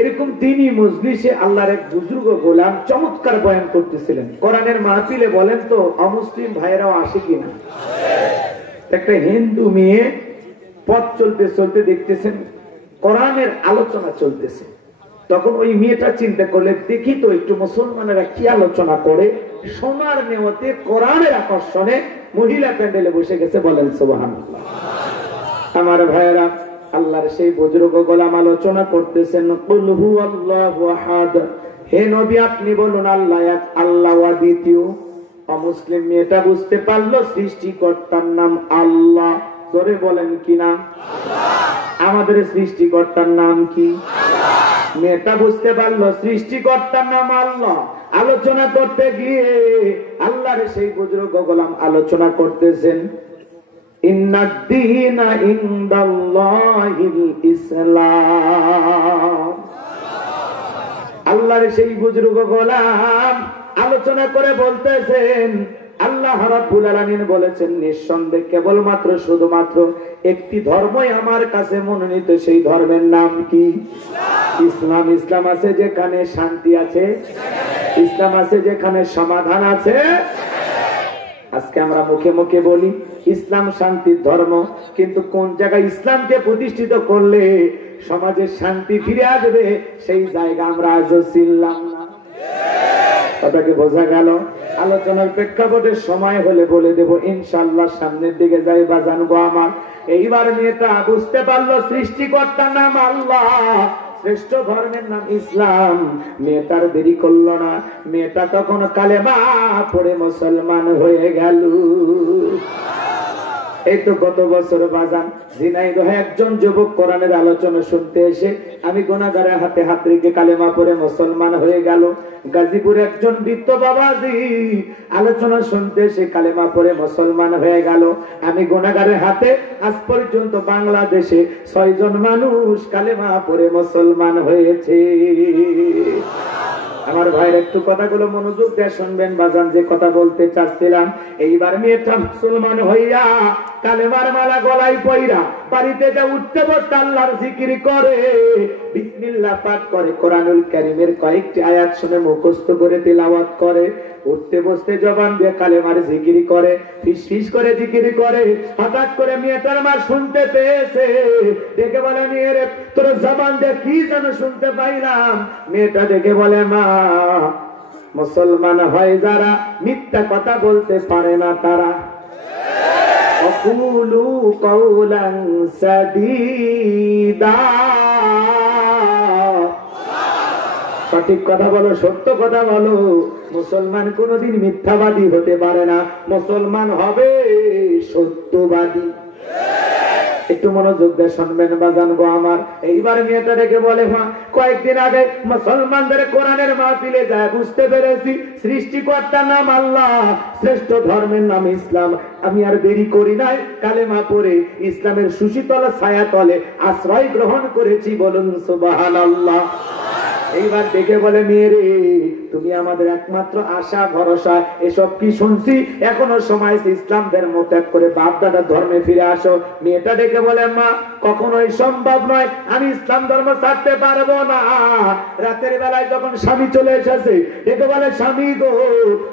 এরকম তিনি মজলিসে আল্লাহর এক বুজুর্গ গোলাম চমৎকার বয়ান করতেছিলেন। কোরআনের মাহফিলে বলেন তো অমুসলিম ভাইয়েরাও আসে কিনা? একটা হিন্দু মেয়ে পথ চলতে চলতে দেখতেছেন কোরআনের আলোচনা চলতেছে, তখন ওই মেয়েটা চিন্তা করলে দেখি তো একটু মুসলমানেরা কি আলোচনা করে। সোনার নেওয়াতে কোরআনের আকর্ষণে মহিলা প্যান্ডেলে বসে গেছে, বলেন সুবহানাল্লাহ। আমার ভাইয়েরা, আল্লাহর সেই বুজুর্গ গোলাম আলোচনা করতেছেন কুল হুয়াল্লাহু আহাদ, হে নবী আপনি বলুন আল্লাহ এক, আল্লাহ দ্বিতীয়। অমুসলিম মেয়েটা বুঝতে পারলো সৃষ্টিকর্তার নাম আল্লাহ। জোরে বলেন কি নাম? আমাদের সৃষ্টিকর্তার নাম কি? মেয়েটা বুঝতে পারলো সৃষ্টিকর্তার নাম আল্লাহ। আলোচনা করতে গিয়ে আল্লাহর সেই বুজুর্গ গোলাম আলোচনা করতেছেন ইন্নাদ-দীনা ইনদাল্লাহিল ইসলাম। আল্লাহর সেই বুজুর্গ গোলাম আলোচনা করে বলতেছেন আল্লাহ রাব্বুল আলামিন বলেছেন নিঃসন্দেহে কেবলমাত্র শুধুমাত্র একটি ধর্মই আমার কাছে মনোনীত, সেই ধর্মের নাম কি? ইসলাম। ইসলাম আছে যেখানে শান্তি আছে, ইসলাম আছে যেখানে সমাধান আছে। আজকে আমরা মুখে মুখে বলি ইসলাম শান্তির ধর্ম, কিন্তু কোন জায়গায় ইসলামকে প্রতিষ্ঠিত করলে সমাজে শান্তি ফিরে আসবে সেই জায়গা আমরা আজও চিনলাম না। কথাকে বোঝা গেল? আলোচনার প্রেক্ষাপটে সময় হলে বলে দেব ইনশাআল্লাহ। সামনের দিকে যাই বাজানগো আমার। এইবার মেয়েটা বুঝতে পারলো সৃষ্টিকর্তার নাম আল্লাহ, শ্রেষ্ঠ ধর্মের নাম ইসলাম। মেয়েটার দেরি করলো না, মেয়েটা তখন কালেমা পড়ে মুসলমান হয়ে গেল। এই তো গত বছর বাজান ঝিনাইদহে একজন যুবক কোরআনের আলোচনা শুনতে এসে আমি গুনাহগারের হাতে হাত রেখে কালেমা পড়ে মুসলমান হয়ে গেল। গাজীপুরে একজন বৃদ্ধ বাবাজি আলোচনা শুনতে এসে কালেমা পড়ে মুসলমান হয়ে গেল। আমি গুনাহগারের হাতে আজ পর্যন্ত বাংলাদেশে 6 জন মানুষ কালেমা পড়ে মুসলমান হয়েছে। আমার ভাইয়ের একটু কথাগুলো মনোযোগ দিয়ে শুনবেন বাজান, যে কথা বলতে চাচ্ছিলাম। এইবার মেয়েটা মুসলমান হইয়া কালেমার মালা গলায় পয়রা বাড়িতে যা উঠতে বসতে আল্লাহর জিকির করে, বিসমিল্লাহ পাঠ করে, কোরআনুল কারীমের কয়েকটি আয়াত শুনে মুখস্থ করে তিলাওয়াত করে, উঠতে বসতে জবান দিয়ে কালেমার জিকির করে, ফিসফিস করে জিকির করে। হঠাৎ করে মেয়েটার মা শুনতে পেয়েছে, ডেকে বলে মেয়েরে তোর জবান দিয়ে কি যেন শুনতে পাইলাম। মেয়েটা ডেকে বলে মা, মুসলমান হয় যারা মিথ্যা কথা বলতে পারে না তারা। অকুলু কওলান সাদীদা, সঠিক কথা বলো, সত্য কথা বলো। মুসলমান কোনদিন মিথ্যাবাদী হতে পারে না, মুসলমান হবে সত্যবাদী। একটু মনোযোগ দিয়ে শুনবেন বাজানগো আমার। এইবার মেয়েটা ডেকে বলে মা, কয়েকদিন আগে মুসলমানদের কোরআনের মাহফিলে যায় বুঝতে পেরেছি সৃষ্টিকর্তার নাম আল্লাহ, শ্রেষ্ঠ ধর্মের নাম ইসলাম। আমি আর দেরি করি নাই, কালেমা পড়ে ইসলামের সুশীতল ছায়া তলে আশ্রয় গ্রহণ করেছি, বলুন সুবহানাল্লাহ। এইবার দেখে বলে মেয়েরে তুমি আমাদের একমাত্র আশা ভরসা, এসব কি শুনছি, এখনো সময় ইসলাম ধর্ম ত্যাগ করে বাপ দাদার ধর্মে ফিরে আসো। মেয়েটা ডেকে বলে মা, কখনোই সম্ভব নয়, আমি ইসলাম ধর্ম ছাড়তে পারবো না। রাতের বেলায় যখন স্বামী চলে এসেছে ডেকে বলে স্বামী গো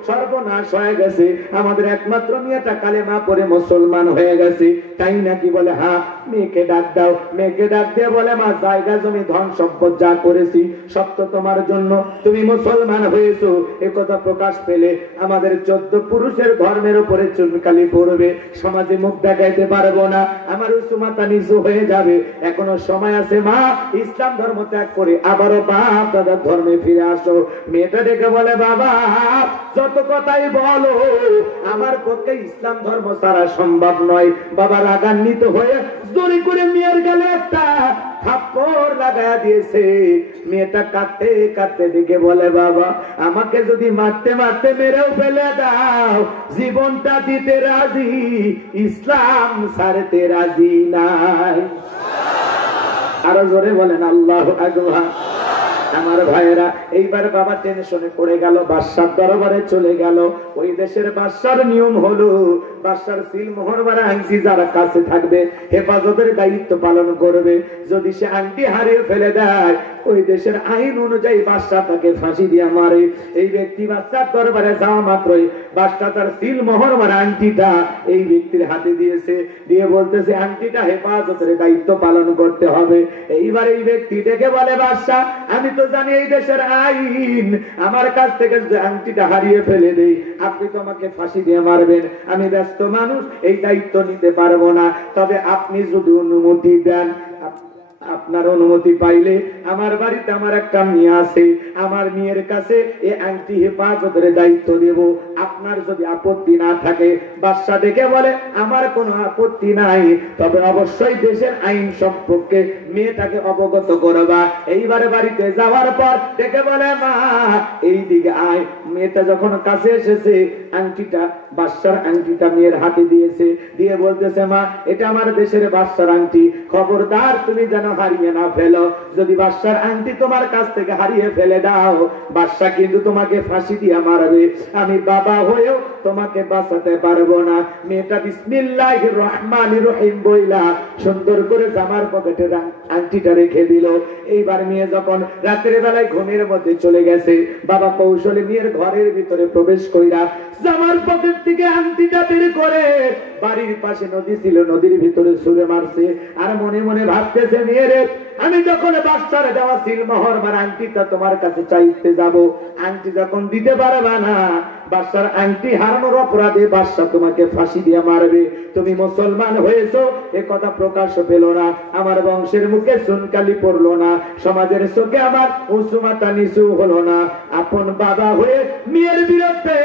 সর্বনাশ হয়ে গেছে, আমাদের একমাত্র মেয়েটা কালেমা পড়ে মুসলমান হয়ে গেছে। তাই নাকি? বলে হ্যাঁ। মেয়েকে ডাক দাও। মেয়েকে ডাক দিয়ে বলে মা, জায়গা জমি ধন সম্পদ যা করেছি সব তো তোমার জন্য, তুমি মুসলমান হয়েছো এ কথা প্রকাশ পেলে আমাদের 14 পুরুষের ধর্মের উপরে চুনকালি পড়বে, সমাজে মুখ দেখাইতে পারবো না, আমার উচ্চমাতা নিচু হয়ে যাবে। এখনো সময় আছে মা, ইসলাম ধর্ম ত্যাগ করে আবারও বাপ দাদার ধর্মে ফিরে আসো। মেয়েটা ডেকে বলে বাবা যত কথাই বলো আমার পক্ষে ইসলাম ধর্ম ছাড়া সম্ভব নয়। বাবা রাগান্বিত হয়ে জোরে করে মেয়ের গালে একটা থাপ্পড় লাগায়া দিয়েছে। মেয়েটা কাঁদতে কাঁদতে দিকে বলে বাবা আমাকে যদি মারতে মারতে মেরেও ফেলে দাও, জীবনটা দিতে রাজি, ইসলাম ছাড়তে রাজি নাই। আরো জোরে বলেন আল্লাহু আকবার। আমার ভাইয়েরা, এইবার বাবা টেনশনে পড়ে গেল, বাদশার দরবারে চলে গেল। ওই দেশের বাদশার নিয়ম হলো, বাদশার সিল মোহর মারা আংটি যারা কাছে থাকবে হেফাজতের দায়িত্ব পালন করবে। যদি সে আংটি হারিয়ে ফেলে দেয়, ওই দেশের আইন অনুযায়ী বাদশা তাকে ফাঁসি দিয়ে মারে। এই ব্যক্তি বাদশার দরবারে যাওয়া মাত্রই বাদশা তার সিল মোহর মারা আংটিটা এই ব্যক্তির হাতে দিয়েছে, দিয়ে বলতেছে আংটিটা হেফাজতের দায়িত্ব পালন করতে হবে। এইবার এই ব্যক্তি ডেকে বলে, বাদশা আমি তো জানি এই দেশের আইন, আমার কাছ থেকে যদি আংটিটা হারিয়ে ফেলে দেই আপনি তো আমাকে ফাঁসি দিয়ে মারবেন। আমি ব্যস্ত মানুষ, এই দায়িত্ব নিতে পারবো না। তবে আপনি যদি অনুমতি দেন, আপনার অনুমতি পাইলে আমার বাড়িতে আমার একটা মেয়ে আছে, আমার মেয়ের কাছে এই আংটি হেফাজতের দায়িত্ব দেব। আপনার যদি আপত্তি না থাকে। বাদশা ডেকে বলে, আমার কোনো আপত্তি নাই, তবে অবশ্যই দেশের আইন সম্পর্কে মেয়েটাকে অবগত করবা। এইবারে বাড়িতে যাওয়ার পর ডেকে বলে, মা এই দিকে আয়। মেয়েটা যখন কাছে এসেছে, আংটিটা বাদশার আংটিটা মেয়ের হাতে দিয়েছে, দিয়ে বলতেছে, মা এটা আমার দেশের বাদশার আংটি, খবরদার তুমি যেন হারিয়ে না ফেলো। যদি বাদশার আংটি তোমার কাছ থেকে হারিয়ে ফেলে দাও, বাদশা কিন্তু তোমাকে ফাঁসি দিয়ে মারবে। আমি বাবা হয়েও তোমাকে বাঁচাতে পারবো না। মেয়েটা বিসমিল্লাহির রহমানির রহিম বইলা সুন্দর করে জামার পকেটে আংটিটা রেখে দিল। এইবার মেয়ে যখন রাতের বেলায় ঘুমের মধ্যে চলে গেছে, বাবা কৌশলে মেয়ের ঘরের ভিতরে প্রবেশ কইরা জামার পকেট থেকে আংটিটা বের করে বাড়ির পাশে নদী ছিল, নদীর ভিতরে ছুঁড়ে মারছে। আর মনে মনে ভাবতেছে, মেয়েরে আমি যখন বাদশার দেওয়া সিলমোহর মার আংটিটা তোমার কাছে চাইতে যাব, আংটি যখন দিতে পারবা না, বাদশার আংটি হারানোর অপরাধে বাদশা তোমাকে ফাঁসি দিয়ে মারবে। তুমি মুসলমান হয়েছো এ কথা প্রকাশ পেল না, আমার বংশের মুখে সুনকালি পড়লো না, সমাজের চোখে আমার উঁচু মাথা নিচু হলো না। আপন বাবা হয়ে মেয়ের বিরুদ্ধে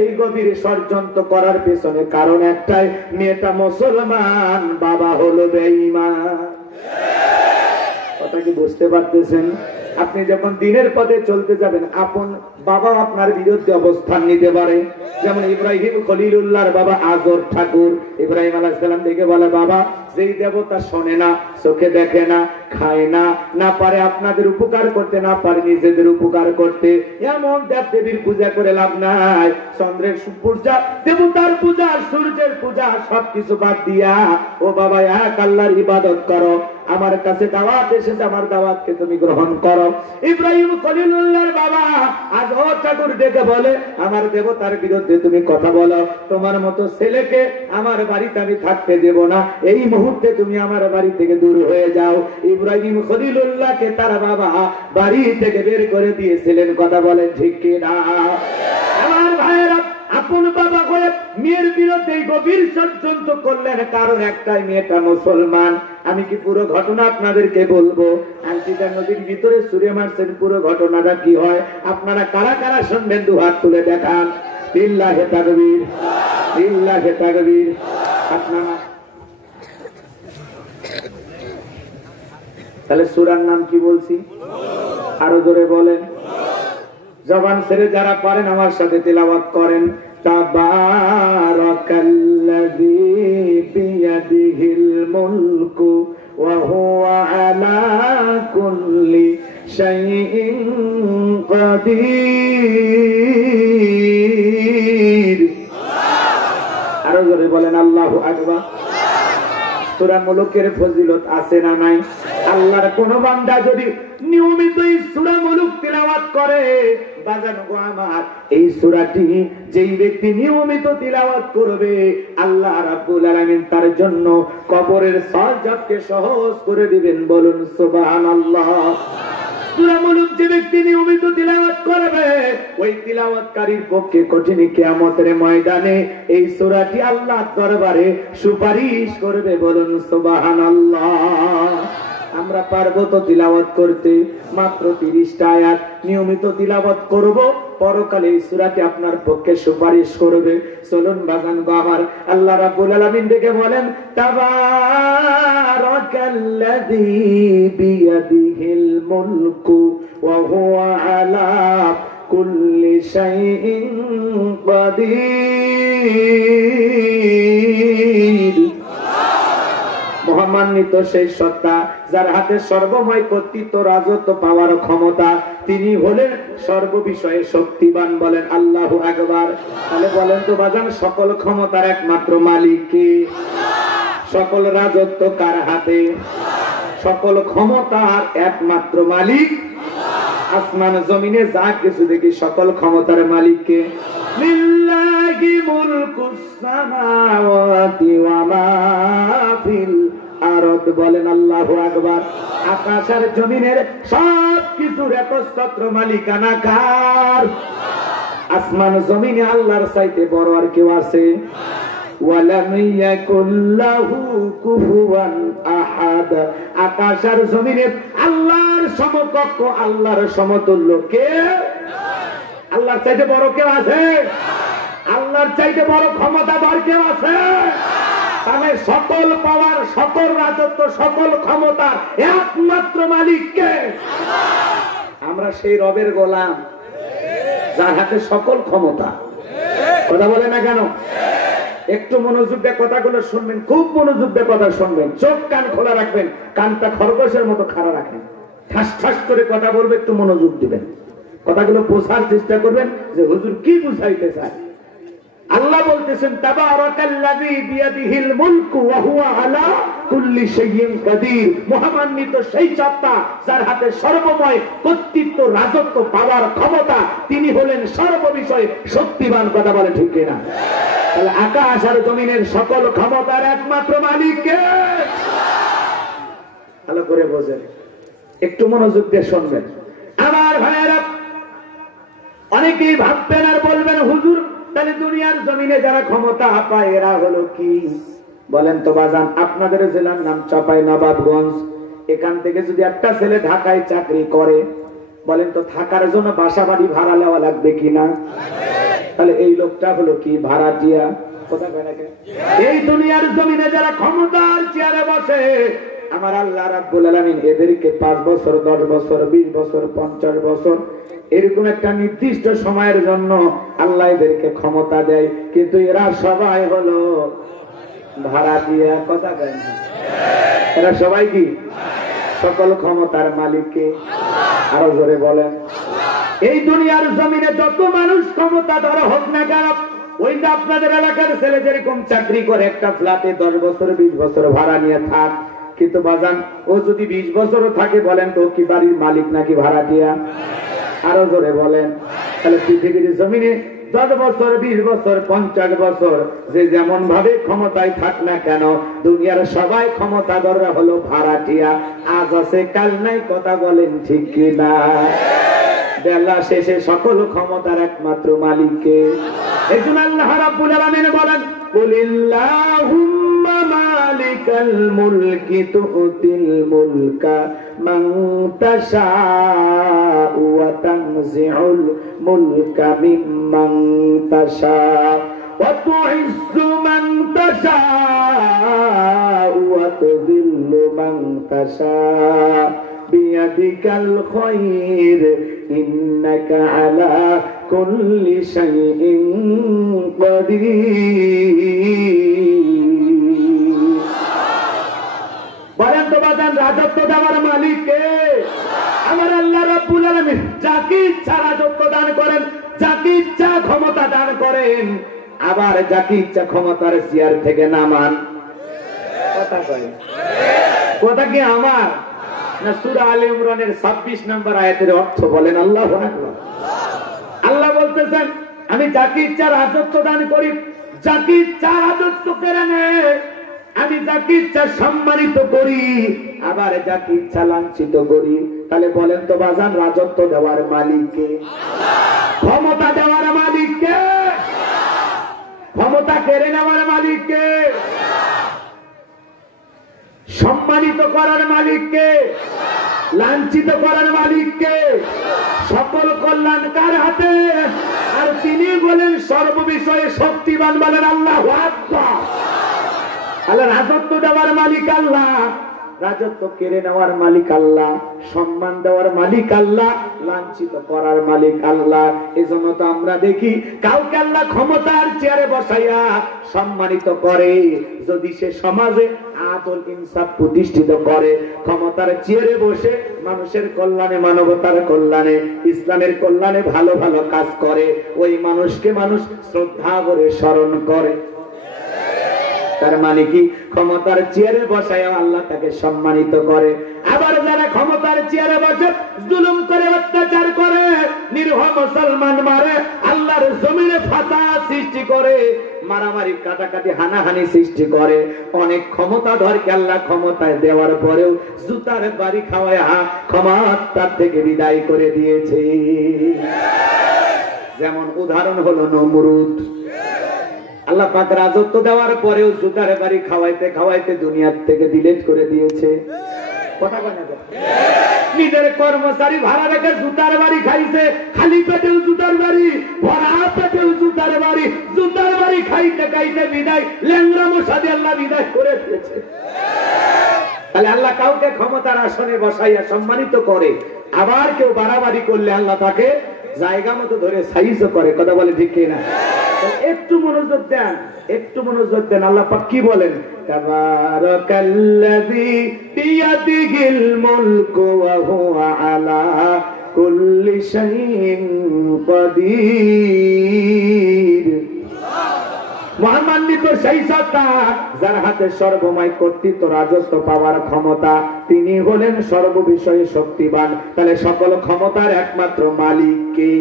এই গভীর ষড়যন্ত্র করার পেছনে কারণ একটাই, মেয়েটা মুসলমান, বাবা হলো বেঈমান। কথা কি বুঝতে পারতেছেন? আপনি যখন দিনের পথে চলতে যাবেন, আপন বাবা আপনার বিরুদ্ধে অবস্থান নিতে পারে। যেমন ইব্রাহিম খলিলুল্লাহর বাবা আজর ঠাকুর, ইব্রাহিম আলাইহিস সালাম দেখে বলে, বাবা যেই দেবতা শোনে না, চোখে দেখে না, খায় না, না পারে আপনাদের উপকার করতে, না পারে নিজেদের উপকার করতে, এমন দেব দেবীর পূজা করে লাভ নাই। চন্দ্রের পূজা, দেবতার পূজা, সূর্যের পূজা সবকিছু বাদ দিয়া ও বাবা এক আল্লাহর ইবাদত করো। আমার কাছে দাওয়াত এসেছে, আমার দাওয়াতকে তুমি গ্রহণ করো। ইব্রাহিম খলিলুল্লাহর বাবা আজর ঠাকুর ডেকে বলে, আমার দেবতার বিরুদ্ধে তুমি কথা বলো, তোমার মতো ছেলেকে আমার বাড়িতে আমি থাকতে দেব না, এই মুহূর্তে তুমি আমার বাড়ি থেকে দূর হয়ে যাও। ইব্রাহিম খলিলুল্লাহকে তার বাবা বাড়ি থেকে বের করে দিয়েছিলেন। কথা বলেন ঠিক কি না? আমার ভাইয়েরা, আপন বাবা হয়ে মেয়ের বিরুদ্ধে গভীর ষড়যন্ত্র করলেন, কারণ একটাই, মেয়েটা মুসলমান। আমি কি পুরো ঘটনা আপনাদেরকে বলবো? আংটিটা নদীর ভিতরে ছুঁড়ে মারছেন, পুরো ঘটনাটা কি হয় আপনারা কারা কারা শুনবেন? দু হাত তুলে দেখান। লিল্লাহি তাকবীর, লিল্লাহি তাকবীর। আপনারা তাহলে সূরার নাম কি বলছি? আরো জোরে বলেন। জবান ছেড়ে যারা পারেন আমার সাথে তেলাওয়াত করেন। তাবারাকাল্লাযী বিয়াদিহিল মুলকু ওয়া হুয়া আলা কুল্লি শাইইন কাদির। আরো জোরে বলেন আল্লাহু আকবার। সূরা মুলুকের ফজিলত আছে না নাই? আল্লাহর কোন বান্দা যদি নিয়মিত এই সূরা মুলুক তিলাওয়াত করে, বাজানো গো আমার, এই সূরাটি যেই ব্যক্তি নিয়মিত তিলাওয়াত করবে, আল্লাহ রাব্বুল আলামিন তার জন্য কবরের সওয়াবকে সহজ করে দিবেন। বলুন সুবহানাল্লাহ। সূরা মুলুক যে ব্যক্তি নিয়মিত তিলাওয়াত করবে, ওই তিলাওয়াতকারীর পক্ষে কঠিন কিয়ামতের ময়দানে এই সূরাটি আল্লাহর দরবারে সুপারিশ করবে। বলুন সুবহানাল্লাহ। আমরা পারবো তো তিলাওয়াত করতে? মাত্র 30টা আয়াত নিয়মিত তিলাওয়াত করব, পরকালে এই সূরাটি আপনার পক্ষে সুপারিশ করবে। চলুন বাজান গো আমার, আল্লাহ রাব্বুল আলামিন দেখে বলেন, তাবারাকাল্লাযী বিয়াদিহিল মুলকু ওয়া হুয়া আলা কুল্লি শাইইন কাদির। মহামান্বিত সেই সত্তা যার হাতে সর্বময় কর্তৃত্ব রাজত্ব পাওয়ার ক্ষমতা, তিনি হলেন সর্ববিষয়ে শক্তিমান। বলেন আল্লাহু আকবার। তাহলে বলেন তো বাজান, সকল ক্ষমতার একমাত্র মালিক কে? সকল রাজত্ব কার হাতে? সকল ক্ষমতার একমাত্র মালিক আসমান জমিনে যা কিছু দেখি সকল ক্ষমতার মালিক কে? লিল্লাহি মুলকুস সামাওয়াতি ওয়া মা ফিল আরদ। বলেন আল্লাহু আকবার। আকাশ আর জমিনের সব কিছুর একচ্ছত্র মালিকানা কার? আসমান জমিনে আল্লাহর চাইতে বড় আর কেউ আছে? ওয়ালাম ইয়াকুল লাহু কুফুয়ান আহাদ। আকাশ আর জমিনে আল্লাহর সমকক্ষ, আল্লাহর সমতুল্য কে? আল্লাহর চাইতে বড় কেউ আছে? আল্লাহর চাইতে বড় ক্ষমতাধর কেউ আছে? তাহলে সকল পাওয়ার, সকল রাজত্ব, সকল ক্ষমতার একমাত্র মালিক কে? আমরা সেই রবের গোলাম যার হাতে সকল ক্ষমতা। কথা বলে না কেন? একটু মনোযোগ দিয়ে কথাগুলো শুনবেন, খুব মনোযোগ দিয়ে কথা শুনবেন, চোখ কান খোলা রাখবেন, কানটা খরগোশের মতো খাড়া রাখেন, ঠাস ঠাস করে কথা বলবে, একটু মনোযোগ দিবেন, কথাগুলো বোঝার চেষ্টা করবেন যে হুজুর কি বুঝাইতে চায়। আল্লাহ বলতেছেন তাবারাকাল্লাযী বিয়াদিহিল মুলকু ওয়া হুয়া আলা কুল্লি শাইইন কাদির। মহামান্বিত সেই সত্তা যার হাতে সর্বময় কর্তৃত্ব, রাজত্ব পাওয়ার ক্ষমতা, তিনি হলেন সর্ববিষয়ে শক্তিমান। কথা বলে ঠিক কিনা? তাহলে আকাশ আর জমিনের সকল ক্ষমতার একমাত্র মালিক কে? ভালো করে বোঝেন, একটু মনোযোগ দিয়ে শুনবেন আমার ভাইয়েরা। অনেকেই ভাববেন আর বলবেন হুজুর তাহলে দুনিয়ার জমিনে যারা ক্ষমতা পায় এরা হলো কি? বলেন তো বাজান, আপনাদের জেলার নাম চাঁপাইনবাবগঞ্জ। এখান থেকে যদি একটা ছেলে ঢাকায় চাকরি করে, বলেন তো থাকার জন্য বাসা বাড়ি ভাড়া নেওয়া লাগবে কিনা? তাহলে এই লোকটা হলো কি? ভাড়াটিয়া। কথা কয় না কেন? এই দুনিয়ার জমিনে যারা ক্ষমতার চেয়ারে বসে, আমার আল্লাহ রাব্বুল আলামিন এদেরকে 5 বছর, 10 বছর, 20 বছর, 50 বছর এরকম একটা নির্দিষ্ট সময়ের জন্য আল্লাহ এদেরকে ক্ষমতা দেয়, কিন্তু এরা সবাই হলো ভাড়াটিয়া। কথা কয় না? এরা সবাই কি? সকল ক্ষমতার মালিক কে? আরো জোরে বলেন। এই দুনিয়ার জমিনে যত মানুষ ক্ষমতাধর হোক না কেন, ওই যে আপনাদের এলাকার ছেলে যেরকম চাকরি করে একটা ফ্ল্যাটে 10 বছর 20 বছর ভাড়া নিয়ে থাক, কিন্তু বাজান ও যদি 20 বছরও থাকে, বলেন তো কি বাড়ির মালিক নাকি ভাড়াটিয়া? আরো জোরে বলেন। তাহলে পৃথিবীর জমিনে 10 বছর, 20 বছর, 50 বছর যে যেমন ভাবে ক্ষমতায় থাক না কেন, দুনিয়ার সবাই ক্ষমতাধররা হলো ভাড়াটিয়া। আজ আছে কাল নাই। কথা বলেন ঠিক কিনা? বেলা শেষে সকল ক্ষমতার একমাত্র মালিককে। এজন্য আল্লাহ রাব্বুল আলামিন বলেন কুলিল্লাহুম্মা মালিকাল মুলকি তুতিল মুলকা মান তাশাউ ওয়া তানজিউল মুলকা মিম্মান তাশাউ ওয়া তুইজ্জু মান তাশাউ ওয়া তুযিল্লু মান তাশাউ বিয়াদিকাল খায়র ইন্নাকা আলা কুল্লি শাইইন কাদির। বলেন তো বাজান, রাজত্ব দেওয়ার মালিক কে? আমার আল্লাহ রাব্বুল আলামিন যাকে ইচ্ছা রাজত্ব দান করেন, যাকে ইচ্ছা ক্ষমতা দান করেন, আবার যাকে ইচ্ছা ক্ষমতার চেয়ার থেকে নামান। কথা কয়? কথা কি আমার না সূরা আলে ইমরানের 26 নম্বর আয়াতের অর্থ? বলেন আল্লাহু আকবার। আল্লাহ বলতেছেন আমি যাকে ইচ্ছা রাজত্ব দান করি, যাকে ইচ্ছা রাজত্ব কেড়ে নেয়, আমি যাকে ইচ্ছা সম্মানিত করি, আবার যাকে ইচ্ছা লাঞ্ছিত করি। তাহলে বলেন তো বাজান, রাজত্ব দেওয়ার মালিক কে? ক্ষমতা দেওয়ার মালিক কে? ক্ষমতা কেড়ে নেওয়ার মালিক কে? সম্মানিত করার মালিক কে? লাঞ্ছিত করার মালিক কে? সকল কল্যাণ কার হাতে? আর তিনি বলেন সর্ববিষয়ে শক্তিমান। বলেন আল্লাহু আকবার। আল্লাহ রাজত্ব দেওয়ার মালিক আল্লাহ, রাজত্ব কেড়ে নেওয়ার মালিক আল্লাহ, সম্মান দেওয়ার মালিক আল্লাহ, লাঞ্ছিত করার মালিক আল্লাহ। এজন্য তো আমরা দেখি কাউকে আল্লাহ ক্ষমতার চেয়ারে বসাইয়া সম্মানিত করে যদি সে সমাজে আদল ইনসাফ প্রতিষ্ঠিত করে, ক্ষমতার চেয়ারে বসে মানুষের কল্যাণে, মানবতার কল্যাণে, ইসলামের কল্যাণে ভালো ভালো কাজ করে, ওই মানুষকে মানুষ শ্রদ্ধা করে স্মরণ করে। তার মানে কি, ক্ষমতার চেয়ারে বসায় আল্লাহ তাকে সম্মানিত করে। আবার যারা ক্ষমতার চেয়ারে বসে জুলুম করে, অত্যাচার করে, নিরীহ মুসলমান মারে, আল্লাহর জমিনে ফাসাদ সৃষ্টি করে, মারামারি কাটাকাটি হানাহানি সৃষ্টি করে, অনেক ক্ষমতাধরকে আল্লাহ ক্ষমতায় দেওয়ার পরেও জুতার বাড়ি খাওয়ায় ক্ষমতার থেকে বিদায় করে দিয়েছে। যেমন উদাহরণ হলো নমরুদ। আল্লাহ পাক রাজত্ব দেওয়ার পরেও জুতার বাড়ি খাওয়াইতে খাওয়াইতে দুনিয়ার থেকে ডিলিট করে দিয়েছে। কথা বলে না, নিজের কর্মচারী ভাড়া রেখে জুতার বাড়ি খাইছে, খালি পেটেও জুতার বাড়ি, ভরা পেটেও জুতার বাড়ি, জুতার বাড়ি খাইতে খাইতে বিদায়, ল্যাংড়া মশা দিয়ে আল্লাহ বিদায় করে দিয়েছে। তাহলে আল্লাহ কাউকে ক্ষমতার আসনে বসাইয়া সম্মানিত করে, আবার কেউ বাড়াবাড়ি করলে আল্লাহ তাকে জায়গা মতো ধরে সাইজ করে। কথা বলে ঠিক কিনা? একটু মনোযোগ দেন, একটু মনোযোগ দেন। আল্লাহ পাক কি বলেন? তাবারাকাল্লাযী বিয়াদিহিল মুলকু ওয়া হুয়া আলা কুল্লি শাইইন কাদির। মহামান্বিত সেই সত্তা যার হাতে সর্বময় কর্তৃত্ব, রাজত্ব পাওয়ার ক্ষমতা, তিনি হলেন সর্ববিষয়ে শক্তিবান। তাহলে সকল ক্ষমতার একমাত্র মালিক কে?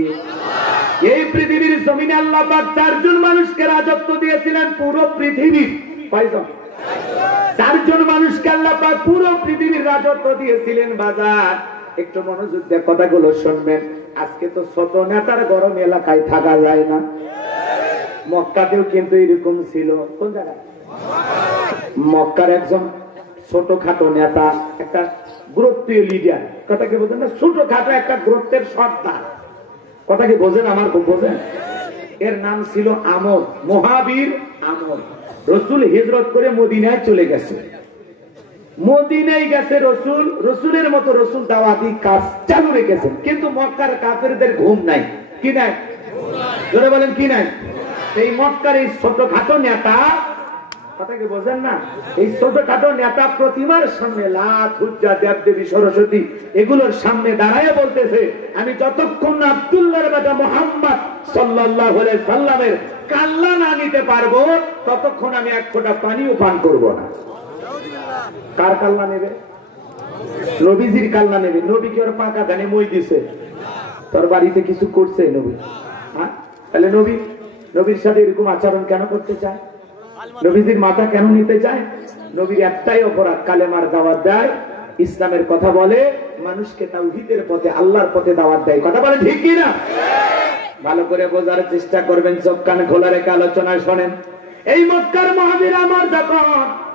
এই পৃথিবীর জমিনে আল্লাহ পাক চারজন মানুষকে রাজত্ব দিয়েছিলেন পুরো পৃথিবীর। কয়জন? চারজন মানুষকে আল্লাহ পাক পুরো পৃথিবীর রাজত্ব দিয়েছিলেন। বাজার একটু মনোযোগ দিয়ে কথাগুলো শুনবেন। আজকে তো ছোট নেতার গরম এলাকায় থাকা যায় না। মক্কাতেও কিন্তু এরকম ছিল। কোন জায়গায়? মক্কার একজন ছোটখাটো নেতা, একটা গুরুত্বীয় লিডার। কথা কি বোঝেন না? ছোটখাটো একটা গুরুত্বের সর্দার। কথা কি বোঝেন? আমার খুব বোঝেন। এর নাম ছিল আমর, মহাবীর আমর। রসুল হিজরত করে মদিনায় চলে গেছে। মদিনায় গেছে রসুল, রসুলের মতো রসুল দাওয়াতি কাজ চালু রেখেছেন, কিন্তু মক্কার কাফেরদের ঘুম নাই। কি নাই? জোরে বলেন কি নাই? এই মক্কার এই ছোটখাটো নেতা, কথা কি বোঝেন না? এই ছোটখাটো নেতা প্রতিমার সামনে, লাত, হুজ্জা, দেবদেবী, সরস্বতী, এগুলোর সামনে দাঁড়ায় বলতেছে, আমি যতক্ষণ না আব্দুল্লাহর বেটা মুহাম্মদ সাল্লাল্লাহু আলাইহি সাল্লামের কাল্লা না নিতে পারবো, ততক্ষণ আমি এক ফোঁটা পানিও পান করব না। কার কাল্লা নেবে? নবীজির কাল্লা নেবে। নবী কি ওর পাকা ধানে মই দিছে? তোর বাড়িতে কিছু করছে নবী? হ্যাঁ, তাহলে নবীর সাথে এরকম আচরণ কেন করতে চায়? নবীজির মাথা কেন নিতে চায়? নবীর একটাই অপরাধ, কালেমার দাওয়াত দেয়, ইসলামের কথা বলে, মানুষকে তাওহীদের পথে, আল্লাহর পথে দাওয়াত দেয়। কথা বলে ঠিক কি না? ভালো করে বোঝার চেষ্টা করবেন, চোখ কান খোলা রেখে আলোচনা শোনেন। এই মক্কার মহাবীর আমার যখন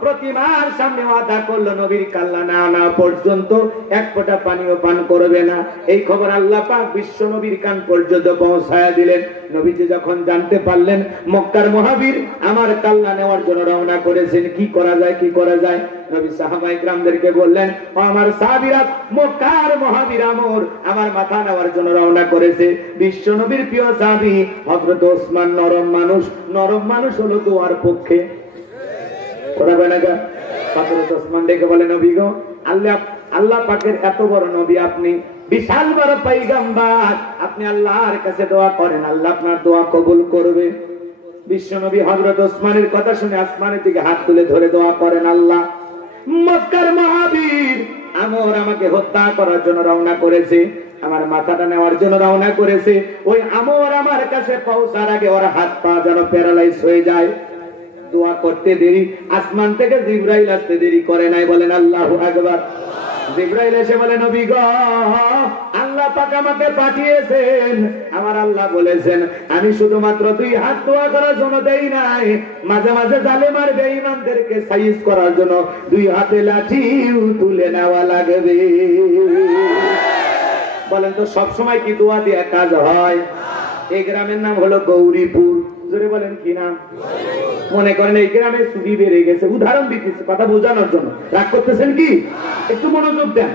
প্রতিমার সামনে ওয়াদা করলো নবীর কাল্লা না আনা পর্যন্ত এক ফোঁটা পানিও পান করবে না, এই খবর আল্লাহ পাক বিশ্ব নবীর কান পর্যন্ত পৌঁছায়া দিলেন। নবীজি যখন জানতে পারলেন মক্কার মহাবীর আমার কাল্লা নেওয়ার জন্য রওনা করেছেন, কি করা যায়, কি করা যায়? নবী সাহাবায়ে কেরামদেরকে বললেন, ও আমার সাহাবীরা, মক্কার মহাবীর আমর আমার মাথা নেওয়ার জন্য রওনা করেছে। বিশ্ব নবীর প্রিয় সাহাবী হযরত ওসমান নরম মানুষ হলো দোয়ার পক্ষে। কথা বলে না? হযরত ওসমান ডেকে বলে, নবী গো, আল্লাহ পাকের এত বড় নবী আপনি, বিশাল বড় পয়গম্বর, আপনি আল্লাহর কাছে দোয়া করেন, আল্লাহ আপনার দোয়া কবুল করবে। বিশ্ব নবী হযরত ওসমানের কথা শুনে আসমানের দিকে হাত তুলে ধরে দোয়া করেন, আল্লাহ, মক্কার মহাবীর আমর আমাকে হত্যা করার জন্য রওনা করেছে, আমার মাথাটা নেওয়ার জন্য রওনা করেছে। ওই আমর আমার কাছে পৌঁছার আগে ওর হাত পা যেন প্যারালাইজ হয়ে যায়। দোয়া করতে দেরি, আসমান থেকে জিবরাইল আসতে দেরি করে নাই। বলেন আল্লাহু আকবার। জিবরাইল এসে বলে, নবী গো, আল্লাহ পাক আমাকে পাঠিয়েছেন। আমার আল্লাহ বলেছেন আমি শুধুমাত্র দুই হাত দোয়া করার জন্য দেই নাই, মাঝে মাঝে জালেম আর বেঈমানদেরকে সাইজ করার জন্য দুই হাতে লাঠিও তুলে নেওয়া লাগবে। বলেন তো সব সময় কি দোয়া দিয়ে কাজ হয়? এই গ্রামের নাম হলো গৌরীপুর। জোরে বলেন কি নাম? মনে করেন এই গ্রামে চুরি বেড়ে গেছে, উদাহরণ দিতেছি কথা বোঝানোর জন্য, রাগ করতেছেন কি? একটু মনোযোগ দেন।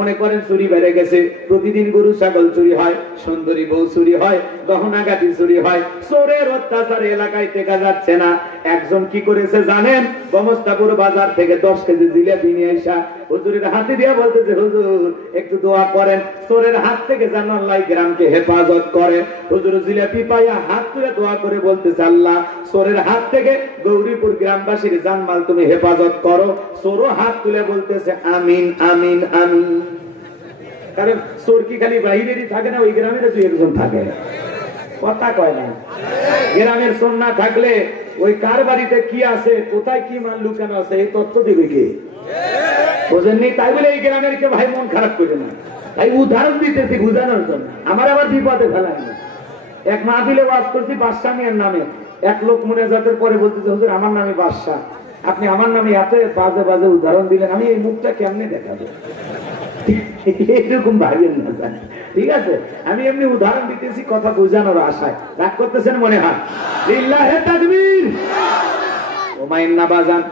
মনে করেন চুরি বেড়ে গেছে, প্রতিদিন গরু ছাগল চুরি হয়, সুন্দরী বউ চুরি হয়, গহনাগাটি চুরি হয়, চোরের অত্যাচারে এলাকায় টেকা যাচ্ছে না। একজন কি করেছে জানেন? গমস্তাপুর বাজার থেকে 10 কেজি জিলাপি নিয়ে আসা হুজুরের হাতে দিয়ে বলতেছে, হুজুর একটু দোয়া করেন, চোরের হাত থেকে যেন আল্লাহ গ্রামকে হেফাজত করে। হুজুর জিলাপি পাইয়া হাত তুলে দোয়া করে বলতেছে, আল্লাহ চোরের হাত থেকে গৌরীপুর গ্রামবাসীর জানমাল তুমি হেফাজত করো। চোরও হাত তুলে বলতেছে আমিন আমিন আমিন। কারণ চোর কি খালি বাইরেরই থাকে না, ওই গ্রামের 2-1 থাকে, কথা কয় না। গ্রামের চোর না থাকলে ওই কার বাড়িতে কি আছে, কোথায় কি মাল লুকানো আছে, এই তথ্য দিবে কে? বোঝেননি? তাই বলে এই গ্রামের কে ভাই মন খারাপ করে না, তাই উদাহরণ দিতেছি বুঝানোর জন্য, আমার আবার বিপদে ফেলায় না। এক মাহফিলে ওয়াজ করছি বাদশা মিয়ার নামে, এক লোক মুনাজাতের পরে বলতেছে, হুজুর আমার নামে বাদশা, আপনি আমার নামে এত বাজে বাজে উদাহরণ দিলেন, আমি এই মুখটা কেমনে দেখাবো? এরকম ভাবেন না, জানি ঠিক আছে, আমি এমনি উদাহরণ দিতেছি কথা বোঝানোর আশায়। রাগ করতেছেন মনে হয়? লিল্লাহে তাকবীর। ওমাইন না বাজান,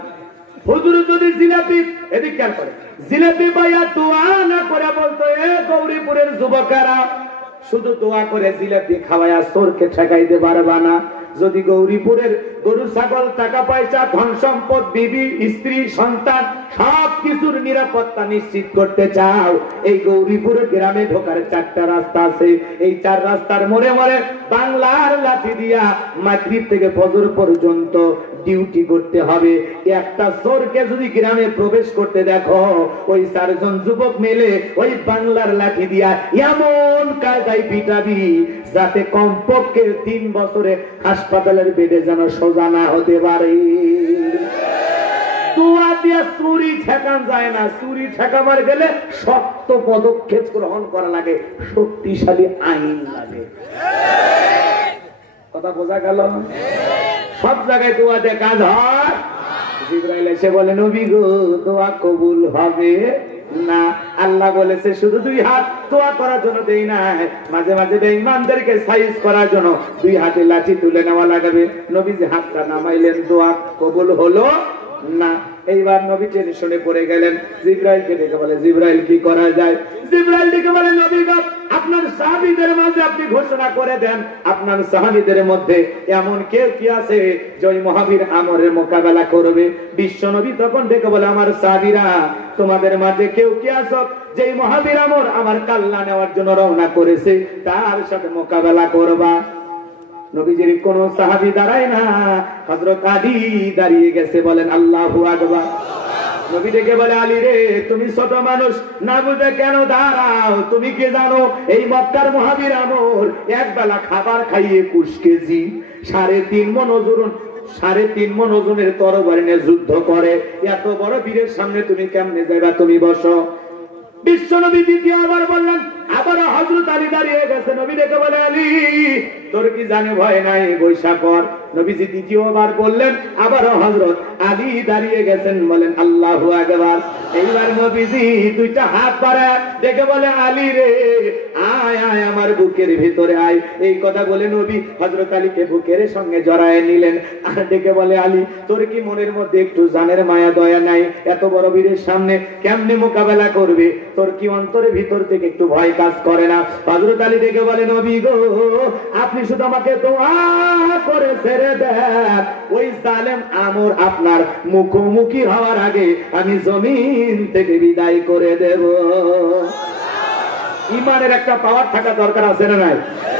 হুজুর যদি জিলাপি, এদিক খেয়াল করে, জিলাপি পাইয়া দোয়া না করে বলতো, এ গৌরীপুরের যুবকেরা শুধু দোয়া করে জিলাপি খাওয়ায়া চোরকে ঠেকাইতে পারবা না। যদি গৌরীপুরের গরু ছাগল টাকা পয়সা ধন সম্পদ বিবি স্ত্রী সন্তান সব কিছুর নিরাপত্তা নিশ্চিত করতে চাও, এই গৌরীপুরের গ্রামে ঢোকার 4টা রাস্তা আছে। এই 4 রাস্তার মোড়ে মোড়ে বাংলার লাঠি দিয়া মাগরিব থেকে ফজর পর্যন্ত ডিউটি করতে হবে। একটা চোরকে যদি গ্রামে প্রবেশ করতে দেখো, ওই 4 জন যুবক মিলে ওই বাংলার লাঠি দিয়া এমন কায়দায় পিটাবি যাতে কমপক্ষে 3 বছরে হাসপাতালের বেডে যেন সোজা না হতে পারে। দোয়া দিয়ে চুরি ঠেকান যায় না, চুরি ঠেকাবার গেলে শক্ত পদক্ষেপ গ্রহণ করা লাগে, শক্তিশালী আইন লাগে। কথা বোঝা গেল? সব জায়গায় দোয়া দিয়ে কাজ হয়। জিবরাইল এসে বলে, নবী গো দোয়া কবুল হবে না, আল্লাহ বলেছে শুধু 2 হাত দোয়া করার জন্য দেই না, মাঝে মাঝে বেঈমানদেরকে সাইজ করার জন্য 2 হাতে লাঠি তুলে নেওয়া লাগবে। নবীজি হাতটা নামাইলেন, দোয়া কবুল হলো না। এইবার নবী টেনশনে পড়ে গেলেন, জিবরাইলকে ডেকে বলে, জিবরাইল কি করা যায়? জিবরাইল ডেকে বলে, নবী গো আপনার সাহাবীদের মাঝে আপনি ঘোষণা করে দেন, আপনার সাহাবীদের মধ্যে এমন কেউ কি আছে যে ওই মহাবীর আমরের মোকাবেলা করবে? বিশ্ব নবী তখন ডেকে বলে, আমার সাহাবীরা তোমাদের মাঝে কেউ কি আছে যে মহাবীর আমর আমার কাল্লা নেওয়ার জন্য রওনা করেছে, তার সাথে মোকাবেলা করবা? নবীজির কোন সাহাবী দাঁড়ায় না, হযরত আলী দাঁড়িয়ে গেছে। বলেন আল্লাহু আকবার। নবী ডেকে বলে, আলী রে তুমি ছোট মানুষ, না বুঝে কেন দাঁড়াও? তুমি কি জানো এই মক্কার মহাবীর আমর এক বেলা খাবার খাইয়ে 21 কেজি 3.5 মণ ওজন 3.5 মণ ওজনের তরবারি নিয়ে যুদ্ধ করে, এত বড় বীরের সামনে তুমি কেমনে যাইবা? তুমি বসো। বিশ্ব নবী দ্বিতীয়বার বললেন, আবার হযরত আলী দাঁড়িয়ে গেছে। নবী ডেকে বলে, আলী তোর কি জানে ভয় নাই, বৈশা কর। নবীজি দ্বিতীয়বার বললেন, আবার হযরত আলী দাঁড়িয়ে গেছেন। বলেন আল্লাহু আকবার। এইবার নবীজি 2টা হাত বাড়ায় ডেকে বলে, আলী রে আয় আয় আমার বুকের ভিতরে আয়। এই কথা বলে নবী হযরত আলীকে বুকের সঙ্গে জড়ায় নিলেন। আর ডেকে বলে, আলী তোর কি মনের মধ্যে একটু জানের মায়া দয়া নাই? এত বড় বীরের সামনে কেমনে মোকাবেলা করবে? তোর কি অন্তরের ভিতর থেকে একটু ভয় কাজ করে না? হযরত আলী ডেকে বলে, নবী গো আপনি শুধু আমাকে দোয়া করে ছেড়ে দেন, ওই জালেম আমর আপনার মুখোমুখি হওয়ার আগে আমি জমিন থেকে বিদায় করে দেব। ইমানের একটা পাওয়ার থাকা দরকার আছে না নাই?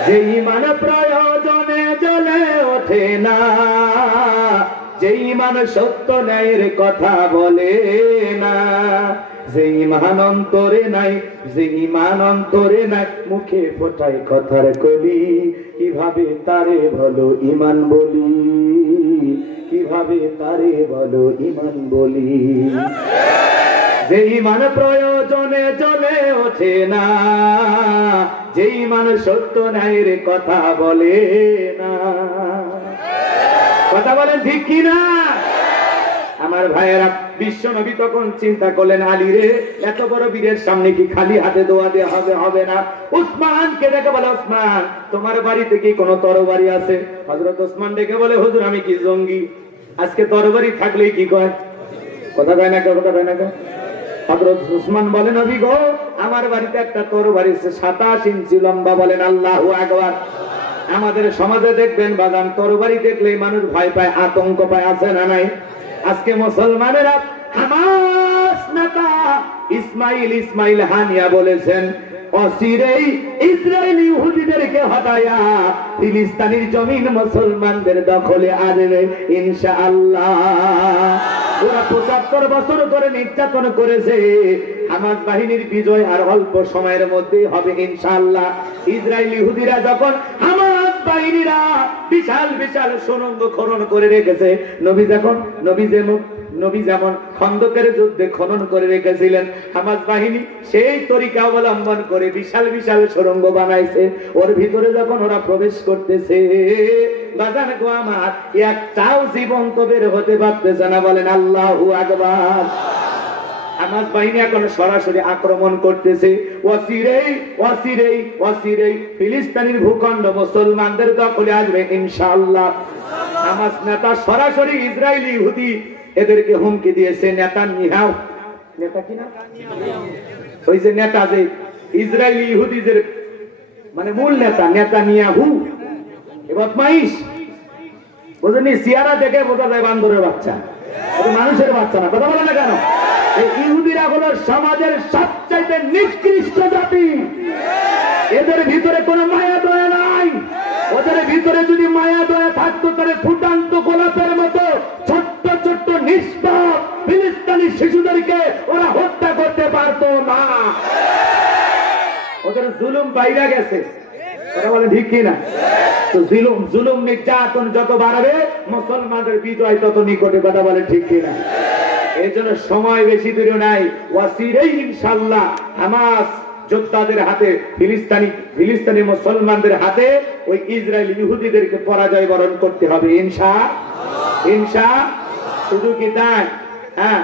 যে ইমান প্রয়োজনে জ্বলে ওঠে না, যে ইমান সত্য ন্যায়ের কথা বলে না, যে ইমান অন্তরে নাই, যে ইমান অন্তরে নাই, মুখে ফোটায় কথার কলি, কিভাবে তারে বলো ইমান বলি, কিভাবে তারে বলো ইমান বলি। যে ইমান প্রয়োজনে জ্বলে ওঠে না, যে ইমান সত্য ন্যায়ের কথা বলে না। কথা বলেন ঠিক কিনা আমার ভাইয়েরা? বিশ্ব নবী তখন চিন্তা করলেন, আলী রে, এত বড় বীরের সামনে কি খালি হাতে দোয়া দেওয়া হবে না। উসমানকে ডেকে বলে, উসমান, তোমার বাড়িতে কি কোনো তরবারি আছে? হযরত উসমান ডেকে বলে, হুজুর, আমি কি জঙ্গি? আজকে তরবারি থাকলেই কি কয়? কথা কয় না কেউ, কথা কয় না কেউ। হযরত উসমান বলে, নবী গো, আমার বাড়িতে একটা তরবারি আছে, 27 ইঞ্চি লম্বা। বলেন আল্লাহু আকবার। আমাদের সমাজে দেখবেন বাগান, তরবারি দেখলেই মানুষ ভয় পায়, আতঙ্ক পায়, আছে না নাই? আজকে মুসলমানেরা, হামাস নেতা ইসমাইল হানিয়া বলেছেন, অচিরেই ইসরায়েলি ইহুদিদেরকে হটায়া ফিলিস্তিনের জমিন মুসলমানদের দখলে আসবে ইনশাআল্লাহ। ওরা 75 বছর ধরে নির্যাতন করেছে, হামাস বাহিনীর বিজয় আর অল্প সময়ের মধ্যেই হবে ইনশাআল্লাহ। ইসরায়েলি ইহুদিরা যখন হামাস বাহিনীরা বিশাল বিশাল সুড়ঙ্গ খনন করে রেখেছে, নবী যেমন খন্দকের যুদ্ধে খনন করে রেখেছিলেন, হামাস বাহিনী সেই তরিকা অবলম্বন করে বিশাল বিশাল সুড়ঙ্গ বানাইছে। ওর ভিতরে যখন ওরা প্রবেশ করতেছে, বাজান গো আমার, একটাও জীবন্ত বের হতে পারতেছে না। বলেন আল্লাহু আকবার। হামাস বাহিনী এখন সরাসরি আক্রমণ করতেছে। অচিরেই ফিলিস্তিনের ভূখণ্ড মুসলমানদের দখলে আসবে ইনশাআল্লাহ। হামাস নেতা সরাসরি ইসরায়েলি ইহুদি এদেরকে হুমকি দিয়েছে। নেতানিয়াহু, নেতা কি না, ওই যে নেতা, যে ইসরায়েলি ইহুদিদের মানে মূল নেতা নেতানিয়াহু, বদমাইশ, বুঝেনি? চেহারা দেখে বোঝা যায় বান্দরের বাচ্চা, মানুষের বাচ্চা না। কথা বলে না কেন? এই ইহুদিরা হলো সমাজের সবচাইতে নিকৃষ্ট জাতি। এদের ভিতরে কোনো মায়া দয়া নাই। ওদের ভিতরে যদি মায়া দয়া থাকতো, তাহলে ফুটান্ত গোলাপের মতো ছোট্ট ছোট্ট নিষ্পাপ ফিলিস্তিনি শিশুদেরকে ওরা হত্যা করতে পারতো না। ওদের জুলুম বাইরে গেছে। তারা বলে ঠিক কিনা? তো জুলুম নির্যাতন যত বাড়াবে, মুসলমানদের বিজয় তত নিকটে। কথা বলে ঠিক কিনা? এই জন্য সময় বেশি দূরে নাই। ওয়াসিরেই ইনশাআল্লাহ হামাস যোদ্ধাদের হাতে, ফিলিস্তিনি মুসলমানদের হাতে ওই ইসরায়েলি ইহুদিদেরকে পরাজয় বরণ করতে হবে ইনশাআল্লাহ। শুধু কি তাই? হ্যাঁ,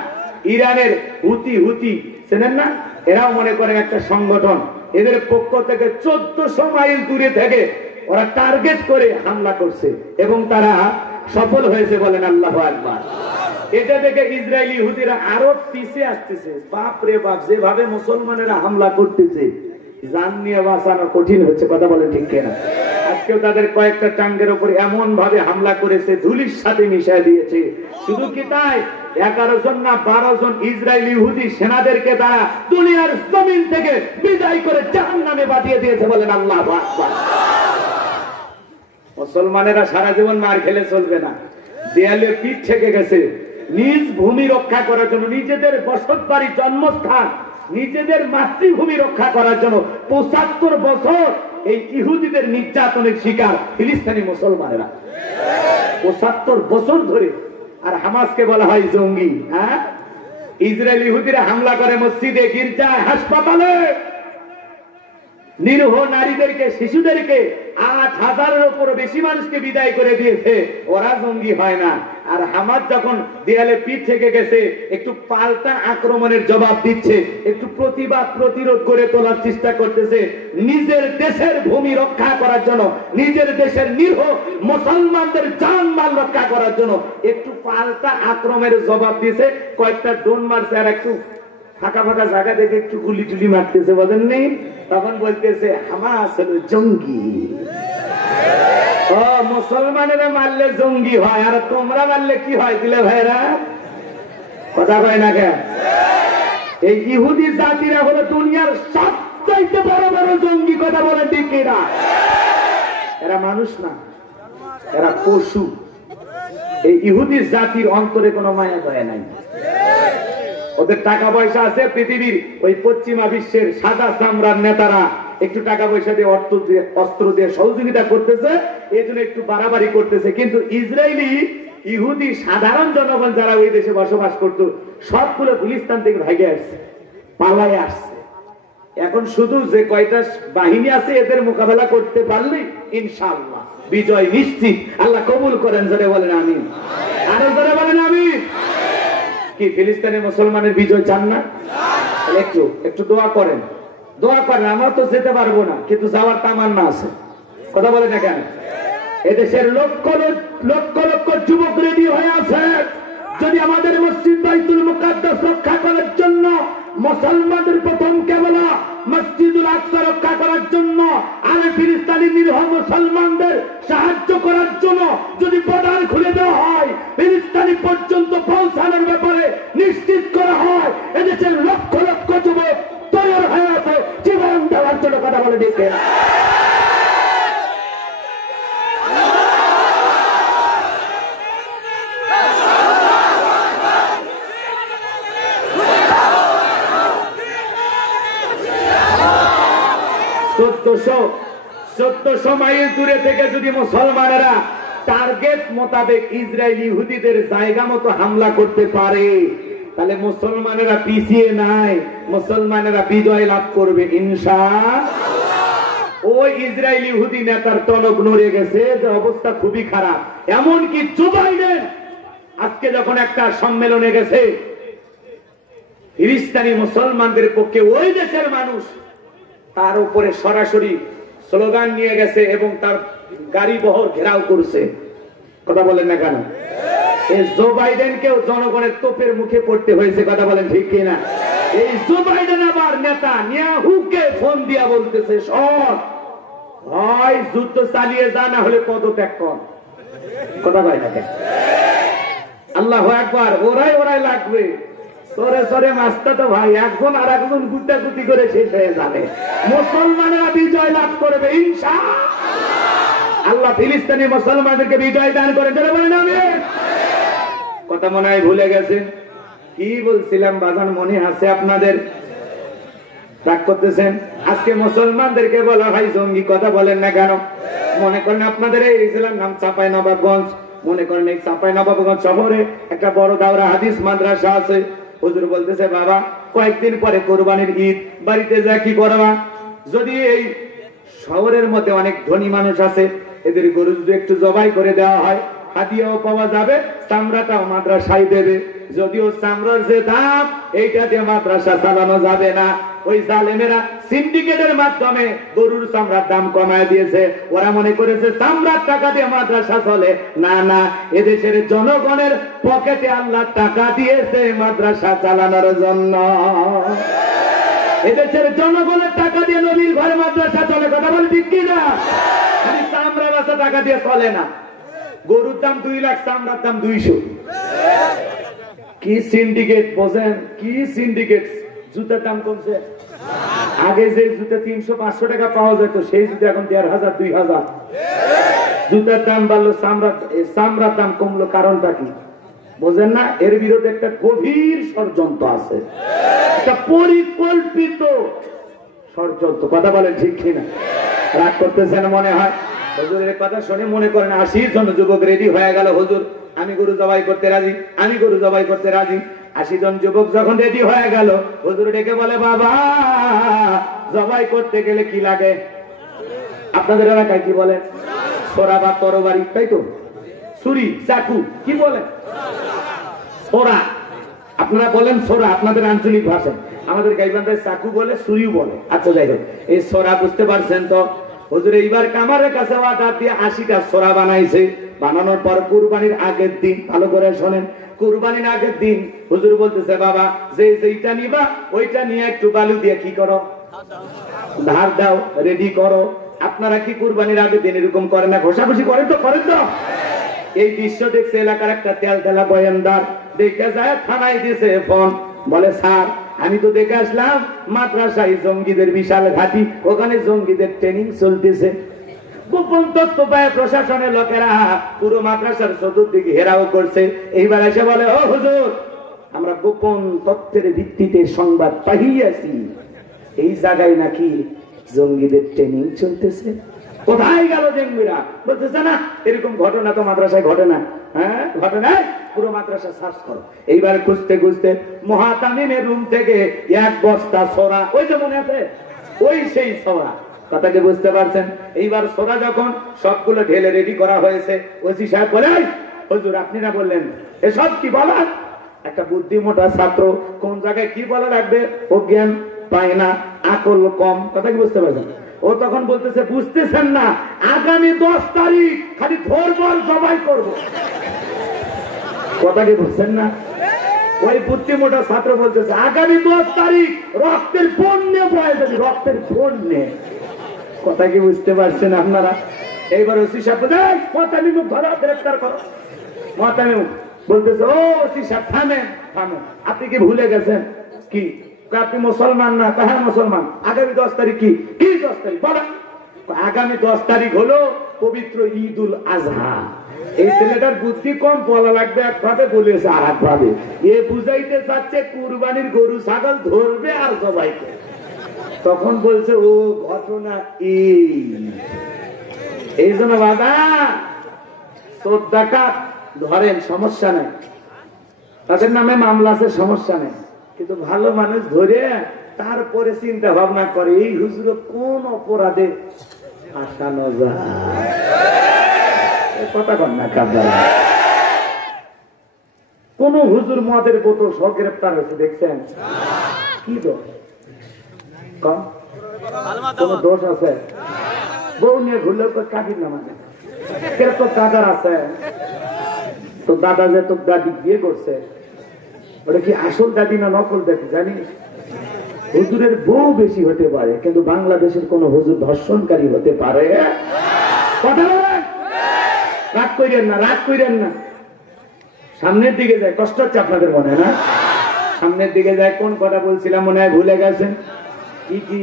ইরানের হুতি চেনেন না? এরাও মনে করেন একটা সংগঠন। এদের পক্ষ থেকে 1400 মাইল দূরে থেকে ওরা টার্গেট করে হামলা করছে এবং তারা সফল হয়েছে। বলেন আল্লাহু আকবার। এটা দেখে ইসরায়েলি ইহুদিরা আরো পিছিয়ে আসতেছে। বাপ রে বাপ, যেভাবে মুসলমানেরা হামলা করতেছে, জান নিয়ে বাঁচানো কঠিন হচ্ছে। কথা বলেন ঠিক কিনা? আজকেও তাদের কয়েকটা টাঙ্গের উপর এমন ভাবে হামলা করেছে, ধুলির সাথে মিশিয়ে দিয়েছে। শুধু কি তাই, 11 জন না 12 জন ইসরায়েলি ইহুদি সেনাদেরকে তারা দুনিয়ার জমিন থেকে বিদায় করে জাহান্নামে পাঠিয়ে দিয়েছে। বলেন আল্লাহু আকবার। মুসলমানেরা সারা জীবন মার খেলে চলবে না। দেয়ালে পিঠ থেকে গেছে। নিজ ভূমি রক্ষা করার জন্য, নিজেদের বসত বাড়ি, জন্মস্থান, নিজেদের মাতৃভূমি রক্ষা করার জন্য 75 বছর এই ইহুদিদের নির্যাতনের শিকার ফিলিস্তিনি মুসলমানেরা। 75 বছর ধরে। আর হামাসকে বলা হয় জঙ্গি। হ্যাঁ, ইসরায়েলি ইহুদিরা হামলা করে মসজিদে, গির্জায়, হাসপাতালে, নিরীহ নারীদেরকে, শিশুদেরকে, 8000-এর উপর বেশি মানুষকে বিদায় করে দিয়েছে। ওরা জঙ্গি হয় না। আর হামাস যখন দেয়ালে পিঠ থেকে গেছে, একটু পাল্টা আক্রমণের জবাব দিচ্ছে, একটু প্রতিরোধ করে তোলার চেষ্টা করতেছে। নিজের দেশের ভূমি রক্ষা করার জন্য, নিজের দেশের নিরীহ মুসলমানদের জানমাল রক্ষা করার জন্য একটু পাল্টা আক্রমণের জবাব দিয়েছে। কয়েকটা ড্রোন মারছে, আর একটু ফাঁকা জায়গা দেখে একটু গুলি টুলি মারতেছে, বলেন নেই? তখন বলতেছে হামাস হলো জঙ্গি। ও, মুসলমানেরা মারলে জঙ্গি হয়, আর তোমরা মারলে কি হয়? দিলে ভাইরা কথা কয় না কেন? এই ইহুদি জাতিরা হলো দুনিয়ার সবচাইতে বড় বড় জঙ্গি। কথা বলে ঠিক কিনা? এরা মানুষ না, এরা পশু। এই ইহুদি জাতির অন্তরে কোনো মায়া দয়া নাই। ওদের টাকা পয়সা আছে। পৃথিবীর ওই পশ্চিমা বিশ্বের সাদা চামড়ার নেতারা একটু টাকা পয়সা দিয়ে, অস্ত্র দিয়ে সহযোগিতা করতেছে, এই জন্য একটু বাড়াবাড়ি করতেছে। কিন্তু ইসরায়েলি ইহুদি সাধারণ জনগণ যারা ওই দেশে বসবাস করতো, সবগুলো ফিলিস্তিন থেকে ভাগে আসছে, পালায় আসছে। এখন শুধু যে কয়টা বাহিনী আছে, এদের মোকাবেলা করতে পারলে ইনশাআল্লাহ বিজয় নিশ্চিত। আল্লাহ কবুল করেন। জোরে বলেন আমিন। আরো জোরে বলেন আমিন। কি ফিলিস্তিনের মুসলমানের বিজয় চান না? একটু একটু দোয়া করেন, দোয়া করেন। আমরা তো যেতে পারবো না, কিন্তু যাওয়ার তামান্না আছে। কথা বলে না কেন? এদেশের লক্ষ লক্ষ লক্ষ যুবক রেডি হয়ে আছে। যদি আমাদের মসজিদ বাইতুল মুকাদ্দাস রক্ষা করার জন্য, মুসলমানদের প্রথম কেবলা মসজিদুল আকসা রক্ষা করার জন্য, আর ফিলিস্তিনি নিরীহ মুসলমানদের সাহায্য করার জন্য যদি বর্ডার খুলে দেওয়া হয়, ফিলিস্তিনি পর্যন্ত পৌঁছানোর ব্যাপারে নিশ্চিত করা হয়, এদেশের লক্ষ লক্ষ যুবক তৈরি হয়ে আছে জীবন দেওয়ার জন্য। কথা বলে দিতে চোদ্দশো মাইল দূরে থেকে যদি মুসলমানেরা টার্গেট মোতাবেক ইসরায়েল ইহুদিদের জায়গা মতো হামলা করতে পারে, তাহলে মুসলমানেরা পিছিয়ে নাই, মুসলমানেরা বিজয় লাভ করবে ইনশাআল্লাহ। ওই ইসরায়েল ইহুদি নেতার টনক নড়ে গেছে, যে অবস্থা খুবই খারাপ। এমনকি জো বাইডেন আজকে যখন একটা সম্মেলনে গেছে, ফিলিস্তিনি মুসলমানদের পক্ষে ওই দেশের মানুষ তার উপরে সরাসরি স্লোগান নিয়ে গেছে এবং তার গাড়ি বহর ঘেরাও করছে। কথা বলেন না কেন? এই জো বাইডেনকেও জনগণের তোপের মুখে পড়তে হয়েছে। কথা বলেন ঠিক কিনা? এই জো বাইডেন আবার নেতানিয়াহুকে ফোন দিয়া বলতেছে, সব হয় যুদ্ধ চালিয়ে যা, না হলে পদত্যাগ কর। কথা বলে না কেন? আল্লাহু আকবার। ওরাই লাগবে সরে সরে মাস্তা তো ভাই, একজন আর একজন গুতাগুতি করে শেষ হয়ে যাবে। মুসলমানেরা বিজয় লাভ করবে ইনশাআল্লাহ। আল্লাহ ফিলিস্তিনি মুসলমানদেরকে বিজয় দান করেন। যারা বলেন আমিন। কথা মনে হয় ভুলে গেছেন? কি বলছিলাম বাজান, মনে আছে আপনাদের? রাগ করতেছেন? আজকে মুসলমানদেরকে বলা হয় জঙ্গি। কথা বলেন না কেন? মনে করেন আপনাদের এই জেলার নাম চাঁপাইনবাবগঞ্জ। মনে করেন এই চাঁপাইনবাবগঞ্জ শহরে একটা বড় দাওরা হাদিস মাদ্রাসা আছে। হুজুর বলতেছে, বাবা কয়েকদিন পরে কোরবানির ঈদ, বাড়িতে যা কি করবা? যদি এই শহরের মধ্যে অনেক ধনী মানুষ আছে, এদের গরু যদি একটু জবাই করে দেওয়া হয়, হাদিয়াও পাওয়া যাবে, চামড়াটাও মাদ্রাসায় দেবে। যদিও চামড়ার যে দাম, এইটা দিয়ে মাদ্রাসা চালানো যাবে না। ওই জালেমেরা সিন্ডিকেটের মাধ্যমে গরুর চামড়ার দাম কমায় দিয়েছে। ওরা মনে করেছে চামড়ার টাকা দিয়ে মাদ্রাসা চলে। না না, এদেশের জনগণের পকেটে আল্লাহ টাকা দিয়েছে মাদ্রাসা চালানোর জন্য। এদেশের জনগণের টাকা দিয়ে নবীর ঘরে মাদ্রাসা চলে। কথা বলে ঠিক কিনা? খালি চামড়া বাসা টাকা দিয়ে চলে না। গরুর দাম 2 লাখ, চামড়ার দাম 200। কি সিন্ডিকেট বোঝেন? কি সিন্ডিকেট? জুতার দাম কমছে। আগে যে জুতা 300-500 টাকা পাওয়া যেত, সেই জুতা এখন 1500, 2000। জুতার দাম বাড়লো, চামড়ার দাম কমলো। কারণটা কি বোঝেন না? এর বিরুদ্ধে একটা গভীর ষড়যন্ত্র আছে, একটা পরিকল্পিত ষড়যন্ত্র। কথা বলেন ঠিক কিনা? রাগ করতেছেন মনে হয়? হুজুরের কথা শুনে মনে করেন 80 জন যুবক রেডি হয়ে গেল, হুজুর আমি গরু জবাই করতে রাজি, আমি গরু জবাই করতে রাজি। 80 জন যুবক যখন রেডি হয়ে গেল, হুজুর ডেকে বলে, বাবা জবাই করতে গেলে কি লাগে? আপনাদের এলাকায় কি বলে? সোরা বা তরবারি, তাই তো? ছুরি, চাকু, কি বলে? সোরা। আপনারা বলেন সোরা আপনাদের আঞ্চলিক ভাষায়। আমাদের গাইবান্ধায় চাকু বলে, ছুরিও বলে। আচ্ছা যাই হোক, এই সোরা বুঝতে পারছেন তো? হুজুর এইবার কামারের কাছে অর্ডার দিয়ে 80টা সোরা বানাইছে। বানানোর পর কুরবানির আগের দিন, ভালো করে শোনেন, কুরবানির আগের দিন হুজুর বলতেছে, বাবা যেইটা নিবা ওইটা নিয়ে একটু বালু দিয়ে কি করো, ধার দাও, রেডি করো। আপনারা কি কুরবানির আগের দিন এরকম করেন না? ঘষাঘষি করেন তো? করেন তো? এই দৃশ্য দেখছে এলাকার একটা তেল তেলা বয়ানদার, দেখে যায় থানায় দিয়েছে ফোন। বলে, স্যার আমি তো দেখে আসলাম মাদ্রাসায় জঙ্গিদের বিশাল ঘাঁটি, ওখানে জঙ্গিদের ট্রেনিং চলতেছে। গোপন তথ্য পায় প্রশাসনের লোকেরা পুরো মাদ্রাসার চতুর্দিকে ঘেরাও করছে। এইবার এসে বলে, ও হুজুর আমরা গোপন তথ্যের ভিত্তিতে সংবাদ পাইয়াছি, এই জায়গায় নাকি জঙ্গিদের ট্রেনিং চলতেছে। কোথায় গেল জঙ্গিরা? বলতেছে না এরকম ঘটনা তো মাদ্রাসায় ঘটে না। হ্যাঁ ঘটে না, পুরো মাদ্রাসা সার্চ করো। এইবার খুঁজতে খুঁজতে মহাতামিমের রুম থেকে 1 বস্তা সোরা, ওই যে মনে আছে, ওই সেই সোরা। কথাকে বুঝতে পারছেন? এইবার সোরা যখন সবগুলো ঢেলে রেডি করা হয়েছে, ওসি সাহেব বলে, হুজুর আপনি না বললেন এসব কি বলার? একটা বুদ্ধিমোটা ছাত্র কোন জায়গায় কি বলা লাগবে ও জ্ঞান পায় না, আকল কম, কথা কি বুঝতে পারছেন? ও তখন বলতেছে বুঝতেছেন না, আগামী 10 তারিখ খালি ধরবো আর জবাই করবো। কথা কি বুঝছেন না? ওই বুদ্ধিমোটা ছাত্র বলতেছে আগামী 10 তারিখ রক্তের বন্যে বয়ে যাবে, রক্তের বন্যে। কথা কি বুঝতে পারছেন আপনারা? এইবার ওসি সাহেব মতামি মুখ ধরো, গ্রেফতার করো। মতামি মুখ বলতেছে ও ওসি সাহেব থামেন থামেন, আপনি কি ভুলে গেছেন? কি আপনি মুসলমান না? হ্যাঁ মুসলমান। আগামী 10 তারিখ কি? কি 10 তারিখ বলেন? আগামী 10 তারিখ হলো পবিত্র ঈদুল আজহা। এই ছেলেটার বুদ্ধি কম, বলা লাগবে একভাবে, বলেছে আর একভাবে। এ বুঝাইতে চাচ্ছে কুরবানির গরু ছাগল ধরবে আর জবাই করবে। তখন বলছে ও ঘটনা এই জন্য বাবা 14 টাকা ধরেন সমস্যা নেই, তাদের নামে মামলা আছে সমস্যা নেই, কিন্তু ভালো মানুষ ধরে তারপরে চিন্তা ভাবনা করে এই হুজুর কোন অপরাধে আসানো যায়। কথা কন না কাজা, কোন হুজুর মদের বোতল সহ গ্রেপ্তার হয়েছে দেখছেন? কি দোষ? কোন দোষ আছে? বউ নিয়ে ঘুরলে কাকির নাম আছে, তো দাদার আছে, তো দাদা যে তোর দাদি বিয়ে করছে ওটা কি আসল দাদি না নকল দাদি জানিস? হুজুরের বউ বেশি হতে পারে, কিন্তু বাংলাদেশের কোন হুজুর ধর্ষণকারী হতে পারে? কথা বলেন, রাগ করেন না, রাগ করেন না। সামনের দিকে যায়, কষ্ট হচ্ছে আপনাদের মনে হয় না? সামনের দিকে যায়, কোন কথা বলছিলাম মনে হয় ভুলে গেছেন? কি কি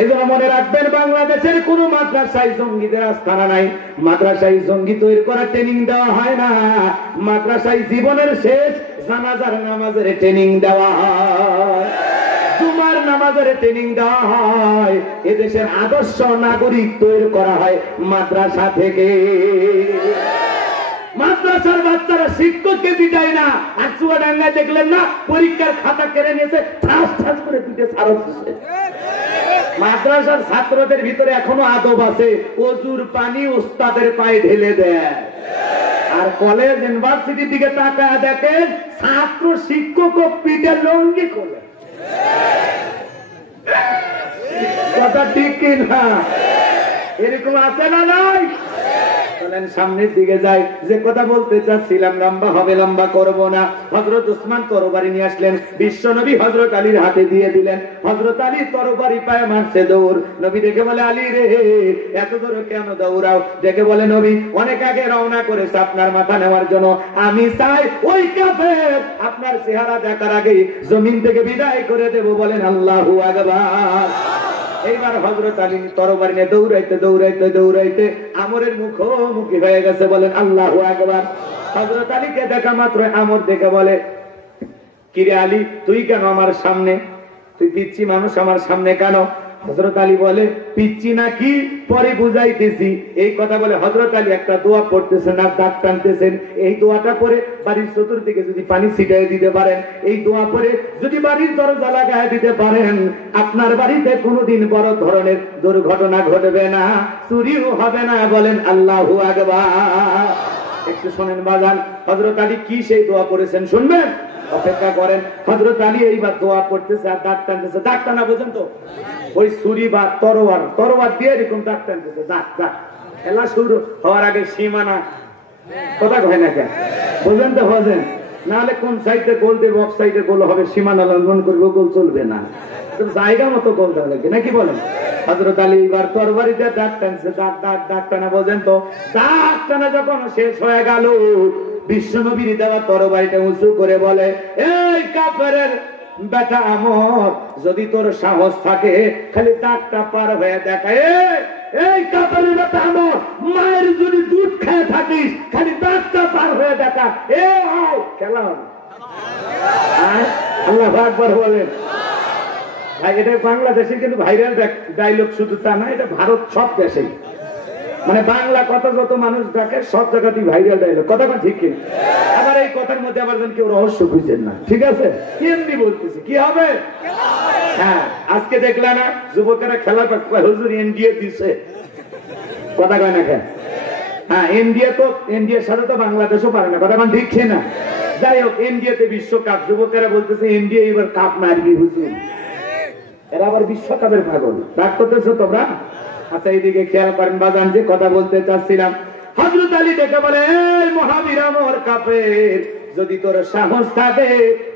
এজন্য মনে রাখবেন, বাংলাদেশের কোন মাদ্রাসায় জঙ্গিদের আস্থানা নাই। মাদ্রাসায় জঙ্গি তৈরি করার ট্রেনিং দেওয়া হয় না, মাদ্রাসায় জীবনের শেষ জানাজার নামাজের ট্রেনিং দেওয়া হয়, জুমার নামাজের ট্রেনিং দেওয়া হয়। এদেশের আদর্শ নাগরিক তৈরি করা হয় মাদ্রাসা থেকে। মাদ্রাসার বাচ্চারা শিক্ষককে বিদায় না, আর চুয়াডাঙ্গায় দেখলেন না পরীক্ষার খাতা কেড়ে নিয়েছে, ঠাস ঠাস করে পিঠে ছাড় দিচ্ছে। মাদ্রাসার ছাত্রদের ভিতরে এখনো আদব আছে, অজুর পানি উস্তাদের পায়ে ঢেলে দেয়। আর কলেজ ইউনিভার্সিটির দিকে তাকায় দেখেন ছাত্র শিক্ষক ও পিঠে লঙ্গি করে। কথা ঠিক কিনা? এরকম আছে না নাই? চলেন সামনের দিকে যাই। যে কথা বলতে চাচ্ছিলাম লম্বা হবে, লম্বা করব না। হযরত উসমান তরবারি নিয়ে আসলেন, বিশ্ব নবী হযরত আলীর হাতে দিয়ে দিলেন। হযরত আলী তরবারি পায়ে মারছে দৌড়। নবী দেখে বলে আলী রে এত জোরে কেন দৌড়াও? দেখে বলে নবী অনেক আগে রওনা করেছে আপনার মাথা নেওয়ার জন্য, আমি চাই ওই কাফের আপনার চেহারা দেখার আগে জমিন থেকে বিদায় করে দেব। বলেন আল্লাহু আকবার। এইবার হযরত আলী তরবারি নিয়ে দৌড়াইতে দৌড়াইতে দৌড়াইতে আমরের মুখোমুখি হয়ে গেছে। বলেন আল্লাহু আকবার। হযরত আলীকে দেখা মাত্র আমর দেখে বলে কিরে আলী তুই কেন আমার সামনে? তুই পিচ্ছি মানুষ আমার সামনে কেন? হযরত আলী বলে পিচ্ছি নাকি পরে বুঝাইতেছি। এই কথা বলে হযরত আলী একটা দোয়া পড়তেছেন আর দাঁত টানতেছেন। এই দোয়াটা পরে বাড়ির চতুর্দিকে যদি পানি ছিটিয়ে দিতে পারেন, এই দোয়া পরে যদি বাড়ির দরজা লাগায় দিতে পারেন, আপনার বাড়িতে কোনোদিন বড় ধরনের দুর্ঘটনা ঘটবে না, চুরিও হবে না। বলেন আল্লাহু আকবার। একটু শোনেন বাজান, হযরত আলী কি সেই দোয়া পড়েছেন শুনবেন? অপেক্ষা করেন। হযরত আলী এইবার দোয়া করতেছে আর দাঁত টানতেছে। দাঁত টানা বোঝেন তো? ওই ছুরি বা তরোয়ার দিয়ে এরকম দাঁত টানতেছে। দাঁত খেলা শুরু হওয়ার আগে সীমানা কথা কয় না কেন বোঝেন তো? বোঝেন নাহলে কোন সাইডে গোল দেবে, অফ সাইডে গোল হবে, সীমানা লঙ্ঘন করবে, গোল চলবে না। জায়গা মতো গোল দেওয়া লাগবে নাকি বলেন? হযরত আলী এবার তরবারিতে দাঁত টানছে। দাঁত টানা বোঝেন তো? দাঁত টানা যখন শেষ হয়ে গেল, বিশ্বনবীর দেওয়া তরবারিটা উঁচু করে বলে এই কাফেরের বেটা আমর, যদি তোর সাহস থাকে খালি দাঁতটা পার হয়ে দেখায়। এই কাফেরের বেটা আমর, মায়ের যদি দুধ খেয়ে থাকিস খালি দাঁতটা পার হয়ে দেখা। এ আয় খেলা হবে। আল্লাহু আকবার বলেন। ভাই এটা বাংলাদেশের কিন্তু ভাইরাল ডায়লগ, শুধু তা না, এটা ভারত সব দেশেই, মানে বাংলা কথা যত মানুষ ডাকে সব জায়গাতেই ভাইরাল ডায়লগ। কথা ঠিক কি? আবার এই কথার মধ্যে আবার যেন কেউ রহস্য খুঁজছেন না, ঠিক আছে? এমনি বলতেছি কি হবে। হ্যাঁ আজকে দেখলাম না যুবকেরা খেলা হুজুর এনডিএ দিছে, কথা কয় না কেন? হ্যাঁ ইন্ডিয়ার সাথে তো বাংলাদেশও পারে না, কথা ঠিক না? যাই হোক, ইন্ডিয়াতে বিশ্বকাপ, যুবকেরা বলতেছে ইন্ডিয়া এবার কাপ মারবি হুজুর। এরা আবার বিশ্বকাপের পাগল। রাগ করতেছো তোমরা? আচ্ছা, এইদিকে খেয়াল করেন বাজান, যে কথা বলতে চাচ্ছিলাম, হযরত আলী ডেকে বলে, এই মহাবীর আমার কাফের, যদি তোর সাহস থাকে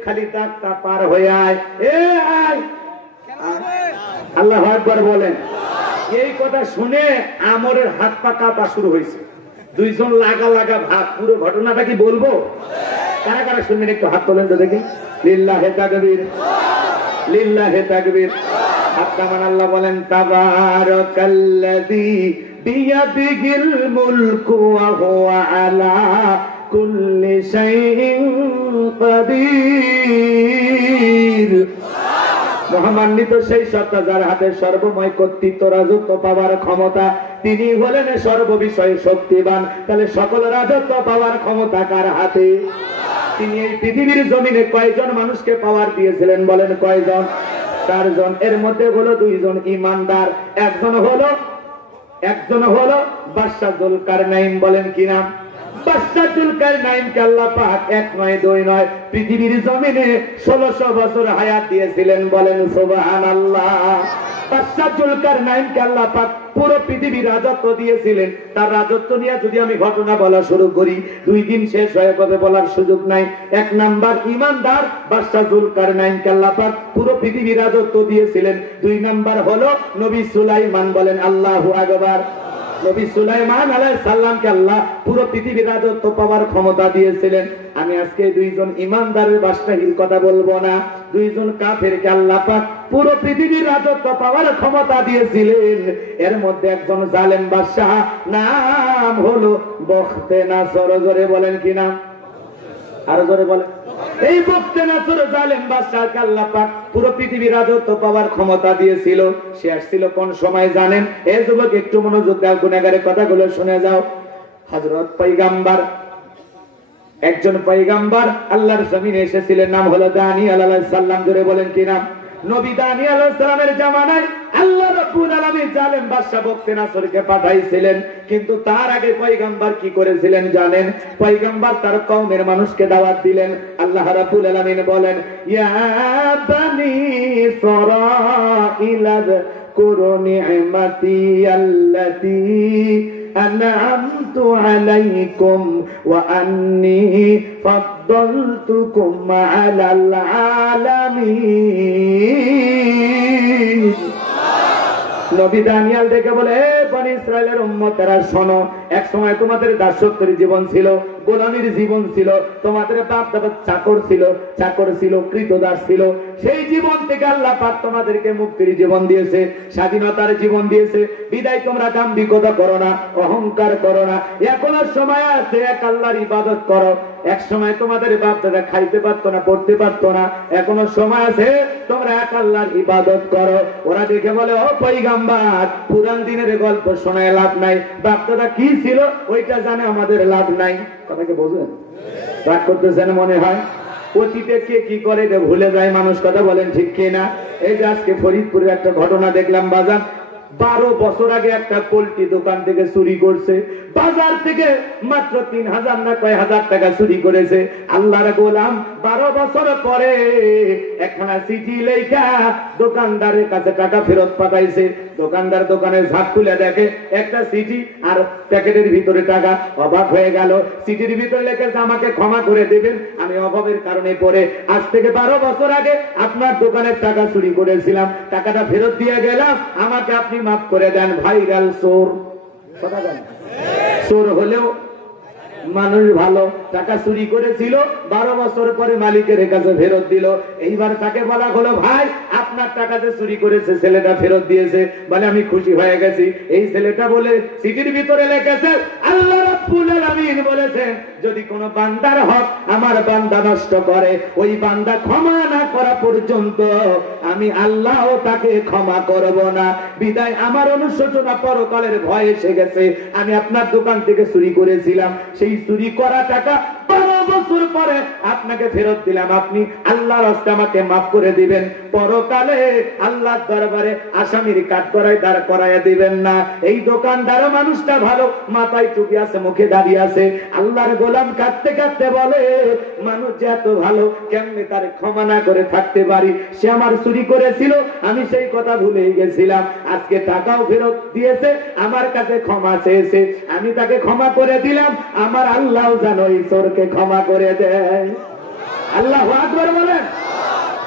খালি দাগটা পার হয়ে আয়, এ আয়। আল্লাহু আকবার বলেন। এই কথা শুনে আমরের হাত পা কাঁপা শুরু হয়েছে। দুইজন লাগা লাগা ভাব। পুরো ঘটনাটা কি বলবো? কারা কারা শুনবেন একটু হাত তোলেন তো দেখি। লিল্লাহে তাকবীর, লিল্লাহে তাকবীর। আত্মান আল্লাহ বলেন, তাবারাকাল্লাযী বিয়াদিহিল মুলকু ওয়া হুয়া আলা কুল্লি শাইইন কাদির। মহামান্বিত সেই সত্তা যার হাতে সর্বময় কর্তৃত্ব, রাজত্ব পাওয়ার ক্ষমতা, তিনি হলেন সর্ববিষয়ে শক্তিবান। তাহলে সকল রাজত্ব পাওয়ার ক্ষমতা কার হাতে? তিনি এই পৃথিবীর জমিনে কয়জন মানুষকে পাওয়ার দিয়েছিলেন বলেন? কয়জন? 4 জন। এর মধ্যে হলো 2 জন ইমানদার, একজন হলো বাদশা যুলকারনাইন। বলেন কি নাম? বাদশা যুলকারনাইনকে আল্লাহ পাক 1 নয় 2 নয় পৃথিবীর জমিনে 1600 বছর হায়াত দিয়েছিলেন। বলেন সুবহানাল্লাহ। বাদশা যুলকারনাইনকে আল্লাহ পাক পুরো পৃথিবীর রাজত্ব দিয়েছিলেন। তার রাজত্ব নিয়ে যদি আমি ঘটনা বলা শুরু করি, 2 দিন শেষ হয়ে যাবে, বলার সুযোগ নাই। 1 নাম্বার ইমানদার বাদশা যুলকারনাইনকে আল্লাহ পাক পুরো পৃথিবীর রাজত্ব দিয়েছিলেন। 2 নাম্বার হলো নবী সুলাইমান। বলেন আল্লাহু আকবার। নবী সুলাইমান আলাইহিস সালামকে আল্লাহ পুরো পৃথিবীর রাজত্ব পাওয়ার ক্ষমতা দিয়েছিলেন। আমি আজকে 2 জন ইমানদারের বাদশাহীর কথা বলবো না, 2 জন কাফেরকে আল্লাহ পাক পুরো পৃথিবীর রাজত্ব পাওয়ার ক্ষমতা দিয়েছিলেন। এর মধ্যে একজন জালেম বাদশা, নাম হলো বখতে নাসর। জোরে বলেন কি নাম? আরো জোরে বলেন। এই বখতে নাসর জালেম বাদশাকে আল্লাহ পাক পুরো পৃথিবীর রাজত্ব পাওয়ার ক্ষমতা দিয়েছিল। সে আসছিল কোন সময় জানেন? এই যুবক একটু মনোযোগ দাও, গুনাহগারের কথাগুলো শুনে যাও। হযরত পয়গম্বর, একজন পয়গম্বর আল্লাহর জমিনে এসেছিলেন, নাম হলো দানিয়েল আলাইহিস সালাম। জোরে বলেন কি নাম? নবী দানিয়েল আলাইহিস সালামের জামানায় আল্লাহ রাব্বুল আলামিন জালেম বাদশা বখতে নাসরকে পাঠাইছিলেন। কিন্তু তার আগে পয়গম্বর কি করেছিলেন জানেন? পয়গম্বর তার কওমের মানুষকে দাওয়াত দিলেন। আল্লাহ রাব্বুল আলামিন বলেন, ইয়া বানি ইসরাঈল আযকুরু নি'মাতি আল্লাতী أنعمت عليكم وأني فضلتكم على العالمين। নবী দানিয়েল দেখে বলে, হে বনি ইসরাইলের উম্মতেরা শোনো, এক সময় তোমাদের দাসত্বের জীবন ছিল, গোলামীর জীবন ছিল, তোমাদের বাপ দাদা চাকর ছিল, কৃতদাস ছিল। সেই জীবন থেকে আল্লাহ পাক তোমাদেরকে মুক্তির জীবন দিয়েছে, স্বাধীনতার জীবন দিয়েছে। বিদায় তোমরা দাম্ভিকতা করো না, অহংকার করো না। এখনো সময় আছে, এক আল্লাহর ইবাদত করো। এক সময় তোমাদের বাপ দাদা খাইতে পারতো না, পড়তে পারতো না, এখনো সময় আছে, তোমরা এক আল্লাহর ইবাদত করো। ওরা দেখে বলে, ও পয়গম্বর, পুরান দিনের গল্প শোনায় লাভ নাই, বাপ দাদা কি ছিল ওইটা জানে আমাদের লাভ নাই। কথাকে বোঝেন? রাগ করতেছেন মনে হয়? অতীতে কে কি করে ভুলে যায় মানুষ। কথা বলেন ঠিক কিনা? এই যে আজকে ফরিদপুরের একটা ঘটনা দেখলাম বাজার, 12 বছর আগে একটা পোল্ট্রি দোকান থেকে চুরি করছে, বাজার থেকে মাত্র 3000 না কয় হাজার টাকা চুরি করেছে। আল্লাহর গোলাম 12 বছর পরে একখানা চিঠি লেখা দোকানদারের কাছে টাকা ফেরত পাঠাইছে। দোকানদার দোকানে ঝাঁপ খুলে দেখে একটা চিঠি আর প্যাকেটের ভিতরে টাকা। অবাক হয়ে গেল। চিঠির ভিতরে লেখেছে, আমাকে ক্ষমা করে দেবেন, আমি অভাবের কারণে পরে আজ থেকে 12 বছর আগে আপনার দোকানের টাকা চুরি করেছিলাম, টাকাটা ফেরত দিয়ে গেলাম, আমাকে আপনি মাফ করে দেন। ভাইরাল চোর। কথা বলেন। চোর হলেও মানুষ ভালো, টাকা চুরি করেছিল, 12 বছর পরে মালিকের কাছে ফেরত দিল। এইবার তাকে বলা হলো, ভাই আপনার টাকা যে চুরি করেছে ছেলেটা ফেরত দিয়েছে। বলে, আমি খুশি হয়ে গেছি। এই ছেলেটা বলে চিঠির ভিতরে লিখেছে, আল্লাহ রাব্বুল আলামিন বলেছেন, যদি কোন বান্দার হক আমার বান্দা নষ্ট করে, ওই বান্দা ক্ষমা না করা পর্যন্ত আমি আল্লাহ তাকে ক্ষমা করব না। বিদায় আমার অনুশোচনা পরকালের ভয় এসে গেছে। আমি আপনার দোকান থেকে চুরি করেছিলাম, সেই চুরি করা টাকা 12 বছর পরে আপনাকে ফেরত দিলাম, আপনি আল্লাহর রাস্তায় আমাকে মাফ করে দিবেন। পরকালে আল্লাহর দরবারে আসামির কাঠগড়ায় দাঁড় করাইয়া দিবেন না। এই দোকানদার মানুষটা ভালো, মাথায় টুপি আছে, মুখে দাঁড়িয়ে আছে। আল্লাহর গোলাম কাঁদতে কাঁদতে বলে, মানুষ যে এত ভালো, কেমনে তার ক্ষমা না করে থাকতে পারি? সে আমার চুরি করেছিল, আমি সেই কথা ভুলে গেছিলাম। আজকে টাকাও ফেরত দিয়েছে, আমার কাছে ক্ষমা চেয়েছে, আমি তাকে ক্ষমা করে দিলাম। আমার আল্লাহ যেন এই চোরকে ক্ষমা করে দেয়। আল্লাহু আকবার বলেন।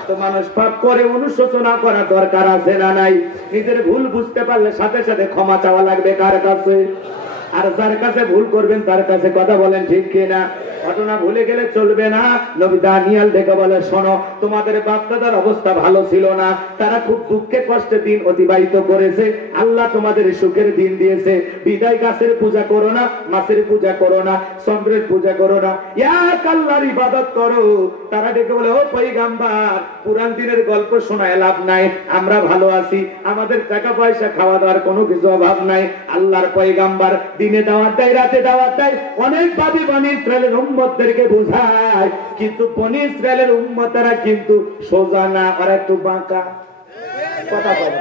তো মানুষ পাপ করে অনুশোচনা করা দরকার আছে না নাই? নিজের ভুল বুঝতে পারলে সাথে সাথে ক্ষমা চাওয়া লাগবে কার কাছে? আর যার কাছে ভুল করবেন তার কাছে কথা বলেন, ঠিক কিনা? ঘটনা ভুলে গেলে চলবে না। নবী দানিয়েল দেখে বলে, শোনো, তোমাদের বাপ দাদার অবস্থা ভালো ছিল না, তারা খুব দুঃখে কষ্টে দিন অতিবাহিত করেছে, আল্লাহ তোমাদের সুখের দিন দিয়েছে। বিদায় গাছের পূজা করো না, মাছের পূজা করো না, চন্দ্রের পূজা করো না, এক আল্লাহর ইবাদত করো। তারা ডেকে বলে, ও পয়গম্বর, পুরান দিনের গল্প শোনায় লাভ নাই, আমরা ভালো আছি, আমাদের টাকা পয়সা খাওয়া দাওয়ার কোনো কিছু অভাব নাই। আল্লাহর পয়গম্বর দিনে দাওয়াত দেয়, রাতে দাওয়াত দেয়, অনেক ভাবে বনি ইসরায়েলের উম্মতদেরকে বুঝায়, কিন্তু বনি ইসরায়েলের উম্মতেরা কিন্তু সোজা না, ওরা একটু বাঁকা। কথা বলে,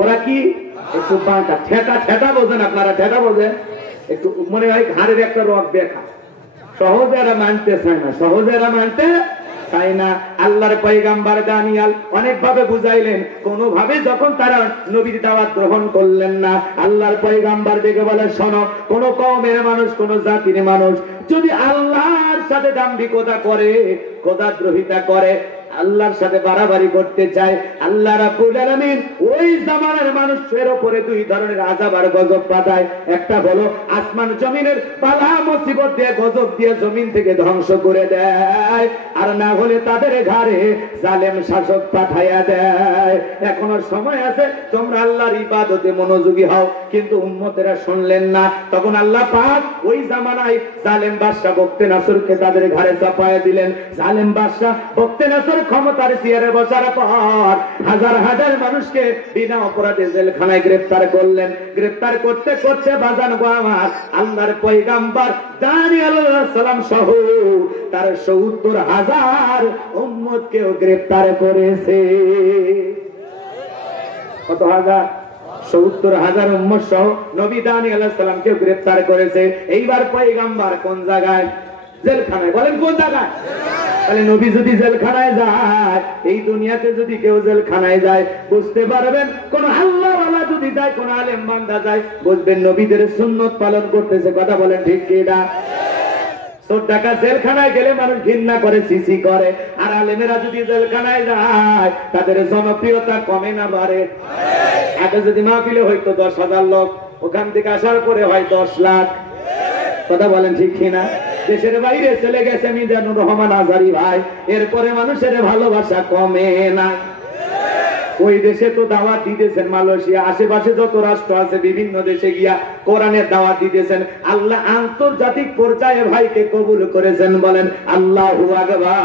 ওরা কি একটু বাঁকা, ঠেটা ঠেটা বোঝেন আপনারা? ঠেটা বোঝেন? একটু মনে হয় ঘাড়ের একটা রক দেখা। সহজে এরা মানতে চায় না, সহজে এরা মানতে চাই না। আল্লাহর পয়গম্বর দানিয়েল অনেক ভাবে বুঝাইলেন, কোনোভাবে যখন তারা নবীর দাওয়াত গ্রহণ করলেন না, আল্লাহর পয়গম্বর দেখে বলে, শোনো, কোন কওমের মানুষ, কোন জাতির মানুষ যদি আল্লাহর সাথে দাম্ভিকতা করে, খোদাদ্রোহিতা করে, আল্লাহর সাথে বাড়াবাড়ি করতে চায়, আল্লাহ রাব্বুল আলামিন ওই জামানার মানুষের উপরে দুই ধরনের আযাব আর গজব পাঠায়। একটা হলো আসমান জমিনের বালা মুসিবত দিয়ে, গজব দিয়ে জমিন থেকে ধ্বংস করে দেয়, আর না হলে তাদের ঘাড়ে জালেম শাসক পাঠাইয়া দেয়। এখনো সময় আছে, তোমরা আল্লাহর ইবাদতে মনোযোগী হও। কিন্তু উম্মতেরা শুনলেন না। তখন আল্লাহ পাক ওই জামানায় জালেম বাদশা বখতে নাসরকে তাদের ঘাড়ে চাপায়া দিলেন। জালেম বাদশা বখতে নাসর ক্ষমতার চেয়ারে বসার পর হাজার হাজার মানুষকে বিনা অপরাধে জেলখানায় গ্রেফতার করলেন। গ্রেফতার করতে করতে বাজান গো আমার, আল্লাহর পয়গম্বর দানিয়েল আলাইহিস সালাম সহ তার ৭০,০০০ উম্মতকেও গ্রেফতার করেছে। কত হাজার? ৭০,০০০ উম্মত সহ নবী দানিয়েল আলাইহিস সালামকে গ্রেফতার করেছে। এইবার পয়গম্বর কোন জায়গায়? জেলখানায়। বলেন কোন জায়গায়? তাহলে নবী যদি জেলখানায় যায়, এই দুনিয়াতে যদি কেউ জেলখানায় যায়, বুঝতে পারবেন কোন আল্লাহওয়ালা যদি যায়, কোন আলেম বান্দা যায়, বুঝবেন নবীদের সুন্নত পালন করতেছে। কথা বলেন, ঠিক কি না? চোর ডাকাত জেলখানায় গেলে মানুষ ঘৃণা করে, সিসি করে। আর আলেমেরা যদি জেলখানায় যায়, তাদের জনপ্রিয়তা কমে না বাড়ে? আগে যদি মাহফিলে হয়তো ১০,০০০ লোক, ওখান থেকে আসার পরে হয় ১০ লাখ। কথা বলেন, ঠিক কিনা? দেশের বাইরে চলে গেছে মিজানুর রহমান আজারি ভাই, এরপরে মানুষের ভালোবাসা কমে না। ওই দেশে তো দাওয়াত দিতেছেন, মালয়েশিয়া, আশেপাশে যত রাষ্ট্র আছে বিভিন্ন দেশে গিয়া কোরআনের দাওয়াত দিতেছেন। আল্লাহ আন্তর্জাতিক পর্যায়ে ভাইকে কবুল করেছেন। বলেন আল্লাহু আকবার।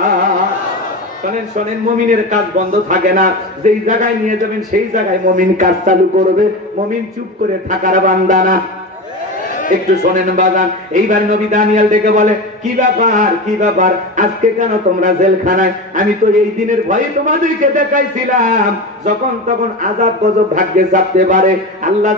শোনেন শোনেন, মুমিনের কাজ বন্ধ থাকে না। যেই জায়গায় নিয়ে যাবেন সেই জায়গায় মুমিন কাজ চালু করবে। মুমিন চুপ করে থাকার বান্দা না। একটু শোনেন বাজান। এইবার নবী দানিয়েল ডেকে বলে, কি ব্যাপার, কি ব্যাপার, আজকে কেন তোমরা জেলখানায়? আমি তো এই দিনের ভয়ে তোমাদেরকে দেখাইছিলাম, যখন তখন আযাব গজব ভাগ্যে চাপতে পারে। আল্লাহ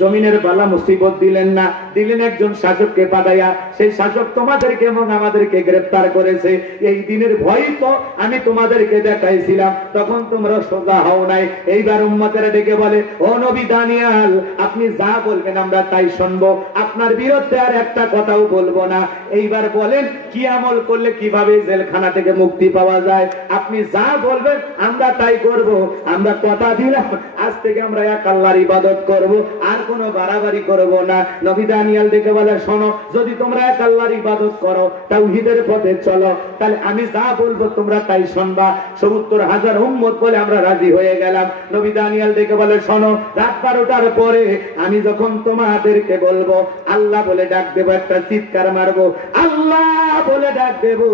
জমিনের বালা মুসিবত দিলেন না, দিলেন একজন শাসককে পাঠাইয়া। সেই শাসক তোমাদেরকে এবং আমাদেরকে গ্রেফতার করেছে। এই দিনের ভয় তো আমি তোমাদেরকে দেখাইছিলাম, তখন তোমরা সোজা হও নাই। এইবার উম্মতেরা ডেকে বলে, ও নবী দানিয়েল, আপনি যা বলবেন আমরা তাই শুনবো, আপনার বিরুদ্ধে আর একটা কথাও বলবো না। এইবার বলেন, কি আমল করলে কিভাবে জেলখানা থেকে মুক্তি পাওয়া যায়? আপনি যা বলবেন আমরা তাই করব। আমরা কথা দিলাম, আজ থেকে আমরা এক আল্লাহর ইবাদত করব, আর কোনো বাড়াবাড়ি করব না। নবী দানিয়েল দেখে বলে, শোনো, যদি তোমরা এক আল্লাহর ইবাদত করো, তাওহীদের পথে চলো, তাহলে আমি যা বলবো তোমরা তাই শুনবা। ৭০,০০০ উম্মত বলে আমরা রাজি হয়ে গেলাম। নবী দানিয়েল দেখে বলে, শোনো, রাত ১২টার পরে আমি যখন তোমাদেরকে বলবো, আল্লাহ বলে ডাক দেবো, একটা চিৎকার মারবো, আল্লাহ বলে ডাক দেবো,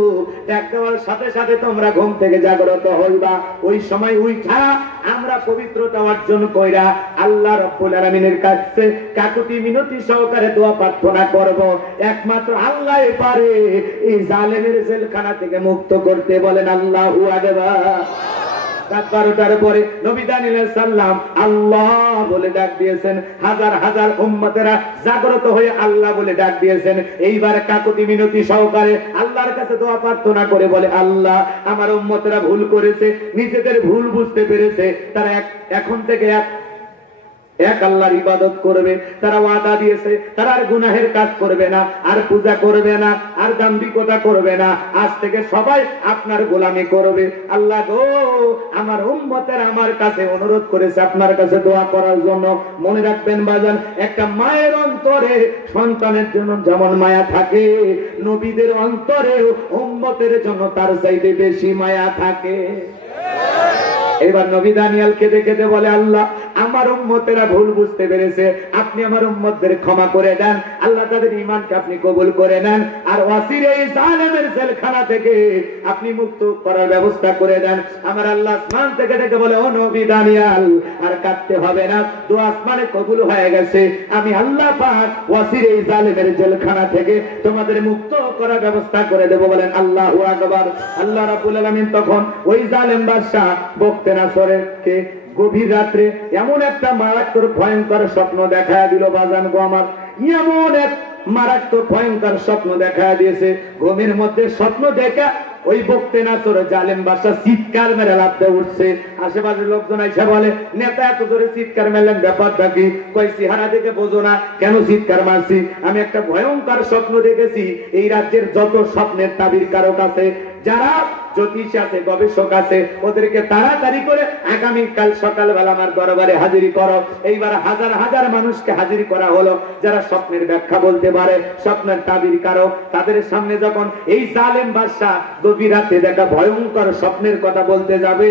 ডাক দেওয়ার সাথে সাথে তোমরা ঘুম থেকে জাগ্রত হইবা। ওই সময় উঠা আমরা পবিত্রতা অর্জন কইরা আল্লাহ রাব্বুল আলামিনের কাছে ডাকছে, কাকুতি মিনতি সহকারে দোয়া প্রার্থনা করব, একমাত্র আল্লাহ পারে এই জালেমের জেলখানা থেকে মুক্ত করতে। বলেন আল্লাহু আকবার। রাত 12টার পরে নবী দানিয়েল আলাইহিস সালাম আল্লাহ বলে ডাক দিয়েছেন। হাজার হাজার উম্মতেরা জাগ্রত হয়ে আল্লাহ বলে ডাক দিয়েছেন। এইবার কাকুতি মিনতি সহকারে আল্লাহর কাছে দোয়া প্রার্থনা করে বলে, আল্লাহ আমার উম্মতেরা ভুল করেছে, নিজেদের ভুল বুঝতে পেরেছে, তারা এখন থেকে এক আল্লাহর ইবাদত করবে। তারা ওয়াদা দিয়েছে তারা আর গুনাহের কাজ করবে না, আর পূজা করবে না, আর দাম্ভিকতা করবে না, আজ থেকে সবাই আপনার গোলামি করবে। আল্লাহ গো, আমার উম্মতের আমার কাছে অনুরোধ করেছে আপনার কাছে দোয়া করার জন্য। মনে রাখবেন বাজান, একটা মায়ের অন্তরে সন্তানের জন্য যেমন মায়া থাকে, নবীদের অন্তরে উম্মতের জন্য তার চাইতে বেশি মায়া থাকে। এবার নবী দানিয়েল কেঁদে কেঁদে বলে, আল্লাহ আমার উম্মতেরা ভুল বুঝতে পেরেছে, আপনি আমার উম্মতদের ক্ষমা করে দেন। আল্লাহ তাদের ঈমানকে আপনি কবুল করে নেন, আর ওয়াসির এই জালেমের জেলখানা থেকে আপনি মুক্ত করার ব্যবস্থা করে দেন। আমার আল্লাহ আসমান থেকে ডেকে বলে, ও নবী দানিয়েল আর কাঁদতে হবে না, দোয়া আসমানে কবুল হয়ে গেছে। আমি আল্লাহ পাক ওয়াসির এই জালেমের জেলখানা থেকে তোমাদের মুক্ত করার ব্যবস্থা করে দেব। বলেন আল্লাহু আকবার। আল্লাহ রাব্বুল আলামিন তখন ওই জালেম বাদশা বখতেনাসরকে গভীর রাত্রে এমন একটা মারাত্মক ভয়ঙ্কর স্বপ্ন দেখা দিল। বাজান গো আমার, এমন এক মারাত্মক ভয়ঙ্কর স্বপ্ন দেখা দিয়েছে। ঘুমের মধ্যে স্বপ্ন দেখা ওই বখতেনাসর জালেম বাদশা চিৎকার মেরে লাফতে উঠছে। আশেপাশের লোকজন এসে বলে, নেতা এত জোরে চিৎকার মারলেন, ব্যাপারটা কি? কই চেহারা দেখে বোঝো না কেন চিৎকার মারছি? আমি একটা ভয়ঙ্কর স্বপ্ন দেখেছি। এই রাজ্যের যত স্বপ্নের তাবির কারক আছে, যারা জ্যোতিষ আছে, গবেষক আছে, ওদেরকে তাড়াতাড়ি করে আগামীকাল সকালবেলা আমার দরবারে হাজিরি করো। এইবার হাজার হাজার মানুষকে হাজির করা হলো, যারা স্বপ্নের ব্যাখ্যা বলতে পারে, স্বপ্নের তাবির কারক। তাদের সামনে যখন এই জালেম বাদশা গভীর রাতে দেখা ভয়ঙ্কর স্বপ্নের কথা বলতে যাবে,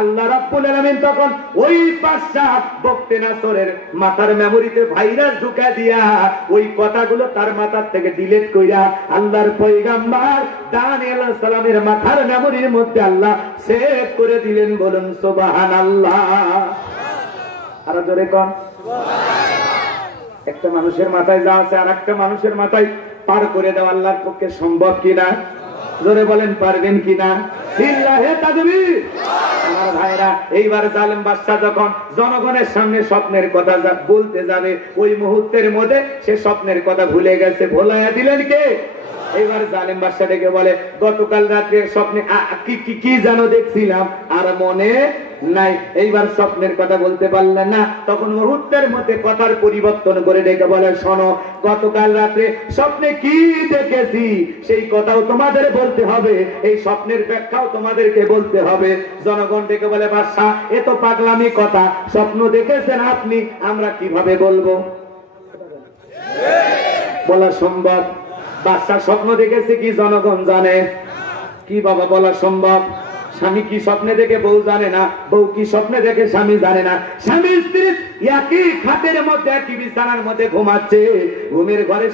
আল্লাহ রাব্বুল আলামিন তখন ওই বাদশা বখতেনাসরের মাথার মেমোরিতে ভাইরাস ঢুকা দিয়া ওই কথাগুলো তার মাথার থেকে ডিলিট কইরা আল্লাহর পয়গম্বর দানিয়েল আলাইহিস সালামের মাথার মেমোরির মধ্যে আল্লাহ সেভ করে দিলেন। বলুন সুবহানাল্লাহ। আর জোরে কোন সুবহানাল্লাহ। একটা মানুষের মাথায় যা আছে আর একটা মানুষের মাথায় পার করে দেওয়া আল্লাহর পক্ষে সম্ভব কিনা? জোরে বলেন, পারবেন কিনা? লিল্লাহি তাকবীর। আমার ভাইরা, এইবার জালেম বাদশা যখন জনগণের সামনে স্বপ্নের কথা বলতে যাবে, ওই মুহূর্তের মধ্যে সে স্বপ্নের কথা ভুলে গেছে। ভোলাইয়া দিলেন কে? এইবার জালেম বাদশা ডেকে বলে, গতকাল রাতে স্বপ্নে কি জানো দেখছিলাম, আর মনে নাই। এইবার স্বপ্নের কথা বলতে পারলেন না, তখন মুহূর্তের মধ্যে কথার পরিবর্তন করে ডেকে বলে, শোনো, গতকাল রাতে স্বপ্নে কি দেখেছি সেই কথাও তোমাদের বলতে হবে, এই স্বপ্নের ব্যাখ্যাও তোমাদেরকে বলতে হবে। জনগণ ডেকে বলে, বাদশা এ তো পাগলামি কথা, স্বপ্ন দেখেছেন আপনি, আমরা কিভাবে বলবো? বলা সম্ভব? বাদশা স্বপ্ন দেখেছে কি জনগণ জানে? কি বাবা বলা সম্ভব? স্বামী কি স্বপ্নে দেখে বউ জানে না? বউ কি স্বপ্নে দেখে স্বামী জানে না? স্বামী স্ত্রী একই খাটের মধ্যে একই বিছানার মধ্যে ঘুমাচ্ছে, ঘুমের ঘরে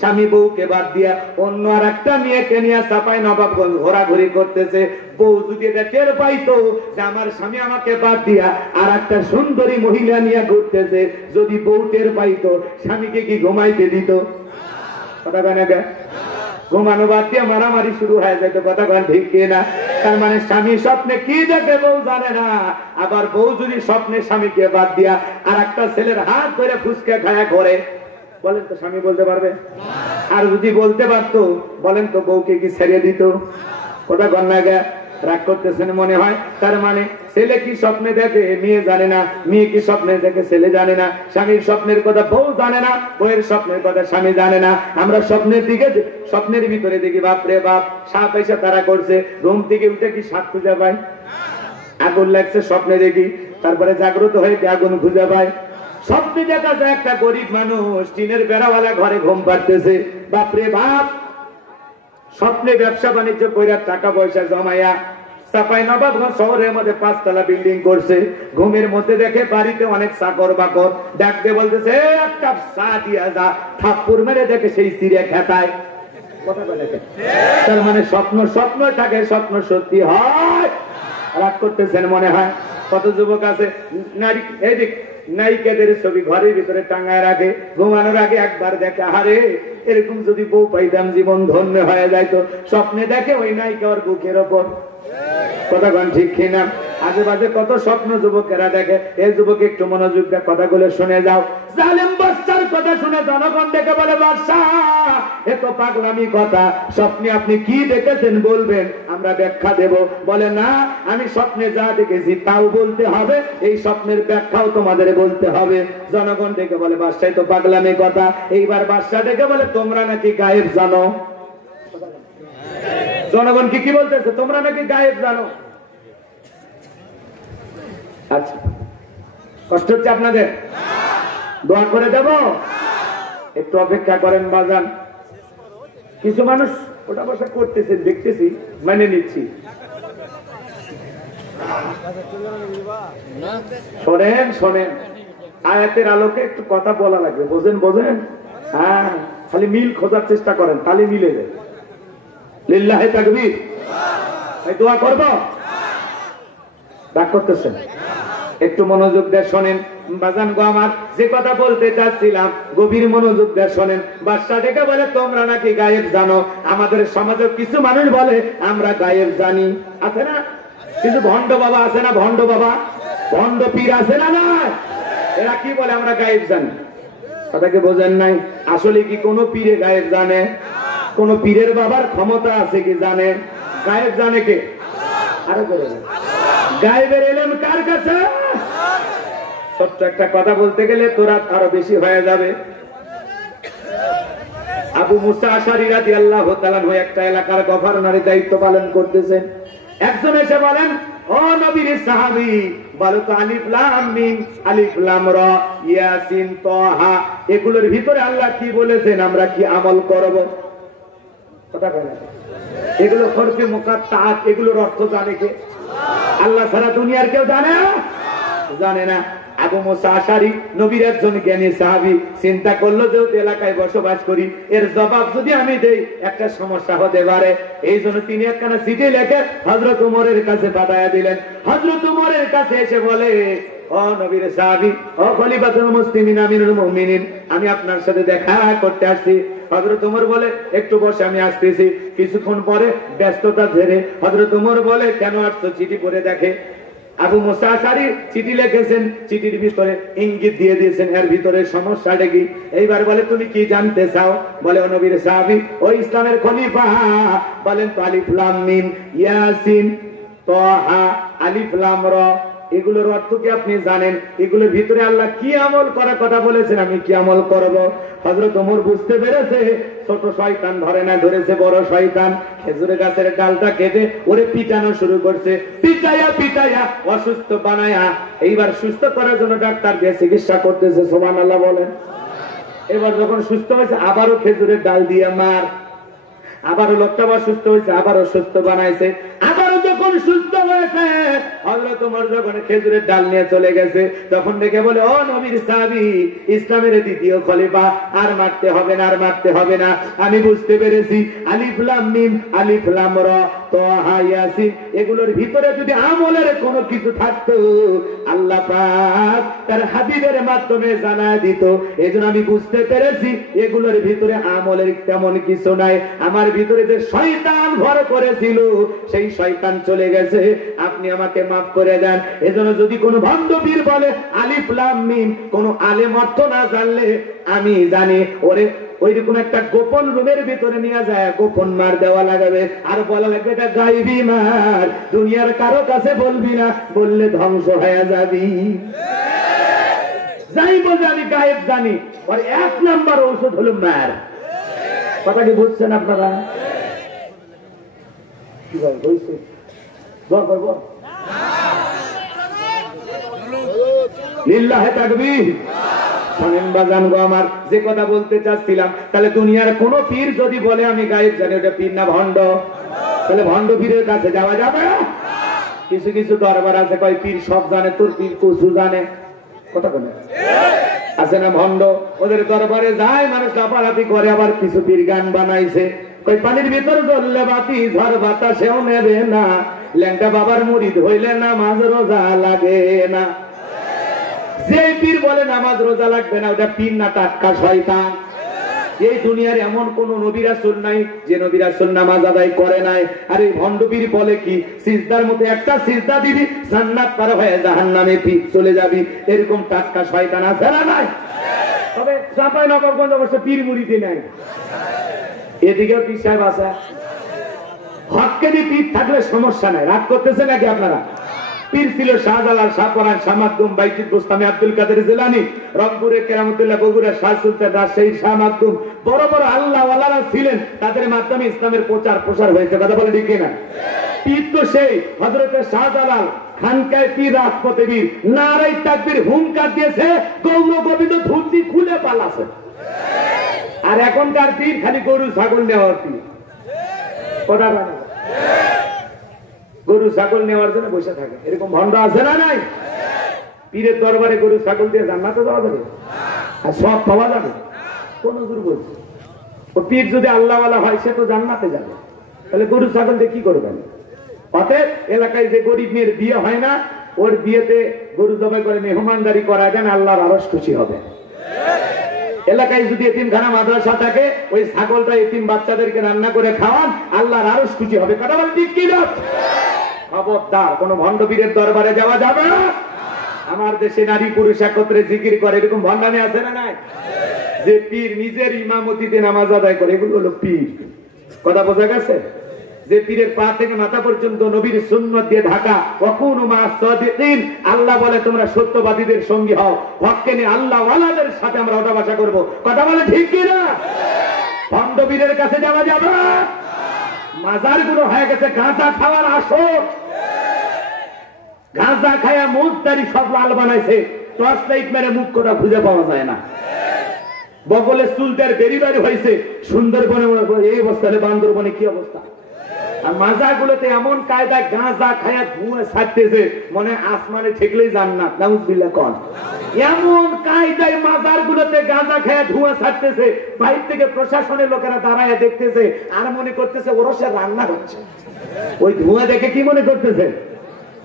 স্বামী বউকে বাদ দিয়া অন্য আর একটা মেয়েকে নিয়ে চাপাই নবাবগঞ্জ ঘোরাঘুরি করতেছে। বউ যদি এটা টের পাইতো যে আমার স্বামী আমাকে বাদ দিয়া আর একটা সুন্দরী মহিলা নিয়ে ঘুরতেছে, যদি বউ টের পাইতো স্বামীকে কি ঘুমাইতে দিত? কথা বলে গে, ঘুমানো বাদ দিয়ে মারামারি শুরু হয়ে যেত। কথা বলেন ঠিক কিনা? তার মানে স্বামী স্বপ্নে কি দেখে বউ জানে না, আবার বউ যদি স্বপ্নে স্বামীকে বাদ দিয়া আর একটা ছেলের হাত ধরে ফুসকে খায়া করে, বলেন তো স্বামী বলতে পারবে? আর যদি বলতে পারতো বলেন তো বউকে কি ছেড়ে দিত? কথা বল না গে, রাগ করতেছেন মনে হয়। তার মানে ছেলে কি স্বপ্নে দেখে মেয়ে জানে না, মেয়ে কি স্বপ্নে দেখে ছেলে জানে না, স্বামীর স্বপ্নের কথা বউ জানে না, বউয়ের স্বপ্নের কথা স্বামী জানে না। আমরা স্বপ্নের দিকে, স্বপ্নের ভিতরে দেখি বাপরে বাপ সাপ এসে তারা করছে, ঘুম থেকে উঠে কি সাপ খুঁজে পায়? আগুন লাগছে স্বপ্নে দেখি, তারপরে জাগ্রত হয়ে আগুন খুঁজে পায়। স্বপ্নে দেখা যায় একটা গরিব মানুষ টিনের বেড়াওয়ালা ঘরে ঘুম পাড়তেছে, বাপরে বাপ স্বপ্নে ব্যবসা বাণিজ্য কইরা টাকা পয়সা জমাইয়া চাপাই নবাবগঞ্জ শহরের মধ্যে 5 তলা বিল্ডিং করছে। ঘুমের মধ্যে দেখে বাড়িতে অনেক চাকর বাকর, ডাকতে বলতেছে এক কাপ চা দিয়া যা, থাপ্পড় মেরে দেখে সেই চিড়ে খেতায়। তার মানে স্বপ্ন থাকে, স্বপ্ন সত্যি হয়। রাগ করতেছেন মনে হয়। কত যুবক আছে নারী, এই দিক নায়িকাদের ছবি ঘরের ভিতরে টাঙায় রাখে, ঘুমানোর আগে একবার দেখে, আরে এরকম যদি বউ পাইতাম জীবন ধন্য হয়ে যাইতো। স্বপ্নে দেখে ওই নায়িকা ওর বুকের ওপর। কথা কন ঠিক কিনা? আশেপাশে কত স্বপ্ন যুবকেরা দেখে। এই যুবক একটু মনোযোগ দিয়ে কথাগুলো শুনে যাও। জালেম বাদশার কথা শুনে জনগণ দেখে বলে, বাদশাহ এ তো পাগলামি কথা, স্বপ্নে আপনি কি দেখেছেন বলবেন, আমরা ব্যাখ্যা দেব। বলে না, আমি স্বপ্নে যা দেখেছি তাও বলতে হবে, এই স্বপ্নের ব্যাখ্যাও তোমাদের বলতে হবে। জনগণ দেখে বলে, বাদশাহ তো পাগলামি কথা। এইবার বাদশাহ দেখে বলে, তোমরা নাকি গায়েব জানো। জনগণ কি বলতেছে? তোমরা নাকি গায়েব জানো। আচ্ছা, কষ্ট হচ্ছে আপনাদের? দোয়া করে দেব, একটু অপেক্ষা করেন বাজান। কিছু মানুষ ওটা বসা করতেছে, দেখতেছি, মানে নিচ্ছি। শোনেন শোনেন, আয়াতের আলোকে একটু কথা বলা লাগবে, বোঝেন বোঝেন? হ্যাঁ, খালি মিল খোঁজার চেষ্টা করেন, তাহলে মিলে যায়। লিল্লাহি তাকবীর। এই দোয়া করব, রাগ করতেছেন? একটু মনোযোগ দিয়ে শোনেন বাজান গো আমার, যে কথা বলতে চাচ্ছিলাম গভীর মনোযোগ দিয়ে শোনেন। বাদশা ডেকে বলে, তোমরা নাকি গায়েব জানো। আমাদের সমাজে কিছু মানুষ বলে আমরা গায়েব জানি। আছে না কিছু ভণ্ড বাবা? আছে না ভণ্ড বাবা? ভণ্ড পীর আছে না? না, এরা কি বলে? আমরা গায়েব জানি। কথাকে বোঝেন নাই? আসলে কি কোন পীরে গায়েব জানে? কোন পীরের বাবার ক্ষমতা আছে কি জানে? গায়েব জানে কে? আরো করে গায়েবের এলেম কার কাছে? ছোট্ট একটা কথা বলতে গেলে তোরা আরো বেশি হয়ে যাবে। আবু মুসা আশারী রাদিয়াল্লাহু তাআলা একটা এলাকার গভর্নরের দায়িত্ব পালন করতেছেন। একজন এসে বলেন, ও নবীর সাহাবী, বলো তো আলিফ লাম মিম, আলিফ লাম রা, ইয়াসিন, তাহা, এগুলোর ভিতরে আল্লাহ কি বলেছেন, আমরা কি আমল করব? কথা বলেন, এগুলো হরফে মুকাত্তাআত, এগুলোর অর্থ জানে কে? আল্লাহ ছাড়া দুনিয়ার কেউ জানে? জানে না। আবু মুসা আশারী নবীর একজন জ্ঞানী সাহাবী, চিন্তা করলো যে এলাকায় বসবাস করি, এর জবাব যদি আমি দেই একটা সমস্যা হতে পারে। এই জন্য তিনি একখানা চিঠি লিখে হযরত ওমরের কাছে পাঠায়া দিলেন। হযরত ওমরের কাছে এসে বলে, ও নবীর সাহাবী, ও খলিফাতুল মুসলিমিন, আমিরুল মুমিনিন, আমি আপনার সাথে দেখা করতে আসছি। হযরত ওমর বলে, একটু বসে, আমি আসতেছি। কিছুক্ষণ পরে ব্যস্ততা ঝেড়ে হযরত ওমর বলে, কেন আসছো? চিঠি পড়ে দেখে আবু মুসা আশারী চিঠি লিখেছেন, চিঠির ভিতরে ইঙ্গিত দিয়ে দিয়েছেন এর ভিতরে সমস্যাটা কি। এইবার বলে, তুমি কি জানতে চাও? বলে, ও নবীর সাহাবী, ও ইসলামের খলিফা, বলেন তো আলিফ লাম মিম, ইয়াসিন, তাহা, আলিফ লাম রা, এগুলোর অর্থ কি আপনি জানেন? এগুলোর ভিতরে আল্লাহ কি আমল করার কথা বলেছেন, আমি কি আমল করব? হযরত ওমর বুঝতে পেরেছে ছোট শয়তান ধরে না, ধরেছে বড় শয়তান। খেজুরের গাছের ডালটা কেটে ওরে পিটানো শুরু করছে, পিটাইয়া পিটাইয়া অসুস্থ বানায়া এইবার সুস্থ করার জন্য ডাক্তার দিয়ে চিকিৎসা করতেছে। সুবহানাল্লাহ বলেন। এবার যখন সুস্থ হয়েছে, আবারও খেজুরের ডাল দিয়ে মার, আবারও লোকটা সুস্থ হয়েছে, আবারও সুস্থ বানাইছে। আবারও যখন সুস্থ হয়েছে, হযরত ওমর যখন খেজুরের ডাল নিয়ে চলে গেছে, তখন দেখে বলে, ও নবীর সাহাবী, ইসলামের দ্বিতীয় খলিফা, আর মারতে হবে না, আর মারতে হবে না, আমি বুঝতে পেরেছি। আলিফ লাম মিম, আলিফ লাম রা, তাহা, ইয়াসিন, এগুলোর ভিতরে যদি আমলের কোনো কিছু থাকতো, আল্লাহ পাক তার হাবিবের মাধ্যমে জানায় দিত। এজন্য আমি বুঝতে পেরেছি এগুলোর ভিতরে আমলের তেমন কিছু নাই। আমার ভিতরে যে শয়তান ভর করেছিল, সেই শয়তান চলে গেছে, আপনি আমাকে মাফ করে দেন। এজন্য যদি কোনো ভণ্ড পীর বলে আলিফ লাম মিম, কোন আলেম অর্থ না জানলে আমি জানি, ওরে ওইরকম একটা গোপন রুমের ভিতরে নিয়ে যায় গোপন মার দেওয়া লাগাবে, আর বলা লাগবে এটা গায়েবী মার, দুনিয়ার কারো কাছে বলবি না, বললে ধ্বংস হয়ে যাবি। যাই বলবে আমি গায়েব জানি, আর 1 নাম্বার ঔষধ হলো মার। কথা কি বুঝছেন আপনারা? কি ভাই বলছে? দোয়া করব? লিল্লাহি তাকবীর। শোনেন বাজান গো আমার, যে কথা বলতে চাচ্ছিলাম, তাহলে দুনিয়ার কোন পীর যদি বলে আমি গায়েব জানি, ওটা পীর না ভণ্ড? তাহলে ভণ্ড পীরের কাছে যাওয়া যাবে? কিছু কিছু দরবার আছে কয় পীর সব জানে, তোর পীর কুসু জানে। কথা বলে আছে না ভণ্ড, ওদের দরবারে যায় মানুষ লাফালাফি করে। আবার কিছু পীর গান বানাইছে, কই পানির ভিতর জ্বললে বাতি, ঝড় বাতাসেও নেবে না, ল্যাংটা বাবার মুরিদ হইলে নামাজ রোজা লাগে না। যে পীর বলে নামাজ রোজা লাগবে না, ওটা পীর না, টাটকা শয়তান। এই দুনিয়ার এমন কোন নবী রাসূল নাই যে নবী রাসূল নামাজ আদায় করে নাই। আর এই ভণ্ড পীর বলে কি, সিজদার মতো একটা সিজদা দিবি, জান্নাত পার হয়ে জাহান্নামে চলে যাবি। এরকম টাটকা শয়তান আছে না নাই? তবে চাঁপাই নবাবগঞ্জ অবশ্য পীর মুরিদি নাই, এদিকেও পীর সাহেব আছে। হককে দিয়ে পীর থাকলে সমস্যা নাই। রাগ করতেছে নাকি আপনারা? পীর ছিল শাহজালাল, শাহপরান, শাহ মাকদুম, বাইজিদ বুস্তামি, আব্দুল কাদের জিলানী, রংপুরে কেরামতুল্লাহ, বগুড়া শাহ সুলতান, রাজশাহী শাহ মাকদুম, বড় বড় আল্লাহ ওয়ালারা ছিলেন, তাদের মাধ্যমে ইসলামের প্রচার হয়েছে। কথা বলে ঠিক না? পীর তো সেই হযরতে শাহজালাল, খানকায় পীর, রাজপথে বীর, নারাই তাকবীর হুঙ্কার দিয়েছে, গৌর গোবিন্দ ধুতি খুলে পালাছে। আর এখনকার পীর খালি গরু ছাগল নেওয়ার পীর। কথা বলে গরু ছাগল নেওয়ার জন্য বসে থাকে, এরকম ভণ্ড আছে না নাই? পীরের দরবারে গরু ছাগল দিয়ে জান্নাতে যাওয়া যাবে আর সব পাওয়া যাবে? কোন দুর্বল? ও পীর যদি আল্লাহওয়ালা হয় সে তো জান্নাতে যাবে, তাহলে গরু ছাগল দিয়ে কি করবেন? অতএব এলাকায় যে গরিব মেয়ের বিয়ে হয় না, ওর বিয়েতে গরু জবাই করে মেহমানদারি করা যায় না, আল্লাহর আরশ খুশি হবে। এলাকায় যদি এতিমখানা মাদ্রাসা থাকে, ওই ছাগলটা এতিম বাচ্চাদেরকে রান্না করে খাওয়ান, আল্লাহর আরশ খুশি হবে। কথা বল ঠিক কি না? খবরদার, কোন ভণ্ড পীরের দরবারে যাওয়া যাবে না। আমার দেশে নারী পুরুষ একত্রে জিকির করে, এরকম ভণ্ডামি আছে না নাই? যে পীর নিজের ইমামতিতে নামাজ আদায় করে, এগুলো হলো পীর। কথা বোঝা গেছে? যে পীরের পা থেকে মাথা পর্যন্ত নবীর সুন্নাত দিয়ে ঢাকা, ওয়াকুনু মা'আস সাদিকিন, আল্লাহ বলে তোমরা সত্যবাদীদের সঙ্গী হও। হককে নিয়ে আল্লাহ ওয়ালাদের সাথে আমরা ওঠা বসা করব। কথা বলে ঠিক কি না? ভণ্ড পীরের কাছে যাওয়া যাবে না। মাজারগুলো হয়ে গেছে গাঁজা খাওয়ার আসর। গাঁজা খায়া মুজদারি সব লাল বানাইছে, টর্চ লাইট মেরে মুখ কোটা খুঁজে পাওয়া যায় না। বগলে চুলটার বেরি বাড়ি হয়েছে, সুন্দরবনে এই অবস্থা, বান্দরবনে কি অবস্থা? আর মাজারগুলোতে এমন কায়দা গাঁজা খায়া ধুঁয়া ছাড়তেছে, মনে আসমানে ঠেকলেই জান্নাত। নাউজুবিল্লাহ কোন এমন কায়দায় মাজারগুলোতে গাঁজা খায়া ধুঁয়া ছাড়তেছে, বাইরে থেকে প্রশাসনের লোকেরা দাঁড়ায় দেখতেছে, আর মনে করতেছে ওরসে রান্না হচ্ছে। ওই ধোঁয়া দেখে কি মনে করতেছে?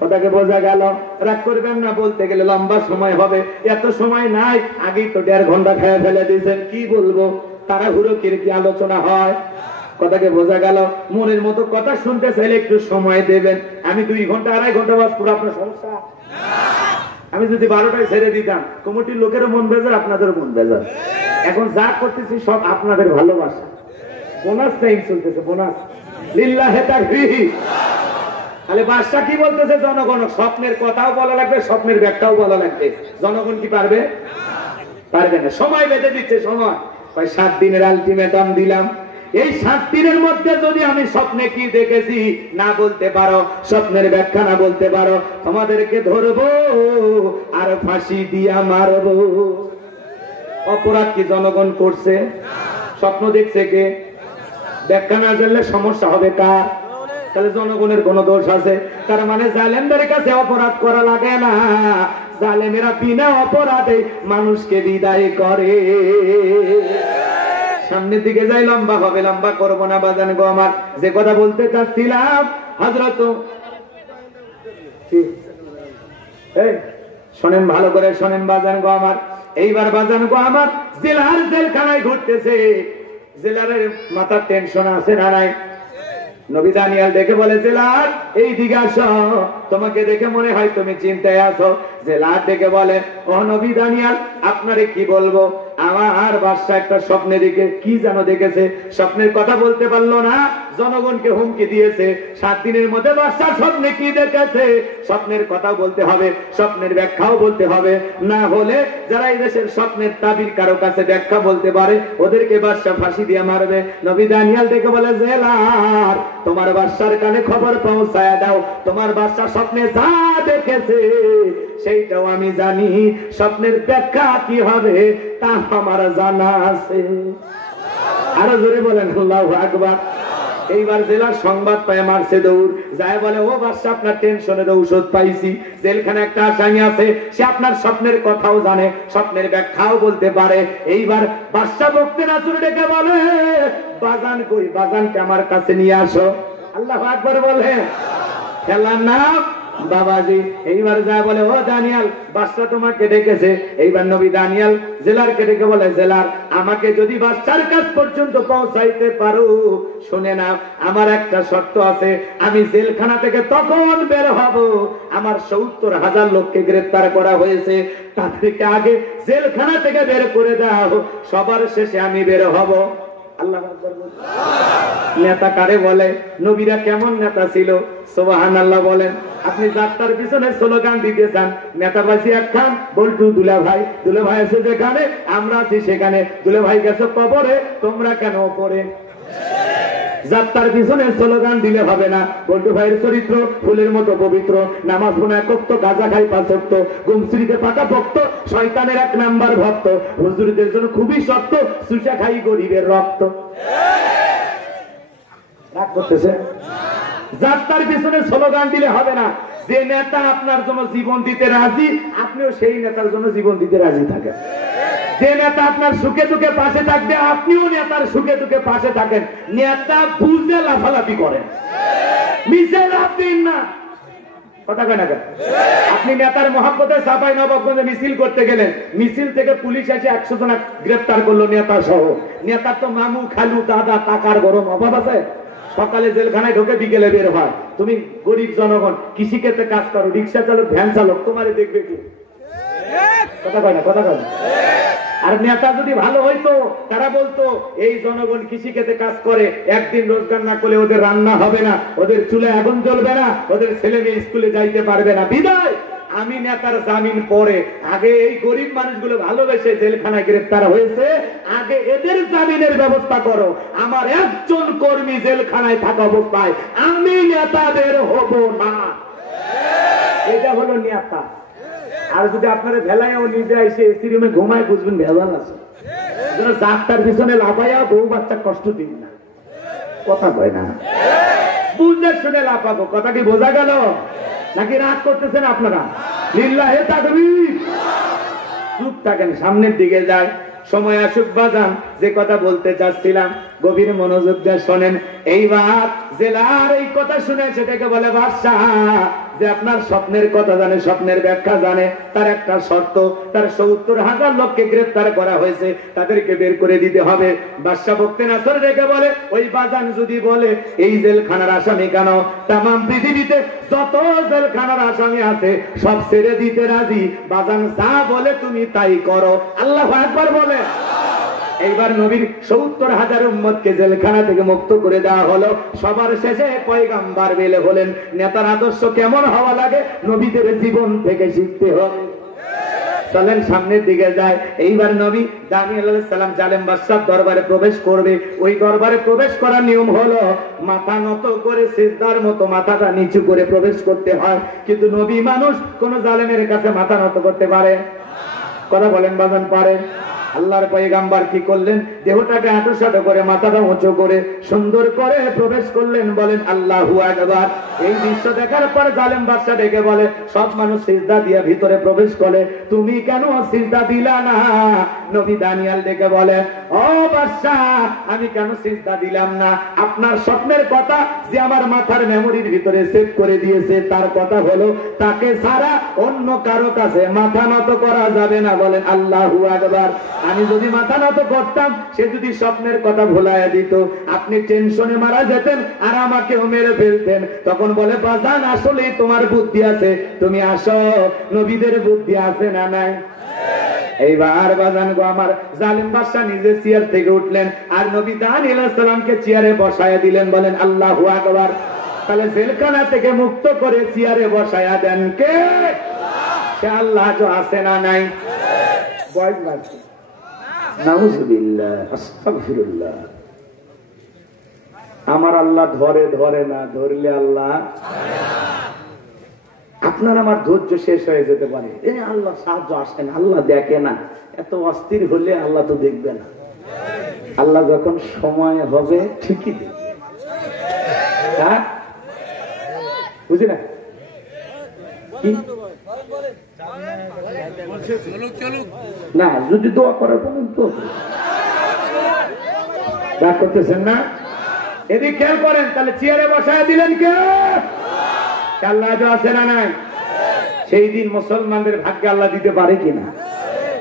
কথাকে বোঝা গেল? রাগ করবেন না, বলতে গেলে লম্বা সময় হবে, এত সময় নাই। আগেই তো 1.5 ঘন্টা খেয়ে ফেলে দিয়েছেন। কি বলবো, তাড়াহুড়ো করে কি আলোচনা হয়? কথাকে বোঝা গেল? মনের মতো কথা শুনতে চাইলে একটু সময় দেবেন। আমি 2 ঘন্টা 2.5 ঘন্টা বাস পুরো, আপনার সমস্যা? আমি যদি 12টায় ছেড়ে দিতাম, কমিটির লোকেরও মন বেজার, আপনাদেরও মন বেজার। এখন যা করতেছি সব আপনাদের ভালোবাসা। বোনাস টাইম চলতেছে, বোনাস লিল্লাহি তাকবীর। তাহলে বাদশা কি বলতেছে? জনগণ স্বপ্নের কথাও বলা লাগবে, স্বপ্নের ব্যাখ্যাও বলা লাগবে। জনগণ কি পারবে? পারবে না। সময় বেঁধে দিচ্ছে, সময় 7 দিনের আলটিমেটাম দিলাম। এই 7 দিনের মধ্যে যদি আমি স্বপ্নে কি দেখেছি না বলতে পারো, স্বপ্নের ব্যাখ্যা না বলতে পারো, তোমাদেরকে ধরবো আর ফাঁসি দিয়া মারবো। অপরাধ কি জনগণ করছে? স্বপ্ন দেখছে কে? ব্যাখ্যা না জানলে সমস্যা হবে কার? তাহলে জনগণের কোন দোষ আছে? তার মানে জালেমদের কাছে অপরাধ করা লাগে না, জালেমেরা বিনা অপরাধে মানুষকে বিদায় করে। সামনের দিকে যাই, লম্বা হবে, লম্বা করবো না বাজান গো আমার। যে কথা বলতে চাচ্ছিলাম, হযরত শোনেন, ভালো করে শোনেন বাজান গো আমার। এইবার বাজান গো আমার, জেলার জেলখানায় ঘুরতেছে। জেলারের মাথার টেনশন আছে না নাই? নবী দানিয়েল দেখে বলে, জেলার এই দিকে আসো, তোমাকে দেখে মনে হয় তুমি চিন্তায় আছো। জেলার দেখে বলে, ও নবী দানিয়েল, আপনারে কি বলবো, আমার বাদশা একটা স্বপ্নে দেখে কি যেন দেখেছে, স্বপ্নের কথা বলতে পারলো না, জনগণকে হুমকি দিয়েছে। 7 দিনের মধ্যে বাদশা স্বপ্নে কি দেখেছে, স্বপ্নের কথা বলতে হবে, স্বপ্নের ব্যাখ্যাও বলতে হবে। না হলে যারা এই দেশের স্বপ্নের তাবির কারো কাছে ব্যাখ্যা বলতে পারে, ওদেরকে বাদশা ফাঁসি দিয়ে মারবে। নবী দানিয়েল দেখে বলে, জেলার তোমার বাদশার কানে খবর পৌঁছায় দাও, তোমার বাদশা স্বপ্নে যা দেখেছে সেইটাও আমি জানি, স্বপ্নের ব্যাখ্যা কি হবে তা আমার জানা আছে। আরো জোরে বলেন আল্লাহু আকবার। এইবার জেলার সংবাদ পায় মারছে দৌড়, যায় বলে, ও বাদশা আপনার টেনশনের ঔষধ পাইছি, জেলখানে একটা আসামি আছে, সে আপনার স্বপ্নের কথাও জানে, স্বপ্নের ব্যাখ্যাও বলতে পারে। এইবার বাদশা বকতে না শুরু ডেকে বলে, বাজান কই, বাজানকে আমার কাছে নিয়ে আসো। আল্লাহু আকবার বলে। খেলার নাম বাবাজি এইবার যা বলে, ও দানিয়াল, বাদশা তোমাকে ডেকেছে। এইবার নবী দানিয়াল জেলারকে ডেকে বলে, জেলার, আমাকে যদি বাদশার কাছ পর্যন্ত পৌঁছাইতে পারো, শুনে নাও, আমার একটা শর্ত আছে। আমি জেলখানা থেকে তখন বের হব, আমার ৭০,০০০ লোককে গ্রেফতার করা হয়েছে, তাদেরকে আগে জেলখানা থেকে বের করে দাও, সবার শেষে আমি বের হব। আল্লাহ নেতা কারে বলে? নবীরা কেমন নেতা ছিল? সুবহানাল্লাহ বলেন। আপনি যাত্রার পিছনে স্লোগান দিতে চান, নেতাবাজি একখান, বল্টু দুলাভাই, দুলাভাই আছে যেখানে, আমরা আছি সেখানে, দুলাভাই গেছে কবরে, তোমরা কেন ওপরে? যাত্রার পিছনে স্লোগান দিলে হবে না। বল্টু ভাইয়ের চরিত্র ফুলের মতো পবিত্র, নামাজ পড়ে একক্ত, গাঁজা খাই ৫ ওয়াক্ত, গুমসুরিতে পাকা ভক্ত, শয়তানের ১ নাম্বার ভক্ত, হুজুরদের জন্য খুবই শক্ত, সুচা খাই গরিবের রক্ত। রাগ করতেছে? যাত্রার পিছনে স্লোগান দিলে হবে না। যে নেতা আপনার জন্য জীবন দিতে রাজি, আপনিও সেই নেতার জন্য জীবন দিতে রাজি থাকেন। যে নেতা আপনার সুখে দুঃখে পাশে থাকবে, আপনিও নেতার সুখে দুঃখে পাশে থাকেন। নেতা বুঝে লাফালাফি করেন, মিশে লাফ দিন না। কথা কয় না কেন? আপনি নেতার মহব্বতে চাপাই নবাবগঞ্জে মিছিল করতে গেলেন, মিছিল থেকে পুলিশ এসে ১০০ জন গ্রেফতার করলো নেতা সহ। নেতার তো মামু খালু দাদা টাকার গরম অভাব আছে, সকালে জেলখানায় ঢোকে, বিকেলে বের হয়। তুমি গরিব জনগণ, কৃষিক্ষেত্রে কাজ করো, রিক্সা চালক, ভ্যান চালক, তোমারে দেখবে কি? কথা কয় না? কথা কয় না? আর নেতা যদি ভালো হইতো, তারা বলতো এই জনগণ কৃষিক্ষেত্রে কাজ করে, একদিন রোজগার না করলে ওদের রান্না হবে না, ওদের চুলে আগুন জ্বলবে না, ওদের ছেলে মেয়ে স্কুলে যাইতে পারবে না। বিদায় আমি নেতার জামিন পরে, আগে এই গরিব মানুষগুলো ভালোবেসে জেলখানায় গ্রেফতার হয়েছে, আগে এদের জামিনের ব্যবস্থা করো। আমার একজন কর্মী জেলখানায় থাকা অবস্থায় আমি নেতাদের হব না। এটা হলো নেতা। আর যদি আপনারা ভেলায়ও নিজে এসে এসি রুমে ঘুমায়, বুঝবেন ভেজাল আছে। যাত্রার পিছনে লাফাইয়া বউ বাচ্চা কষ্ট দিন না। কথা কয় না? বুঝে শুনে লাফাবো। কথা কি বোঝা গেল? নাকি রাগ করতেছেন আপনারা? লিল্লাহে তাকবীর। চুপ থাকেন, সামনের দিকে যায়। সময় আসুক বাজান, যে কথা বলতে চাচ্ছিলাম গভীর মনোযোগ দিয়ে শোনেন। এইবার জেলার এই কথা শুনে সেটাকে বলে বাদশা, যে আপনার স্বপ্নের কথা জানে, স্বপ্নের ব্যাখ্যা জানে, তার একটা শর্ত, তার ৭০,০০০ লোককে গ্রেফতার করা হয়েছে, তাদেরকে বের করে দিতে হবে। বাদশা বক্তে নাসর রেখে বলে, ওই বাজান যদি বলে এই জেলখানার আসামি কেন, তামাম পৃথিবীতে যত জেলখানার আসামি আছে সব ছেড়ে দিতে রাজি, বাজান যা বলে তুমি তাই করো। আল্লাহু আকবার বলে। এইবার নবীর ৭০,০০০ উম্মতকে জেলখানা থেকে মুক্ত করে দেওয়া হলো। সবার শেষে পয়গাম্বার বেলে হলেন। নেতার আদর্শ কেমন হওয়া লাগে নবীদের জীবন থেকে শিখতে হবে। চলেন সামনের দিকে যায়। এইবার নবী দানিয়েল আলাইহিস সালাম জালেম বাদশার দরবারে প্রবেশ করবে। ওই দরবারে প্রবেশ করার নিয়ম হলো মাথা নত করে, সিজদার মতো মাথাটা নিচু করে প্রবেশ করতে হয়। কিন্তু নবী মানুষ, কোন জালেমের কাছে মাথা নত করতে পারে? কথা বলেন বাজান, পারে? আল্লাহর পয়গাম্বার কি করলেন? দেহটাকে আঁটো করে, মাথাটা উঁচু করে, সুন্দর করে প্রবেশ করলেন। বলেন আল্লাহু আকবার। এই দৃশ্য দেখার পর জালেম বাদশা ডেকে বলে, সব মানুষ সিজদা দিয়ে ভিতরে প্রবেশ করে, তুমি কেন সিজদা দিলা না? নবী দানিয়েল ডেকে বলে, ও বাদশা, আমি কেন সিজদা দিলাম না? আপনার স্বপ্নের কথা যে আমার মাথার মেমোরির ভিতরে সেভ করে দিয়েছে, তার কথা হলো তাকে ছাড়া অন্য কারো কাছে মাথা নত করা যাবে না। বলেন আল্লাহু আকবার। আমি যদি মাথা নত করতাম, সে যদি স্বপ্নের কথা ভুলাইয়া দিত, আপনি টেনশনে মারা যেতেন আর আমাকেও মেরে ফেলতেন। তখন বলে, বাজান আসলেই তোমার বুদ্ধি আছে, তুমি আসো। নবীদের বুদ্ধি আছে না নাই? এইবার বাজান গো আমার, জালিম বাদশা নিজে চেয়ার থেকে উঠলেন আর নবী দানিয়েল আলাইহিস সালামকে চেয়ারে বসায়া দিলেন। বলেন আল্লাহু আকবার। তাহলে জেলখানা থেকে মুক্ত করে চেয়ারে বসায়া দেন কে? সে আল্লাহ তো আছে না নাই? বয়স বাড়ছে। নাউযুবিল্লাহ, আস্তাগফিরুল্লাহ। আমার আল্লাহ ধরে ধরে না, ধরলে আল্লাহ। আপনার আমার ধৈর্য শেষ হয়ে যেতে পারে, আল্লাহ সাহায্য আসে না, আল্লাহ দেখে না। এত অস্থির হলে আল্লাহ তো দেখবে না। আল্লাহ যখন সময় হবে ঠিকই দেখবে। হ্যাঁ, বুঝি না? কি না, যদি দোয়া করার পর্যন্ত রাগ করতেছেন না? এদিকে খেয়াল করেন, তাহলে চেয়ারে বসায় দিলেন কে? আল্লাহ আজও আছে না নাই? সেই দিন মুসলমানদের ভাগ্যে আল্লাহ দিতে পারে কিনা?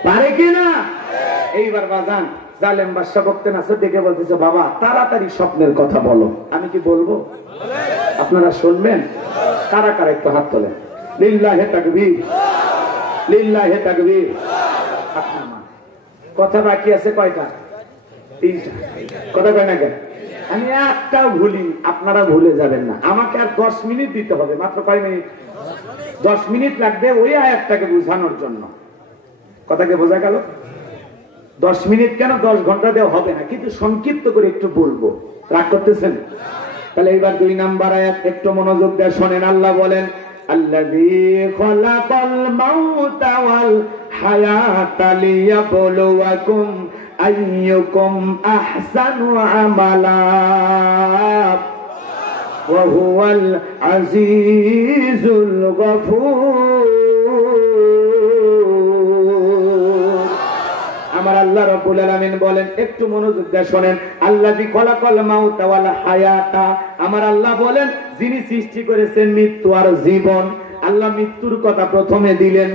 পারে কিনা? এইবার বাজান জালেম বাদশা বক্তে নাসে দেখে বলতেছে, বাবা তাড়াতাড়ি স্বপ্নের কথা বলো। আমি কি বলবো? আপনারা শুনবেন? কারা কারা একটু হাত তোলেন। লিল্লাহে তাকবীর, লিল্লাহে তাকবীর। কথা বাকি আছে কয়টা? 3টা। কথা কয় না কেন? আমি একটাও ভুলি, আপনারা ভুলে যাবেন না। আমাকে আর 10 মিনিট দিতে হবে। মাত্র কয় মিনিট? 10 মিনিট লাগবে ওই আয়াতটাকে বোঝানোর জন্য। কথাকে বোঝা গেল? 10 মিনিট কেন, 10 ঘন্টা দেওয়া হবে না, কিন্তু সংক্ষিপ্ত করে একটু বলবো। রাগ করতেছেন? তাহলে এবার 2 নাম্বার আয়াত একটু মনোযোগ দিয়ে শোনেন। আল্লাহ বলেন, আল্লাযী খালাকাল মাউতা ওয়াল হায়াতা লিয়াবলুয়াকুম আইয়ুকুম আহসানু আমালা ওয়া হুয়াল আজিজুল গফুর। আমার আল্লাহ রাব্বুল আলামিন বলেন, একটু মনোযোগ দিয়ে শুনেন। আল্লাযী খালাকাল মাউতা ওয়াল হায়াতা, আমার আল্লাহ বলেন যিনি সৃষ্টি করেছেন মৃত্যু আর জীবন। আল্লাহ মৃত্যুর কথা প্রথমে দিলেন।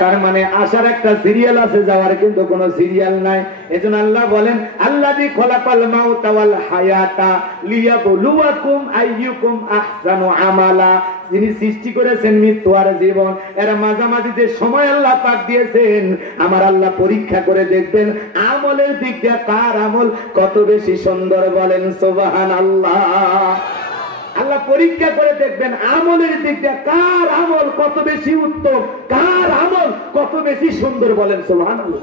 তার মানে আসার একটা সিরিয়াল আছে, যাওয়ার কিন্তু কোনো সিরিয়াল নাই। এজন্য আল্লাহ বলেন, আল্লাযী খালাকাল মাউতা ওয়াল হায়াতা লিয়াবলুয়াকুম আইয়ুকুম আহসানু আমালা, যিনি সৃষ্টি করেছেন মৃত্যু আর জীবন। এর মাঝামাঝি যে সময় আল্লাহ পাক দিয়েছেন, আমার আল্লাহ পরীক্ষা করে দেখবেন আমলের দিক দিয়ে কার আমল কত বেশি সুন্দর। বলেন সুবহানাল্লাহ। আল্লাহ পরীক্ষা করে দেখবেন আমলের দিক দিয়ে কার আমল কত বেশি উত্তম, কার আমল কত বেশি সুন্দর। বলেন সুবহানাল্লাহ।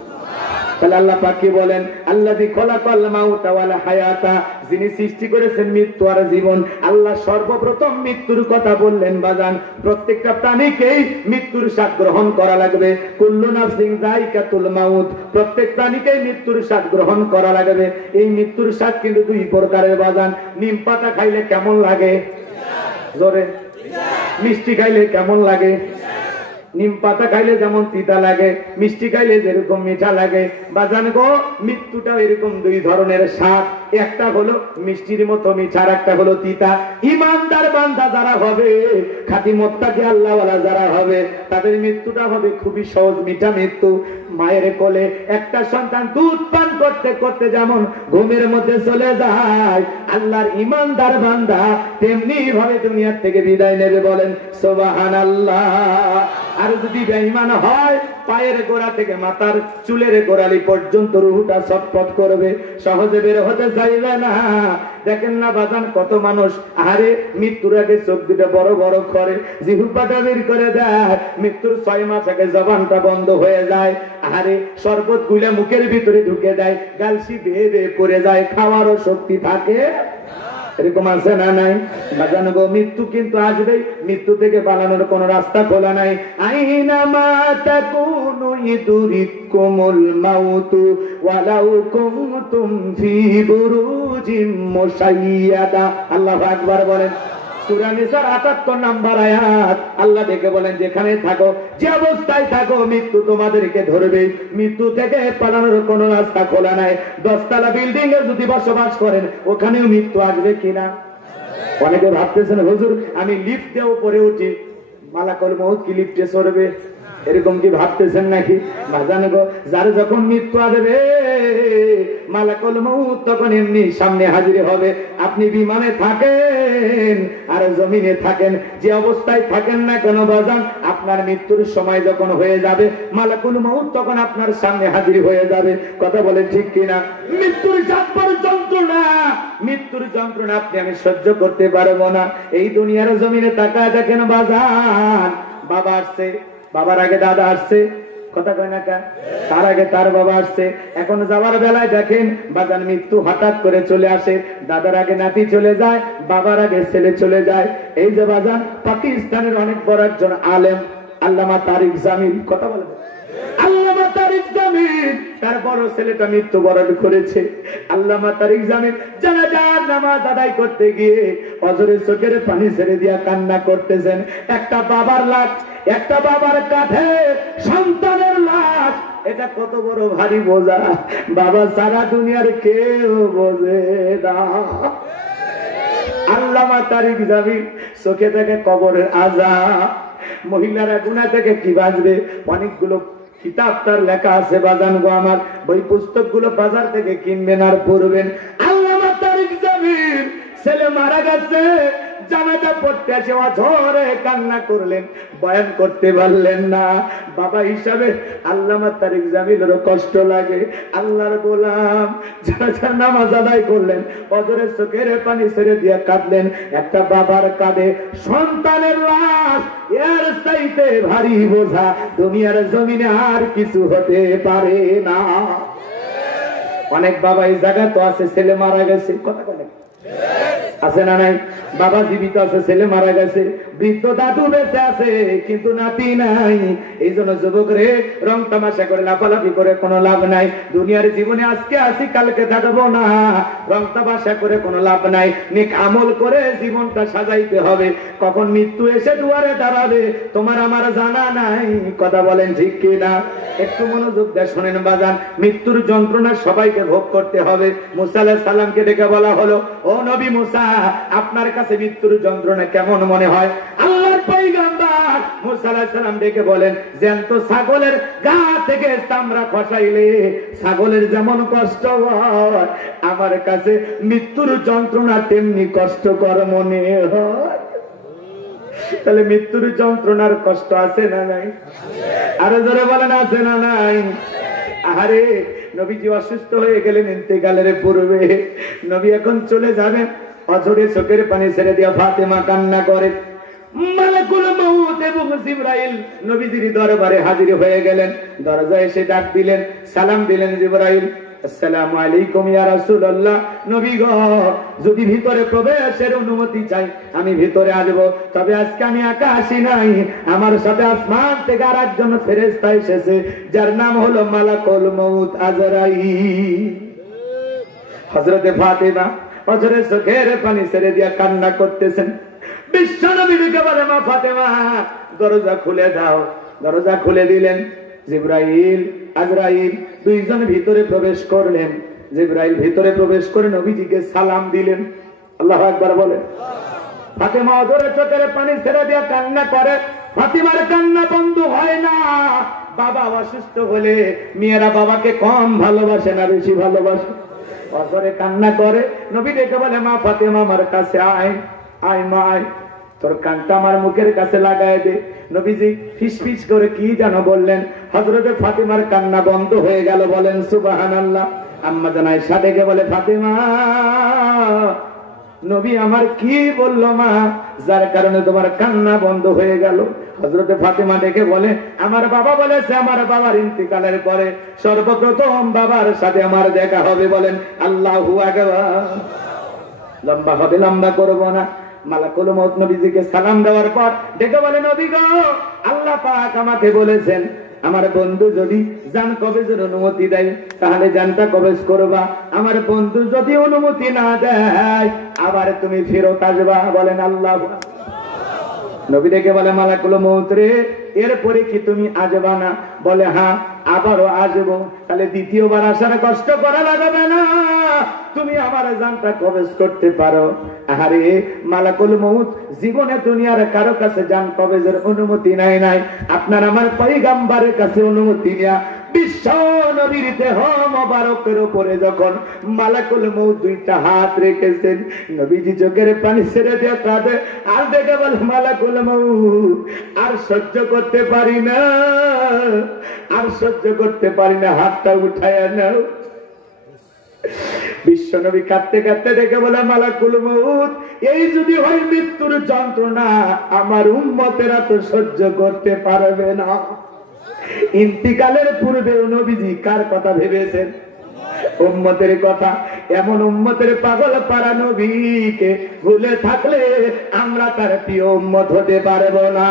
তাহলে আল্লাহ পাক কি বলেন, আল্লাযী খালাকাল মাউতা ওয়াল হায়াতা, যিনি সৃষ্টি করেছেন মৃত্যু আর জীবন। আল্লাহ সর্বপ্রথম মৃত্যুর কথা বললেন। বাজান প্রত্যেকটা প্রাণীকেই মৃত্যুর স্বাদ গ্রহণ করা লাগবে। কুল্লু নাফসিন যায়িকাতুল মাউত, প্রত্যেক প্রাণীকেই মৃত্যুর স্বাদ গ্রহণ করা লাগবে। এই মৃত্যুর স্বাদ কিন্তু 2 প্রকারের। বাজান নিম পাতা খাইলে কেমন লাগে? জোরে। মিষ্টি খাইলে কেমন লাগে? নিম পাতা খাইলে যেমন তিতা লাগে, মিষ্টি খাইলে যেরকম মিঠা লাগে। বাজান গো, মৃত্যুটা এরকম 2 ধরনের স্বাদ। একটা হলো মিষ্টির মতো মিঠা, আর একটা হলো তিতা। ইমানদার বান্দা যারা হবে, খাঁটি মুত্তাকি আল্লাহওয়ালা যারা হবে, তাদের মৃত্যুটা হবে খুবই সহজ, মিঠা মৃত্যু। মায়ের কোলে একটা সন্তান দুধ পান করতে করতে যেমন ঘুমের মধ্যে চলে যায়, আল্লাহর ইমানদার বান্দা তেমনি ভাবে দুনিয়ার থেকে বিদায় নেবে। বলেন সুবহানাল্লাহ। আর যদি বেঈমান হয়, পায়ের গোড়া থেকে মাথার চুলের গোড়ালি পর্যন্ত রূহটা ছটফট করবে, সহজে বের হতে চাইবে না। দেখেন না বাজান, কত মানুষ আরে মৃত্যুর আগে চোখ দুটো বড় বড় করে, জিহ্বাটা বের করে দেয়। মৃত্যুর 6 মাস আগে জবানটা বন্ধ হয়ে যায়। আরে শরবত গুলে মুখের ভিতরে ঢুকে দেয়, গালসি বেয়ে বেয়ে পড়ে যায়, খাওয়ারও শক্তি থাকে। এরকম আছে না নাই? বাজান গো, মৃত্যু কিন্তু আসবেই, মৃত্যু থেকে পালানোর কোন রাস্তা খোলা নাই। আইনামা তাকুনু ইদরিকুমুল মাউতু ওয়ালাউ কুনতুম ফি বুরুজিম মুশাইয়াদা। আল্লাহু আকবার বলেন। সূরা নিসার 78 নম্বর আয়াত। আল্লাহ দেখে বলেন, যেখানে থাকো, যে অবস্থায় থাকো, মৃত্যু তোমাদেরকে ধরবে। মৃত্যু থেকে পালানোর কোন রাস্তা খোলা নাই। 10 তলা বিল্ডিং এ যদি বসবাস করেন, ওখানেও মৃত্যু আসবে কিনা? অনেকে ভাবতেছেন, হুজুর আমি লিফটে উপরে উঠি, মালাকুল মউত কি লিফটে চড়বে? এরকম কি ভাবতেছেন নাকি? বাজান গো, যার যখন মৃত্যু আসবে, মালাকুল মউত তখন এমনি সামনে হাজির হবে। আপনি বিমানে থাকেন আর জমিনে থাকেন, যে অবস্থায় থাকেন না কেন বাজান, আপনার মৃত্যুর সময় যখন হয়ে যাবে, মালাকুল মউত তখন আপনার সামনে হাজির হয়ে যাবে। কথা বলেন ঠিক কিনা? মৃত্যুর যন্ত্রণা, মৃত্যুর যন্ত্রণা আপনি আমি সহ্য করতে পারবো না। এই দুনিয়ার জমিনে তাকায় দেখেন বাজান, বাবা আসছে, বাবার আগে দাদা আসছে, কথা কয় না কা? তার আগে তার বাবা আসছে। এখন যাওয়ার বেলায় দেখেন বাজান, মৃত্যু হঠাৎ করে চলে আসে। দাদার আগে নাতি চলে যায়, বাবার আগে ছেলে চলে যায়। এই যে বাজান, পাকিস্তানের অনেক বড় একজন আলেম আল্লামা তারিক জামিল, কথা বলে আল্লামা তারিক জামিল, তার বড় ছেলেটা মৃত্যুবরণ করেছে। আল্লামা তারিক জামিল জানাজার নামাজ আদায় করতে গিয়ে অজরে চোখের পানি ছেড়ে দিয়া কান্না করতেছেন। একটা বাবার লাশ, একটা বাবার কাঁধে সন্তানের লাশ, এটা কত বড় ভারী বোঝা। বাবা সারা দুনিয়ার কেউ বোঝে না। আল্লামা তারিক জামিল চোখে থেকে কবরের আযাব, মহিলারা গুনাহ থেকে কি বাঁচবে, অনেকগুলো কিতাব তার লেখা আছে বাজান গো আমার, বই পুস্তক গুলো বাজার থেকে কিনবেন আর পড়বেন। আল্লামা তারিক জামিল ছেলে মারা গেছে, জানাজা পড়তে এসে অঝরে কান্না করলেন, বয়ান করতে পারলেন না। বাবা হিসাবে আল্লামা তারিক জামিলেরও কষ্ট লাগে। আল্লাহর গোলাম জানাজার নামাজ আদায় করলেন, অঝরে চোখের পানি ছেড়ে দিয়ে কাঁদলেন। একটা বাবার কাঁধে সন্তানের লাশ, এর চাইতে ভারী বোঝা দুনিয়ার জমিনে আর কিছু হতে পারে না। অনেক বাবা এই জায়গা তো আছে, ছেলে মারা গেছে, কথা বলে আছে না নাই? বাবা জীবিত আছে, ছেলে মারা গেছে, বৃদ্ধ দাদু বেঁচে আছে কিন্তু নাতি নাই। এই জন্য যুবক রে, রং তামাশা করে লাফালাফি করে কোনো লাভ নাই। দুনিয়ার জীবনে আজকে আসি কালকে থাকবো না, রং তামাশা করে কোনো লাভ নাই। নেক আমল করে জীবনটা সাজাইতে হবে। কখন মৃত্যু এসে দুয়ারে দাঁড়াবে তোমার আমার জানা নাই, কথা বলেন ঠিক কি না? একটু মনোযোগ দিয়ে শোনেন বাজান, মৃত্যুর যন্ত্রণা সবাইকে ভোগ করতে হবে। মুসা আলাইহিস সালামকে ডেকে বলা হলো, ও নবী মুসা, আপনার কাছে মৃত্যুর যন্ত্রণা কেমন মনে হয়? আল্লাহর পয়গম্বর মুসা আলাইহিস সালাম ডেকে বলেন, জ্যান্ত ছাগলের গা থেকে চামড়া খসাইলে ছাগলের যেমন কষ্ট হয়, আমার কাছে মৃত্যুর যন্ত্রণা তেমনি কষ্টকর মনে হয়। তাহলে মৃত্যুর যন্ত্রণার কষ্ট আছে না নাই? আরো জোরে বলেন আছে না নাই? আরে নবীজি অসুস্থ হয়ে গেলেন ইন্তেকালের পূর্বে, নবী এখন চলে যাবেন, অঝরে চোখের পানি ছেড়ে দিয়া ফাতেমা কান্না করে। মালাকুল মউত এবং জিবরাইল নবীজির দরবারে হাজির হয়ে গেলেন। দরজায় এসে ডাক দিলেন, সালাম দিলেন জিবরাইল, আসসালামু আলাইকুম ইয়া রাসূলুল্লাহ। নবী গো, যদি ভিতরে প্রবেশের অনুমতি চাই আমি ভিতরে আসব, তবে আজকে আমি একা আসি নাই, আমার সাথে আসমান থেকে আরেকজন ফেরেশতা এসেছে, যার নাম হলো মালাকুল মউত আজরাইল। হযরতে ফাতেমা অঝরে চোখের পানি ছেড়ে দিয়া কান্না করতেছেন। বিশ্বনবী ডেকে বলে, মা ফাতেমা দরজা খুলে দাও। দরজা খুলে দিলেন। জিবরাইল আজরাইল দুইজন ভিতরে প্রবেশ করলেন। জিবরাইল ভিতরে প্রবেশ করে নবীজিকে সালাম দিলেন। আল্লাহু আকবার বলে। ফাতেমা অঝরে চোখের পানি ছেড়ে দিয়া কান্না করে। ফাতেমার কান্না বন্ধ হয় না। বাবা অসুস্থ হলে মেয়েরা বাবাকে কম ভালোবাসে না বেশি ভালোবাসে? অঝরে কান্না করে। নবী ডেকে বলে, মা ফাতেমা আমার কাছে আয়, আয় মা আয়, তোর কানটা আমার মুখের কাছে লাগায় দে। নবীজি ফিস ফিস করে কি যেন বললেন, হযরতে ফাতেমার কান্না বন্ধ হয়ে গেল। বলেন সুবহানাল্লাহ। আম্মা জান আয়েশা ডেকে বলে, ফাতেমা নবী আমার কি বললো মা, যার কারণে তোমার কান্না বন্ধ হয়ে গেল? হযরতে ফাতেমা ডেকে বলে, আমার বাবা বলেছে আমার বাবার ইন্তিকালের পরে সর্বপ্রথম বাবার সাথে আমার দেখা হবে। বলেন আল্লাহু আকবার। লম্বা হবে, লম্বা করব না। মালাকুল মউত নবীজিকে সালাম দেওয়ার পর ডেকে বলে, নবী গো, আল্লাহ পাক আমাকে বলেছেন আমার বন্ধু যদি জান কবজের অনুমতি দেয় তাহলে জানটা কবজ করবা, আমার বন্ধু যদি অনুমতি না দেয় আবার তুমি ফেরত আসবা। বলেন আল্লাহ। নবী ডেকে বলে, মালাকুল মউত রে, এরপরে কি তুমি আসবা না? বলে হ্যাঁ, আবারও আসবো। তাহলে দ্বিতীয়বার আসার কষ্ট করা লাগবে না, তুমি আমার জানটা কবজ করতে পারো। আরে মালাকুল মউত জীবনে দুনিয়ার কারো কাছে জান কবজের অনুমতি নাই নাই, আপনার আমার পয়গম্বরের কাছে অনুমতি নেয়া বিশ্ব নবীর দেহ মোবারকের উপরে যখন মালাকুল মউত দুইটা হাত রেখেছেন, নবীজি চোখের পানি ছেড়ে দিয়ে কাঁদে আর দেখে বলে, মালাকুল মউত আর সহ্য করতে পারি না, আর সহ্য করতে পারি না, হাতটা উঠায় নাও। বিশ্ব নবী কাঁদতে কাঁদতে দেখে বলে, মালাকুল মউত এই যদি হয় মৃত্যুর যন্ত্রণা আমার উম্মতেরা তো সহ্য করতে পারবে না। ইন্তিকালের পূর্বে নবীজি কার কথা ভেবেছেন? উম্মতের কথা। এমন উম্মতের পাগল পারা নবীকে ভুলে থাকলে আমরা তার প্রিয় উম্মত হতে পারবো না।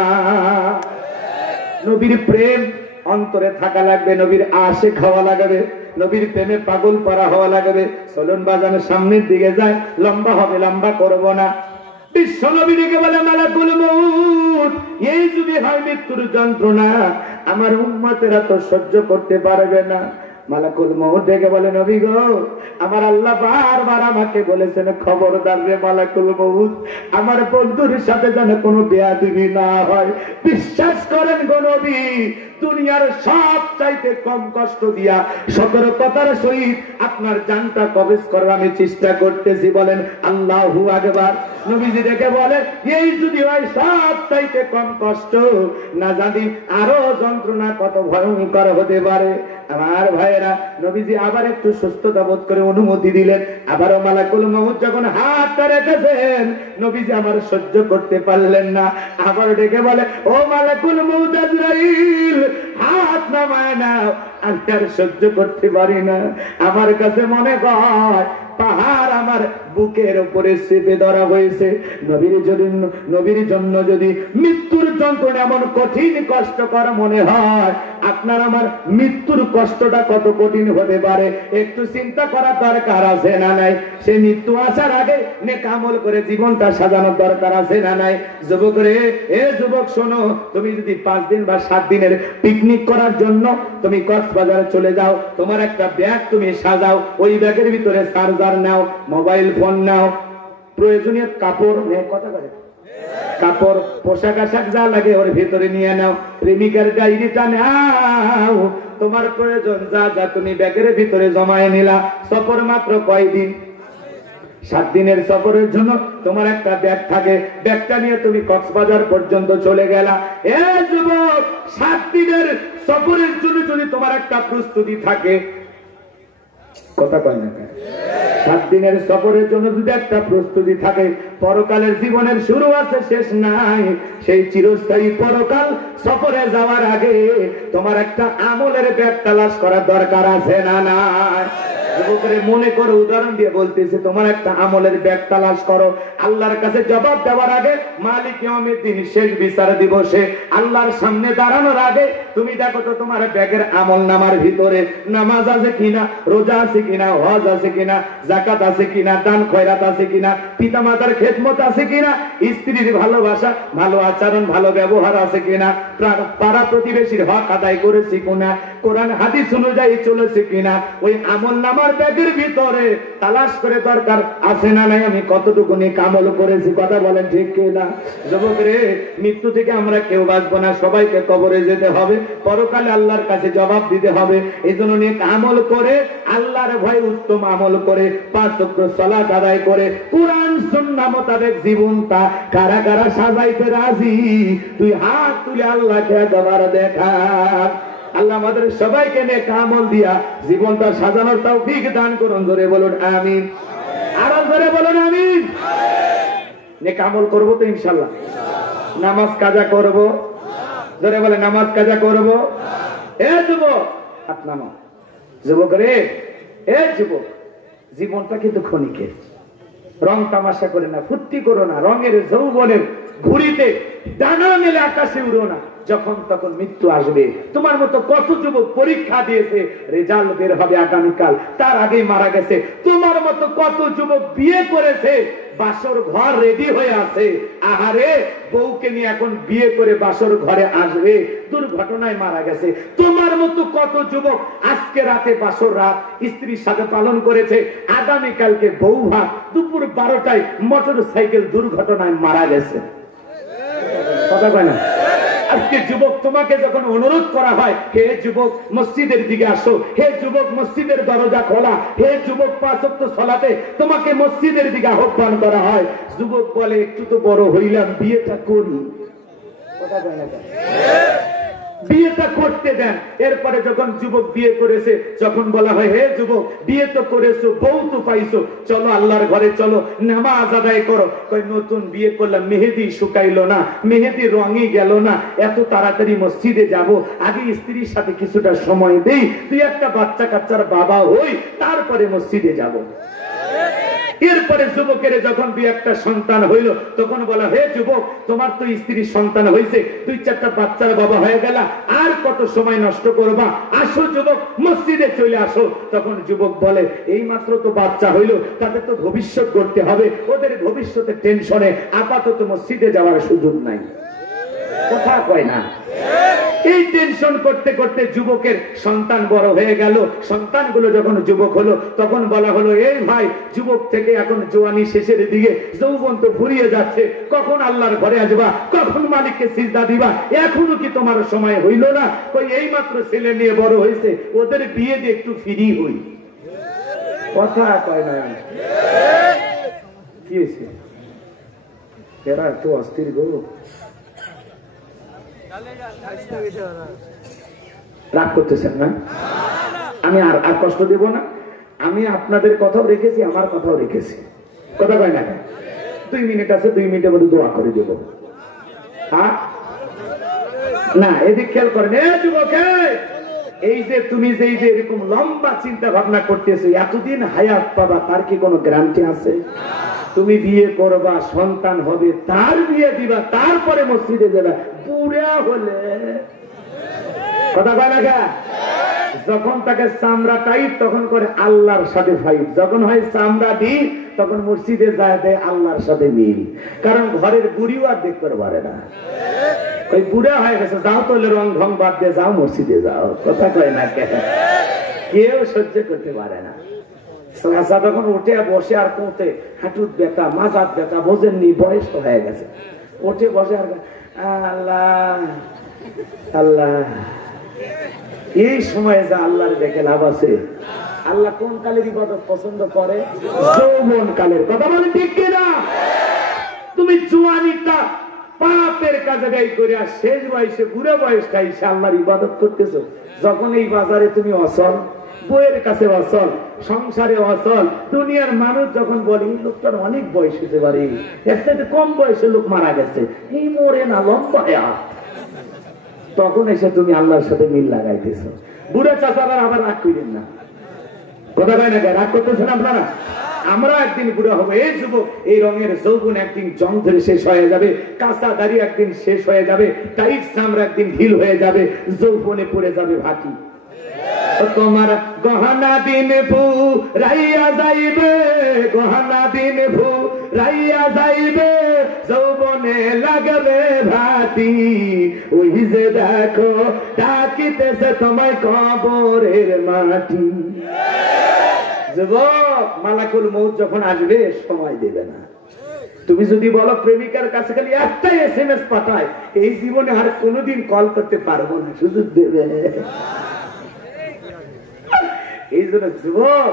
নবীর প্রেম অন্তরে থাকা লাগবে, নবীর আশিক হওয়া লাগবে, নবীর প্রেমে পাগল পারা হওয়া লাগবে। চলুন বাজানের সামনের দিকে যায়, লম্বা হবে, লম্বা করব না। বিশ্ব নবী ডেকে বলে, মালাকুল মউত এই যদি হয় মৃত্যুর যন্ত্রণা আমার উম্মতেরা তো সহ্য করতে পারবে না, মালাকুল মউত ডেকে বলে, নবী গো, আমার আল্লাহ বারবার আমাকে বলেছেন, খবরদার রে মালাকুল মউত, আমার বন্ধুর সাথে যেন কোনো বেয়াদবি না হয়। বিশ্বাস করেন গো নবী, দুনিয়ার সব চাইতে কম কষ্ট দিয়া সতর্কতার সহিত আপনার জানটা কবজ করার আমি চেষ্টা করতেছি। বলেন আল্লাহু আকবার। নবীজি ডেকে বলে, এই যদি হয় সব চাইতে কম কষ্ট, না জানি আরো যন্ত্রণা কত ভয়ঙ্কর হতে পারে। আমার ভাইয়েরা, নবীজি আবার একটু সুস্থতা বোধ করে অনুমতি দিলেন। আবারও মালাকুল মউত যখন হাতটা রেখেছেন, নবীজি আমার সহ্য করতে পারলেন না, আবার ডেকে বলে, ও মালাকুল মউত আজরাইল, হাত নামায় নাও, আমি আর সহ্য করতে পারি না। আমার কাছে মনে হয় পাহাড় আমার বুকের উপরে চেপে ধরা হয়েছে। নবীর জন্য যদি মৃত্যুর যন্ত্রণা এমন কঠিন কষ্টকর মনে হয়, আপনার আমার মৃত্যুর কষ্টটা কত কঠিন হতে পারে একটু চিন্তা করার দরকার আছে না নাই? সে মৃত্যু আসার আগে নেক আমল করে জীবনটা সাজানোর দরকার আছে না নাই? যুবক রে, এ যুবক শোনো, তুমি যদি 5 দিন বা 7 দিনের পিকনিক করার জন্য তুমি কক্সবাজারে চলে যাও, তোমার একটা ব্যাগ তুমি সাজাও, ওই ব্যাগের ভিতরে চার্জার নাও, মোবাইল ফোন নাও, প্রয়োজনীয় কাপড়, কথা বলে কাপড়, পোশাক আশাক যা লাগে ওর ভিতরে নিয়ে নাও, প্রেমিকার ডায়েরিটা নাও, তোমার প্রয়োজন যা যা তুমি ব্যাগের ভিতরে জমায়ে নিলা। সফর মাত্র কয়দিন? 7 দিনের সফরের জন্য তোমার একটা ব্যাগ থাকে, ব্যাগটা নিয়ে তুমি কক্সবাজার পর্যন্ত চলে গেলা। এ যুবক, 7 দিনের সফরের জন্য যদি তোমার একটা প্রস্তুতি থাকে, কথা কয় না, 7 দিনের সফরের জন্য যদি একটা প্রস্তুতি থাকে, পরকালের জীবনের শুরু আছে শেষ নাই, সেই চিরস্থায়ী পরকাল সফরে যাওয়ার আগে তোমার একটা আমলের ব্যাগ তালাশ করার দরকার আছে না নাই? যুবকরে মনে করো, উদাহরণ দিয়ে বলতেছে, তোমার একটা আমলের ব্যাগ তালাশ করো। আল্লাহর কাছে জবাব দেওয়ার আগে, মালিক ইয়াউমিদ দিন, শেষ বিচার দিবসে আল্লাহর সামনে দাঁড়ানোর আগে তুমি দেখো তো তোমার ব্যাগের আমল নামার ভিতরে নামাজ আছে কিনা, রোজা আছে কিনা, হজ আছে কিনা, যাকাত আছে কিনা, দান খয়রাত আছে কিনা, পিতামাতার খেদমত আছে কিনা, স্ত্রীর ভালোবাসা, ভালো আচরণ, ভালো ব্যবহার আছে কিনা, পাড়া প্রতিবেশীর হক আদায় করেছি কিনা, কোরআন হাদিস অনুযায়ী চলেছে কিনা, ওই আমল নামার ব্যাগের ভিতরে তালাশ করে দরকার আছে না নাই? আমি কতটুকু নেক আমল করেছি, কথা বলেন ঠিক কিনা? যুবক রে, মৃত্যু থেকে আমরা কেউ বাঁচবো না, সবাইকে কবরে যেতে হবে, পরকালে আল্লাহর কাছে জবাব দিতে হবে। এই জন্য নেক আমল করে, আল্লাহর ভয় উত্তম আমল করে, 5 ওয়াক্ত সালাত আদায় করে, কুরআন সুন্নাহ মোতাবেক জীবনটা কারা কারা সাজাইতে রাজি? তুই হাত তুলে আল্লাহকে একবার দেখা। আল্লাহ আমাদের সবাইকে নেক আমল দিয়া জীবনটা সাজানোর তৌফিক দান করুন। জোরে বলুন আমিন, আরো জোরে বলুন আমিন। নেক আমল করবো তো ইনশাআল্লাহ? নামাজ কাজা করব? জোরে বলে নামাজ কাজা করব? এ যুবক, হাত নামাও। যুবক রে, এ যুবক, জীবনটা কিন্তু ক্ষণিকের, রং তামাশা করে না, ফুর্তি করো না, রঙের যৌবনের ঘুরিতে ডানা মেলে আকাশে উড়ো না, যখন তখন মৃত্যু আসবে। তোমার মতো কত যুবক পরীক্ষা দিয়েছে, রেজাল্ট বের হবে আগামীকাল, তার আগেই মারা গেছে। তোমার মতো কত যুবক বিয়ে করেছে, বাসর ঘর রেডি হয়ে আছে, আহারে বউকে নিয়ে এখন বিয়ে করে বাসর ঘরে আসবে, দুর্ঘটনায় মারা গেছে। তোমার মতো কত যুবক আজকে রাতে বাসর রাত স্ত্রীর সাথে পালন করেছে, আগামীকালকে বউ ভাত, দুপুর 12টায় মোটর সাইকেল দুর্ঘটনায় মারা গেছে। কথা কয় না? আজকে যুবক, তোমাকে যখন অনুরোধ করা হয়, হে যুবক মসজিদের দিকে আসো, হে যুবক মসজিদের দরজা খোলা, হে যুবক 5 ওয়াক্ত সালাতে তোমাকে মসজিদের দিকে আহ্বান করা হয়, যুবক বলে একটু তো বড় হইলাম, বিয়েটা করি। কথা বলে না, বিয়েটা করতে দেন। এরপরে যখন যুবক বিয়ে করেছে, যখন বলা হয় হে যুবক বিয়ে তো করেছো, বউ তো পাইছো, চলো আল্লাহর ঘরে চলো, নামাজ আদায় করো। নতুন বিয়ে করলাম, মেহেদি শুকাইলো না, মেহেদি রঙই গেল না, এত তাড়াতাড়ি মসজিদে যাব, আগে স্ত্রীর সাথে কিছুটা সময় দেই, 2-1টা বাচ্চা কাচ্চার বাবা হই, তারপরে মসজিদে যাব। এরপরে যুবকের যখন 2-1টা সন্তান হইল, তখন বলা হে যুবক তোমার তো স্ত্রীর সন্তান হয়েছে, 2-4টা বাচ্চার বাবা হয়ে গেল, আর কত সময় নষ্ট করবা, আসো যুবক মসজিদে চলে আসো। তখন যুবক বলে এই মাত্র তো বাচ্চা হইল, তাদের তো ভবিষ্যৎ করতে হবে, ওদের ভবিষ্যতের টেনশনে আপাতত মসজিদে যাওয়ার সুযোগ নাই। কথা কয় না। এই টেনশন করতে করতে যুবকের সন্তান বড় হয়ে গেল। সন্তানগুলো যখন যুবক হলো তখন বলা হলো, এই ভাই যুবক থেকে এখন জোয়ানি শেষের দিকে, যৌবন তো ফুরিয়ে যাচ্ছে, কখন আল্লাহর ঘরে আসবা, কখন মালিককে সিজদা দিবা, এখনো কি তোমার সময় হইল না? ওই এই মাত্র ছেলে নিয়ে বড় হয়েছে, ওদের বিয়ে দিয়ে একটু ফ্রি হই। কথা কয় না। কি হয়েছে এরা একটু অস্থির গো, রাগ করতেছেন না? আমি আর কষ্ট দেব না। আমি আপনাদের কথাও রেখেছি, আমার কথাও রেখেছি। কথা কয় না? 2 মিনিট আছে, 2 মিনিটের মধ্যে দোয়া করে দেব। হ্যাঁ না, এদিক খেয়াল করেন। এই যে তুমি যে এরকম লম্বা চিন্তা ভাবনা করতেছো, এতদিন হায়াত পাবা তার কি কোনো গ্যারান্টি আছে? তুমি বিয়ে করবা, সন্তান হবে, তার বিয়ে দিবা, তারপরে মসজিদে যাবা। বুড়া হলে কথা বলা গা, যখন তাকে চামড়া টাইট তখন করে আল্লাহর সাথে ফাইট, যখন হয় চামড়া দি তখন মসজিদে যায় দেয় আল্লাহর সাথে মিল। কারণ ঘরের বুড়িও আর দেখতে পারে না, ওই বুড়া হয়ে গেছে, যাও তোলে রং ঢং বাদ দিয়ে যাও মসজিদে যাও। কথা কয় না? কেউ সহ্য করতে পারে না। তখন উঠে বসে আর কোতে হাঁটুর ব্যথা, মাজার ব্যথা, বোঝেননি বয়স হয়ে গেছে, উঠে বসে আর আল্লাহ আল্লাহ। এই সময়ে যা আল্লাহর দেখে লাভ আছে। আল্লাহ কোন কালের ইবাদত পছন্দ করে? যৌবন কালের। কথা বলেন ঠিক কিনা? তুমি জোয়ানিটা পাপের কাজে ব্যয় করে আর শেষ বয়সে বুড়ো বয়সটা এসে আল্লাহর ইবাদত করতেছো, যখন এই বাজারে তুমি অসল, বইয়ের কাছে অসল, সংসারে অসল, দুনিয়ার মানুষ যখন বলে এই লোকটার অনেক বয়স হতে পারে, এর সাথে কম বয়সের লোক মারা গেছে, এই মরে না লম্বা, তখন এসে তুমি আল্লাহর সাথে মিল লাগাইতেছো। বুড়া চাচারা আবার রাগ করেন না। কথা কয় না? রাগ করতেছেন আপনারা? আমরা একদিন বুড়া হবো। এই যুবক, এই রঙের যৌবন একদিন জং ধরে শেষ হয়ে যাবে, কাঁচা দাড়ি একদিন শেষ হয়ে যাবে, টাইট চামড়া একদিন ঢিল হয়ে যাবে, যৌবনে পড়ে যাবে ভাটি। তোমার গহনা দিন ভু রাইয়া যাইবে, গহনা দিন ভু রাইয়া যাইবে, যৌবনে লাগবে ভাটি, ওই যে দেখো ডাকিতেছে তোমায় কবরের মাটি। যুবক, মালাকুল মউত যখন আসবে সময় দেবে না। তুমি যদি বলো প্রেমিকার কাছে খালি একটাই SMS পাঠায়, এই জীবনে আর কোনোদিন কল করতে পারবো না, সুযোগ দেবে। এই জন্য যুবক,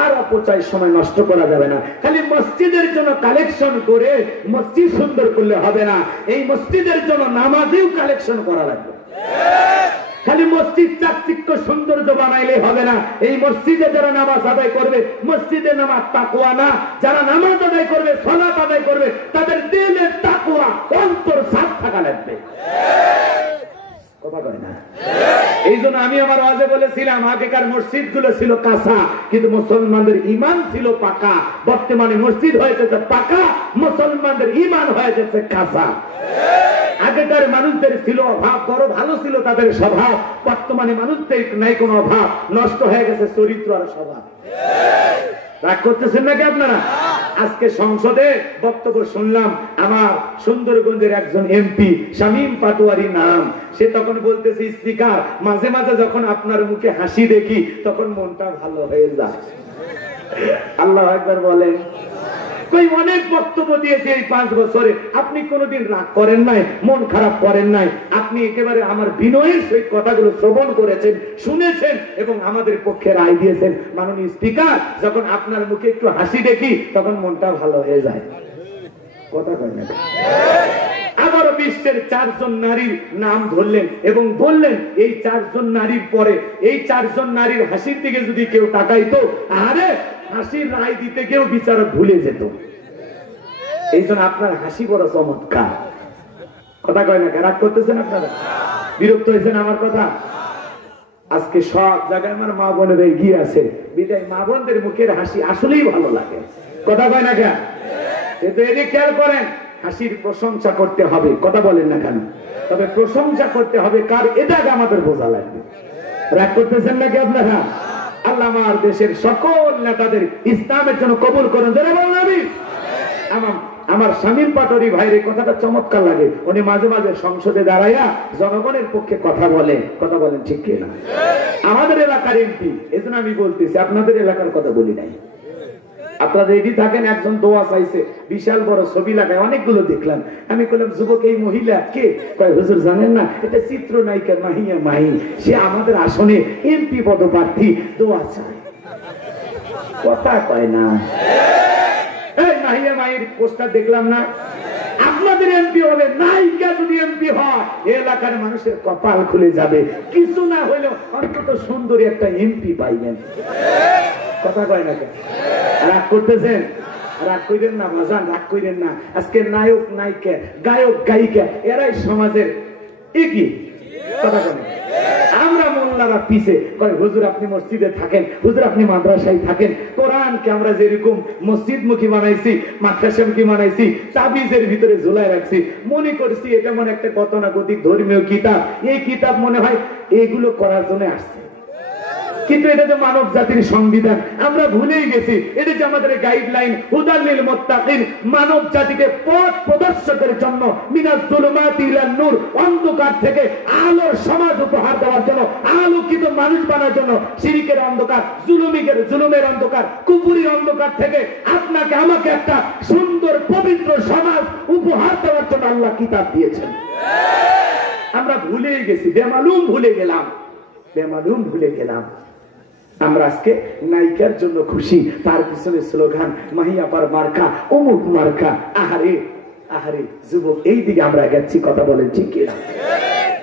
আর অপচয় সময় নষ্ট করা যাবে না। খালি মসজিদের জন্য কালেকশন করে মসজিদ সুন্দর করলে হবে না, এই মসজিদের জন্য নামাজেও কালেকশন করা লাগবে। খালি মসজিদ চাকচিক্য সৌন্দর্য বানাইলে হবে না, এই মসজিদে যারা নামাজ আদায় করবে, মসজিদে নামাজ তাকওয়া না, যারা নামাজ আদায় করবে, সালাত আদায় করবে, তাদের দিলের তাকওয়া, অন্তর সাফ থাকা লাগবে। কথা কয় না? এই জন্য আমি আমার ওয়াজে বলেছিলাম, আগেকার মসজিদ গুলো ছিল কাঁচা, কিন্তু মুসলমানদের ইমান ছিল পাকা। বর্তমানে মসজিদ হয়ে গেছে পাকা, মুসলমানদের ইমান হয়ে গেছে কাঁচা। আগেকার মানুষদের ছিল অভাব, বড় ভালো ছিল তাদের স্বভাব, বর্তমানে মানুষদের নাই কোনো অভাব, নষ্ট হয়ে গেছে চরিত্র আর স্বভাব। রাগ করতেছেন নাকি আপনারা? আজকে সংসদে বক্তব্য শুনলাম, আমার সুন্দরগঞ্জের একজন MP শামীম পাটোয়ারি নাম, সে তখন বলতেছে, স্পিকার মাঝে মাঝে যখন আপনার মুখে হাসি দেখি তখন মনটা ভালো হয়ে যায়। আল্লাহু আকবার বলেন। কই অনেক বক্তব্য দিয়েছে এই 5 বছরে, আপনি কোনোদিন রাগ করেন নাই, মন খারাপ করেন নাই, আপনি একেবারে আমার বিনয়ের সহিত কথাগুলো শ্রবণ করেছেন, শুনেছেন এবং আমাদের পক্ষে রায় দিয়েছেন। মাননীয় স্পিকার, যখন আপনার মুখে একটু হাসি দেখি তখন মনটা ভালো হয়ে যায়। কথা কয় না? আবারও বিশ্বের 4 জন নারীর নাম ধরলেন এবং বললেন, এই 4 জন নারীর পরে এই 4 জন নারীর হাসির দিকে যদি কেউ তাকাইতো, আরে হাসির রায় দিতে কেউ বিচারক ভুলে যেত। এই জন্য আপনার হাসি বড় চমৎকার। কথা কয় না? রাগ করতেছেন আপনারা? বিরক্ত হয়েছেন আমার কথা? আজকে সব জায়গায় আমার মা বোনেরা এগিয়ে আছে, বিদায় মা বোনদের মুখের হাসি আসলেই ভালো লাগে। কথা কয় না কেন? কিন্তু এদিকে খেয়াল করেন, হাসির প্রশংসা করতে হবে, কথা বলেন না কেন? তবে প্রশংসা করতে হবে কার, এটা আমাদের বোঝা লাগবে। রাগ করতেছেন নাকি আপনারা? আল্লাহ আমার দেশের সকল নেতাদের ইসলামের জন্য কবুল করুন। আমার আমার শামীম পাটোয়ারি ভাইয়ের কথাটা চমৎকার লাগে। উনি মাঝে মাঝে সংসদে দাঁড়াইয়া জনগণের পক্ষে কথা বলেন ঠিক কিনা? আমাদের এলাকার এমপি, এজন্য আমি বলতেছি, আপনাদের এলাকার কথা বলি নাই। আপনারা রেডি থাকেন, একজন দোয়া চাইছে, বিশাল বড় ছবি লাগায়, অনেকগুলো দেখলাম। আমি বললাম, যুবক এই মহিলা কে? কয়, হুজুর জানেন না, এটা চিত্রনায়িকা মাহিয়া মাহি, সে আমাদের আসনে এমপি পদপ্রার্থী, দোয়া চায়। কথা কয় না। এই মাহিয়া মাহির পোস্টার দেখলাম না? আপনাদের এমপি হবে, নায়িকা যদি এমপি হয় এলাকার মানুষের কপাল খুলে যাবে। কিছু না হইলেও অন্তত সুন্দরী একটা এমপি পাইবেন। কথা কয় না কেন? রাগ করতেছেন? রাগ কইরেন না বাজান, রাগ কইরেন না। আজকে নায়ক নায়িকা, গায়ক গায়িকা, এরাই সমাজের এগিয়ে। কথা কয় না? আমরা মোল্লারা পিছে কয়, হুজুর আপনি মসজিদে থাকেন, হুজুর আপনি মাদ্রাসায় থাকেন। কোরআনকে আমরা যেরকম মসজিদ মুখী বানাইছি, মাদ্রাসা মুখী বানাইছি, তাবিজের ভিতরে ঝুলাই রাখছি, মনে করছি এটা মনে একটা গতানুগতিক ধর্মীয় কিতাব। এই কিতাব মনে হয় এগুলো করার জন্য আসছে, কিন্তু এটা তো মানব জাতির সংবিধান। আমরা ভুলেই গেছি এটা যে আমাদের গাইডলাইন, হুদাল লিল মুত্তাকিন, মানব জাতিকে পথ প্রদর্শকের জন্য, মিনাজ যুলুমাতি ইলান নূর, অন্ধকার থেকে আলোর সমাজ উপহার দেওয়ার জন্য, আলোকিত মানুষ বানার জন্য। শিরকের অন্ধকার, জুলুমের অন্ধকার, কুফরির অন্ধকার থেকে আপনাকে আমাকে একটা সুন্দর পবিত্র সমাজ উপহার দেওয়ার জন্য আল্লাহ কিতাব দিয়েছেন। আমরা ভুলেই গেছি, বেমালুম ভুলে গেলাম। আমরা আজকে নায়িকার জন্য খুশি, তার পিছনে স্লোগান মাহিয়াপার মার্কা, অমুক মার্কা। আহারে আহারে যুবক, এই দিকে আমরা গেছি। কথা বলেন ঠিক কিনা?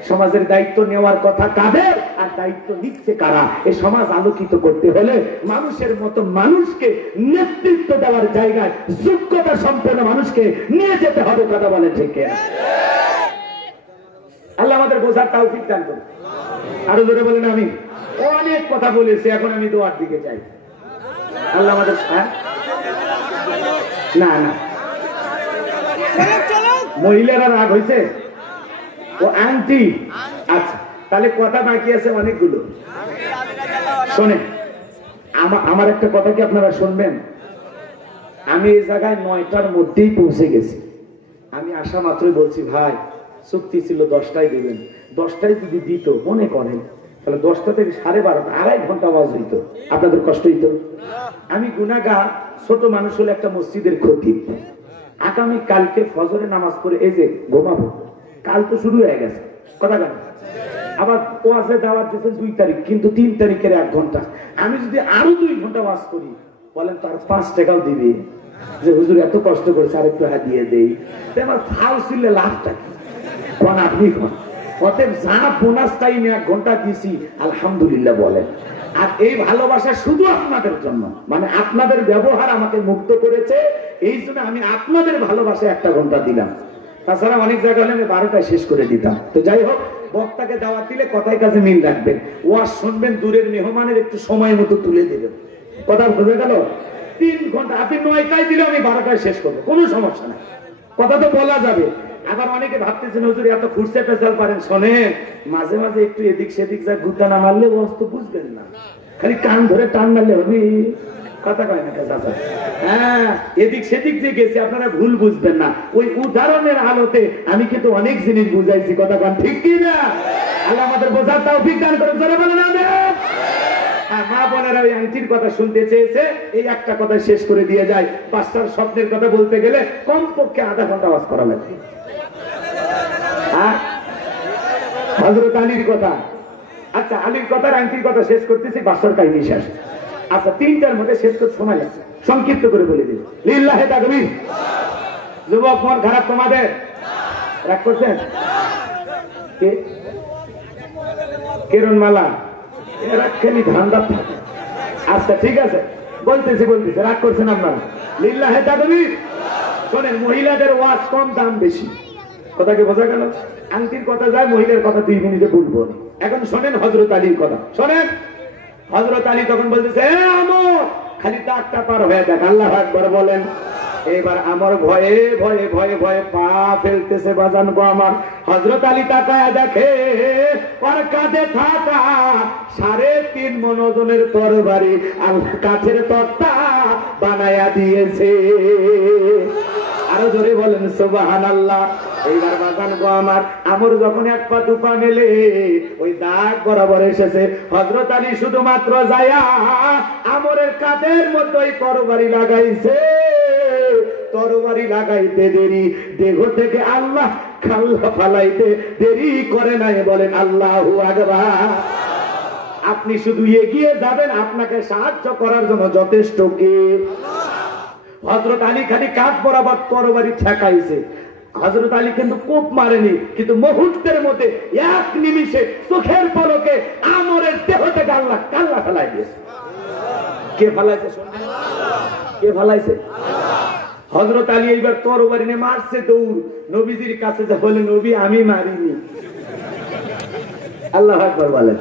সমাজের দায়িত্ব নেওয়ার কথা কাদের, আর দায়িত্ব নিচ্ছে কারা? এই সমাজ আলোকিত করতে হলে মানুষের মতো মানুষকে নেতৃত্ব দেওয়ার জায়গায় যোগ্যতা সম্পন্ন মানুষকে নিয়ে যেতে হবে। কথা বলেন ঠিক কিনা? আল্লাহ আমাদের বোঝার তৌফিক দান করুন। আরো জোরে বলেন আমিন। অনেক কথা বলেছি, এখন আমি দোয়ার দিকে যাই। আল্লাহ আমাদের না মহিলারা রাগ হয়েছে, ও আন্টি। আচ্ছা, তাহলে কথা বাকি আছে অনেকগুলো। শোনেন, আমার একটা কথা কি আপনারা শুনবেন? আমি এই জায়গায় 9টার মধ্যেই পৌঁছে গেছি। আমি আসা মাত্রই বলছি, ভাই চুক্তি ছিল 10টায় দেবেন, 10টায় যদি দিত মনে করেন তাহলে 10টা থেকে 12:30, 2.5 ঘন্টা আওয়াজ হইতো, আপনাদের কষ্ট হইতো? আমি গুনাহগার, ছোট মানুষ হলে একটা মসজিদের খতিব। আগামী কালকে ফজরে নামাজ পড়ে এই যে ঘুমাবো, কাল তো শুরু হয়ে গেছে। কথা কেন? আবার ওয়াজে দাওয়াত দিয়েছে 2 তারিখ, কিন্তু 3 তারিখের 1 ঘন্টা। আমি যদি আরো 2 ঘন্টা ওয়াজ করি, বলেন তার 5 টাকাও দিবে যে হুজুর এত কষ্ট করেছে, আর একটু দিয়ে দেই। আমার ফাউ ছিল লাভটা কি? কোন আপনি কোন? অতএব যা বোনাস টাইমে 1 ঘন্টা দিছি, আলহামদুলিল্লাহ বলেন। আর এই ভালোবাসা শুধু আপনাদের জন্য, মানে আপনাদের ব্যবহার আমাকে মুক্ত করেছে, এই জন্য আমি আপনাদের ভালোবাসা 1 ঘন্টা দিলাম। তাছাড়া অনেক জায়গায় আমি 12টায় শেষ করে দিতাম। তো যাই হোক, বক্তাকে দাওয়াত দিলে কথায় কাজে মিল রাখবেন, ওয়াজ শুনবেন, দূরের মেহমানের একটু সময় মতো তুলে দেবেন। কথা বোঝা গেল? 3 ঘন্টা আপনি 9টায় দিলে আমি 12টায় শেষ করবো, কোনো সমস্যা নাই। কথা তো বলা যাবে। আবার অনেকে ভাবতেছেন হুজুর এত খুঁজতে পেঁচাল পারেন। শোনেন, মাঝে মাঝে একটু এদিক সেদিক যা গুতা না মারলে বস্তু বুঝবেন না, খালি কান ধরে টান মারলে হবে। কথা কয় না চাচা? হ্যাঁ, এদিক সেদিক যে গেছে আপনারা ভুল বুঝবেন না। ওই উদাহরণের আলোতে আমি কিন্তু অনেক জিনিস বুঝাইছি। কথা কন ঠিক কি না? আল্লাহ আমাদের বোঝার তৌফিক দান করুন। জোরে বলেন আমিন। মা বোনেরা ওই আংটির কথা শুনতে চেয়েছে, এই একটা কথা শেষ করে দিয়ে যায়। 5টার স্বপ্নের কথা বলতে গেলে কমপক্ষে আধা ঘন্টা ওয়াজ করা লাগবে। হযরত আলীর কথা, আচ্ছা আলীর কথা, আংটির কথা শেষ করতেছি, 5টার কাহিনী শেষ। আচ্ছা 3টার মধ্যে শেষ করতে সময় লাগছে, সংক্ষিপ্ত করে বলে দিই। লিল্লাহি তাকবীর। যুবক মন খারাপ তোমাদের? রাগ করছেন? কে কিরণমালা এরা খালি ধান্দা থাকে। আচ্ছা ঠিক আছে, বলতেছি রাগ করছেন আপনারা? লিল্লাহি তাকবীর। শোনেন, মহিলাদের ওয়াজ কম, দাম বেশি। কথা কি বোঝা গেল? আংটির কথা যায়, মহিলার কথা 2 মিনিটে বলবো। এখন শোনেন হযরত আলীর কথা। শোনেন, হযরত আলী তখন বলতেছে, আমর খালি দাগটা পার হয়ে দেখ। আল্লাহু আকবার বলেন। এবার আমার ভয়ে ভয়ে ভয়ে ভয়ে পা ফেলতেছে বাজান গো আমার। হযরত আলী তাকায়া দেখে ওর কাঁধে থাকা 3.5 মণ ওজনের তরবারি আল্লাহ কাছের তক্তা বানায়া দিয়েছে। আরো জোরে বলেন সুবহানাল্লাহ। এইবার বাগান গো আমার আমর যখন এক পা দুপা মেলে ওই দাগ বরাবর এসেছে, হযরত আলী শুধুমাত্র যায়া আমরের কাঁধের মধ্যে ওই তরবারি লাগাইছে। তরবারি লাগাইতে দেরি, দেহ থেকে আল্লাহ খাল্লা ফালাইতে দেরি করে নাই। বলেন আল্লাহু আকবার। আপনি শুধু এগিয়ে যাবেন, আপনাকে সাহায্য করার জন্য যথেষ্ট কে? হযরত আলী খালি কাঁধ বরাবর তরবারি ঠেকাইছে। হযরত আলী কিন্তু কোপ মারেনি, কিন্তু মুহূর্তের মধ্যে এক নিমিষে চোখের পলকে আমরের দেহ থেকে আল্লাহ কাল্লা ফেলাই দিয়েছে। কে ফেলাইছে? কে ফেলাইছে? হযরত আলী এইবার তরবারি নিয়ে মারছে দৌড়, নবীজির কাছে যা বলে, নবী আমি মারিনি। আল্লাহু আকবার বলেন।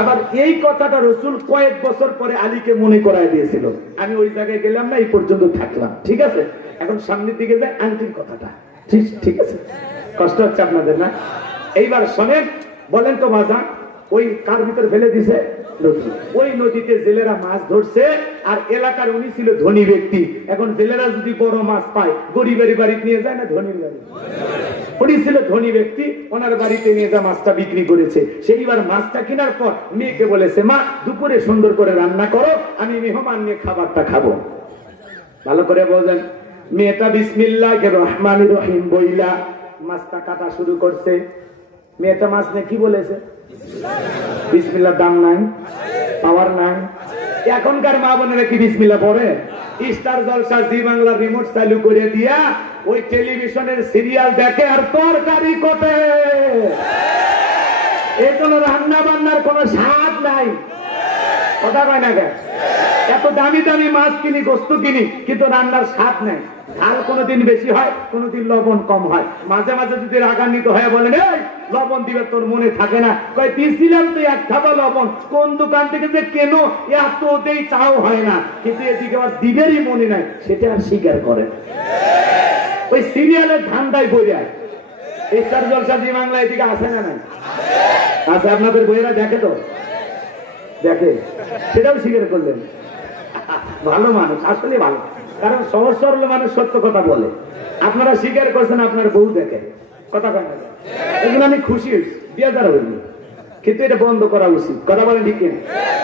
আবার এই কথাটা রাসূল কয়েক বছর পরে আলীকে মনে করায় দিয়েছিল। আমি ওই জায়গায় গেলাম না, এই পর্যন্ত থাকলাম, ঠিক আছে, এখন সামনের দিকে যাই, আংটির কথাটা ঠিক আছে। কষ্ট হচ্ছে আপনাদের না? এইবার শোনেন, বলেন তো বাজা, ওই কার ভিতরে ফেলে দিছে? নদী। ওই নদীতে জেলেরা মাছ ধরছে, আর এলাকার উনি ছিল ধনী ব্যক্তি। এখন জেলেরা যদি বড় মাছ পায়, গরিবের বাড়িতে নিয়ে যায় না ধনীর বাড়ি? উনি ছিল ধনী ব্যক্তি, ওনার বাড়িতে নিয়ে যা মাছটা বিক্রি করেছে। সেইবার মাছটা কেনার পর মেয়েকে বলেছে, মা দুপুরে সুন্দর করে রান্না করো, আমি মেহমান নিয়ে খাবারটা খাবো। ভালো করে বলেন। মেয়েটা বিসমিল্লাহির রহমানির রহিম বইলা মাছটা কাটা শুরু করছে। মেয়েটা মাছ নিয়ে কি বলেছে? বিসমিল্লাহ। দাম নাই, পাওয়ার নাই। এখনকার মা বোনেরা কি বিসমিল্লাহ পড়ে? স্টার জলসা, জি বাংলার রিমোট চালু করে দিয়া ওই টেলিভিশনের সিরিয়াল দেখে আর তরকারি কোটে। এই জন্য রান্না বান্নার কোন স্বাদ নাই। কথা কয় না কেন? এত দামি দামি মাছ কিনি, গোস্ত কিনি, কিন্তু রান্নার স্বাদ নেই। ঝাল কোনোদিন বেশি হয়, কোনোদিন লবণ কম হয়। মাঝে মাঝে যদি রাগান্বিত হয়ে বলেন, এই লবণ দিবে, তোর মনে থাকে না? কয় দিছিলাম তো এক থাবা লবণ, কোন দোকান থেকে যে কেন এত দেই তাও হয় না, কিন্তু এদিকে আবার দিবেরই মনে নাই, সেটা আর স্বীকার করে। ওই সিরিয়ালের ধান্দায় বইরা স্টার জলসা, জি বাংলা এদিকে আসে না? নাই আছে। আপনাদের বইয়েরা দেখে তো? দেখে, সেটাও স্বীকার করলেন। ভালো মানুষ, আসলে ভালো, কারণ সহজ সরল মানুষ সত্য কথা বলে। আপনারা স্বীকার করছেন আপনার বউ দেখে, কথা বলেন। এগুলো আমি খুশি হয়েছি, 2000 হইনি, কিন্তু এটা বন্ধ করা উচিত। কথা বলেন ঠিক না?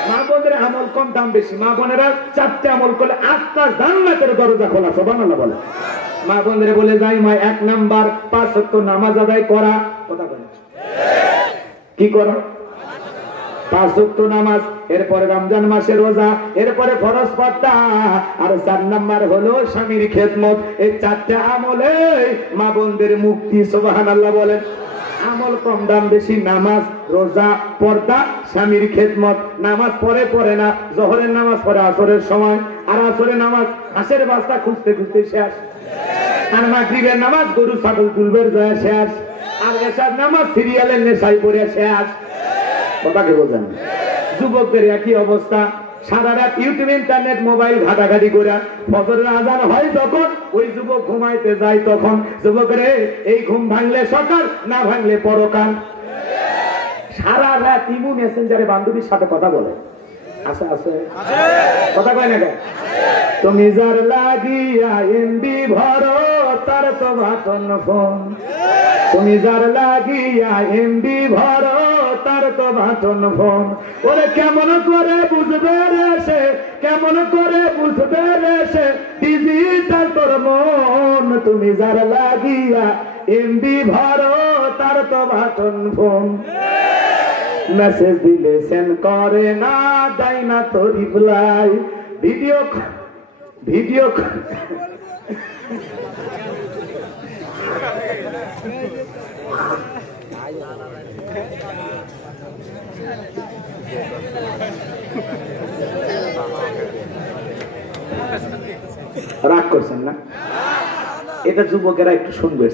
মা বোনের আমল কম, দাম বেশি। মা বোনেরা 4টে আমল করলে 8টা জান্নাতের দরজা খোলা। সুবহানাল্লাহ বলে। মা বোনের বলে যাই, মা 1 নাম্বার 5 ওয়াক্ত নামাজ আদায় করা। কথা বলেন, কি করা? 5 ওয়াক্ত নামাজ, এরপরে রমজান মাসের রোজা, এরপরে ফরজ পর্দা, আর 4 নাম্বার হলো স্বামীর খেদমত। এই 4টে আমলে মা বোনদের মুক্তি। সুবহানাল্লাহ বলেন। আমল কম, দাম বেশি। নামাজ, রোজা, পর্দা, স্বামীর খেদমত। নামাজ পড়ে না, জোহরের নামাজ পড়ে আসরের সময়, আর আসরের নামাজ হাঁসের বাচ্চা খুঁজতে খুঁজতে শেষ, আর মাগরিবের নামাজ গরু ছাগল তুলবের যায় শেষ, আর এশার নামাজ সিরিয়ালের নেশায় পড়ে শেষ। কথাকে বোঝেন? যুবকদের একই অবস্থা, সারা রাত ইউটিউব, ইন্টারনেট, মোবাইল ঘাটাঘাটি করে ফজরের আজান হয় যখন, ওই যুবক ঘুমাইতে যায় তখন। যুবকরে, এই ঘুম ভাঙলে সকাল, না ভাঙলে পরকাল। সারা রাত ইমু মেসেঞ্জারে বান্ধবীর সাথে কথা বলে। আছে আছে, কথা কয় না কেন? তুমি যার লাগিয়া এমবি ভরো, তার তো বাটন ফোন। তুমি যার লাগিয়া এমবি ভরো, তার তো বাটন ফোন। ওরে কেমন করে বুঝবে রে সে, কেমন করে বুঝবে রে সে, ডিজিটাল তোর মন। তুমি যার লাগিয়া এমবি ভরো, তার তো বাটন ফোন। মেসেজ দিলে সেন্ড করে না, দেয় না তো রিপ্লাই। ভিডিও রাগ করছেন না? এটা যুবকেরা একটু শুনবে,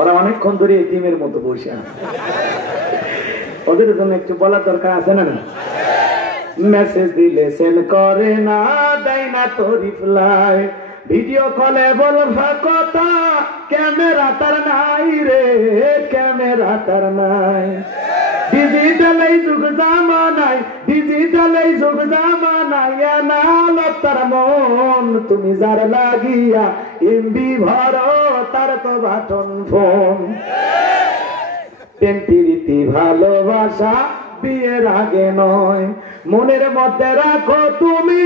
ওরা অনেকক্ষণ ধরে এতিমের মতো বসে আছে, ওদের জন্য একটু বলার দরকার আছে না? মেসেজ দিলে সেন্ড করে না, দেয় না তো রিপ্লাই। ভিডিও কলে বলবা কথা, ক্যামেরা তার নাই রে, ক্যামেরা তার নাই। ডিজিটাল এই যুগ জামানায়, ডিজিটাল এই যুগ জামানায় না লতার মন, তুমি যার লাগিয়া এমবি ভরো তার তো বাটন ফোন। প্রেম প্রীতি ভালোবাসা বিয়ের আগে নয়, মনের মধ্যে রাখো তুমি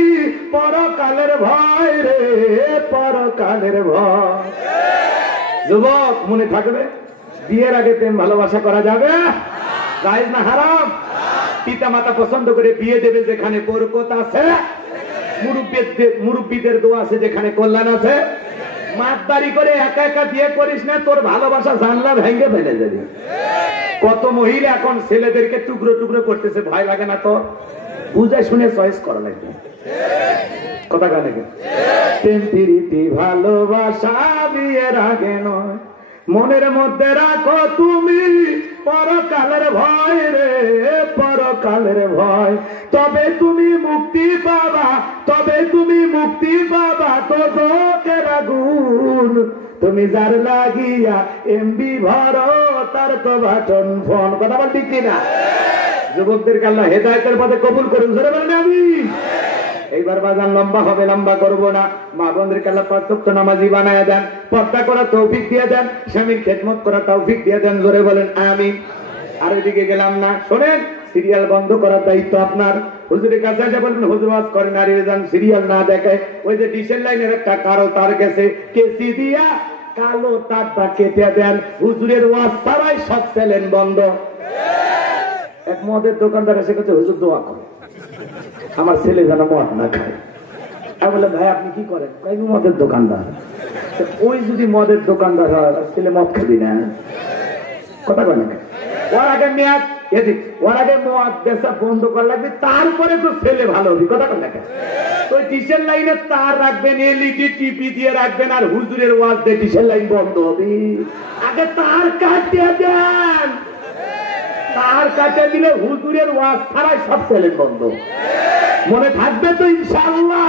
পরকালের ভয় রে, পরকালের ভয়। যুবক মনে থাকবে, বিয়ের আগে প্রেম ভালোবাসা করা যাবে? জায়েজ না হারাম? পিতা মাতা পছন্দ করে বিয়ে দেবে যেখানে বরকত আছে, মুরব্বীদের দোয়া আছে যেখানে কল্যাণ আছে। মাতদারি করে একা একা বিয়ে করিস না, তোর ভালোবাসা জানলা ভেঙে ফেলে যাবে। কত মহিলা এখন ছেলেদেরকে টুকরো টুকরো করতেছে, ভয় লাগে না? তো বুঝে শুনে চয়েস করা লাগবে। কথা কানে প্রেম প্রীতি ভালোবাসা বিয়ের আগে নয়, মনের মধ্যে রাখো তুমি পরকালের ভয় রে, পরকালের ভয়। তবে তুমি মুক্তি পাবা, তবে তুমি মুক্তি পাবা দোজখের আগুন, তুমি যার লাগিয়া এমবি ভরো তার তো বাটন ফোন। কথা বল ঠিক কিনা? যুবকদেরকে আল্লাহ হেদায়েতের পথে কবুল করুন, জোরে বলেন আমিন। এইবার বাজান লম্বা হবে, লম্বা করবো না। মা বোনদেরকে আল্লাহ পাঁচ ওয়াক্ত নামাজি বানায় দেন, পর্দা করা তৌফিক দিয়ে দেন, স্বামীর খেদমত করা তৌফিক দিয়ে দেন, জোরে বলেন আমিন। আর ওইদিকে গেলাম না, শোনেন, সিরিয়াল বন্ধ করার দায়িত্ব আপনার। হুজুরের কাছে এসে বলবেন হুজুর ওয়াজ করেন, আর যান সিরিয়াল না দেখায়। ওই যে ডিশের লাইনের একটা কারো তার গেছে, কেসি দিয়া কালো তারটা কেটে দেন। হুজুরের ওয়াজ ছাড়াই সব চ্যানেল বন্ধ। এক মদের দোকানদার এসে কাছে হুজুর দোয়া করে আমার ছেলে যেন মদ না খায়। আমি বললাম ভাই আপনি কি করেন? আমি মদের দোকানদার। ওই যদি মদের দোকানদার হয় ছেলে মদ খাবি না? কথা বলে না, ওর আগে মেয়াদ এদিক, ওর আগে মদ বেচা বন্ধ করা লাগবে, তারপরে তো ছেলে ভালো হবে। কথা বলে না, তো ডিশের লাইনে তার রাখবেন, এলইডি টিভি দিয়ে রাখবেন, আর হুজুরের ওয়াজ দিয়ে ডিশের লাইন বন্ধ হবে। আগে তার কাটিয়ে দেন, তার কাছে দিলে হুজুরের ওয়াজ ছাড়াই সব চ্যানেল বন্ধ। মনে থাকবে তো ইনশাআল্লাহ?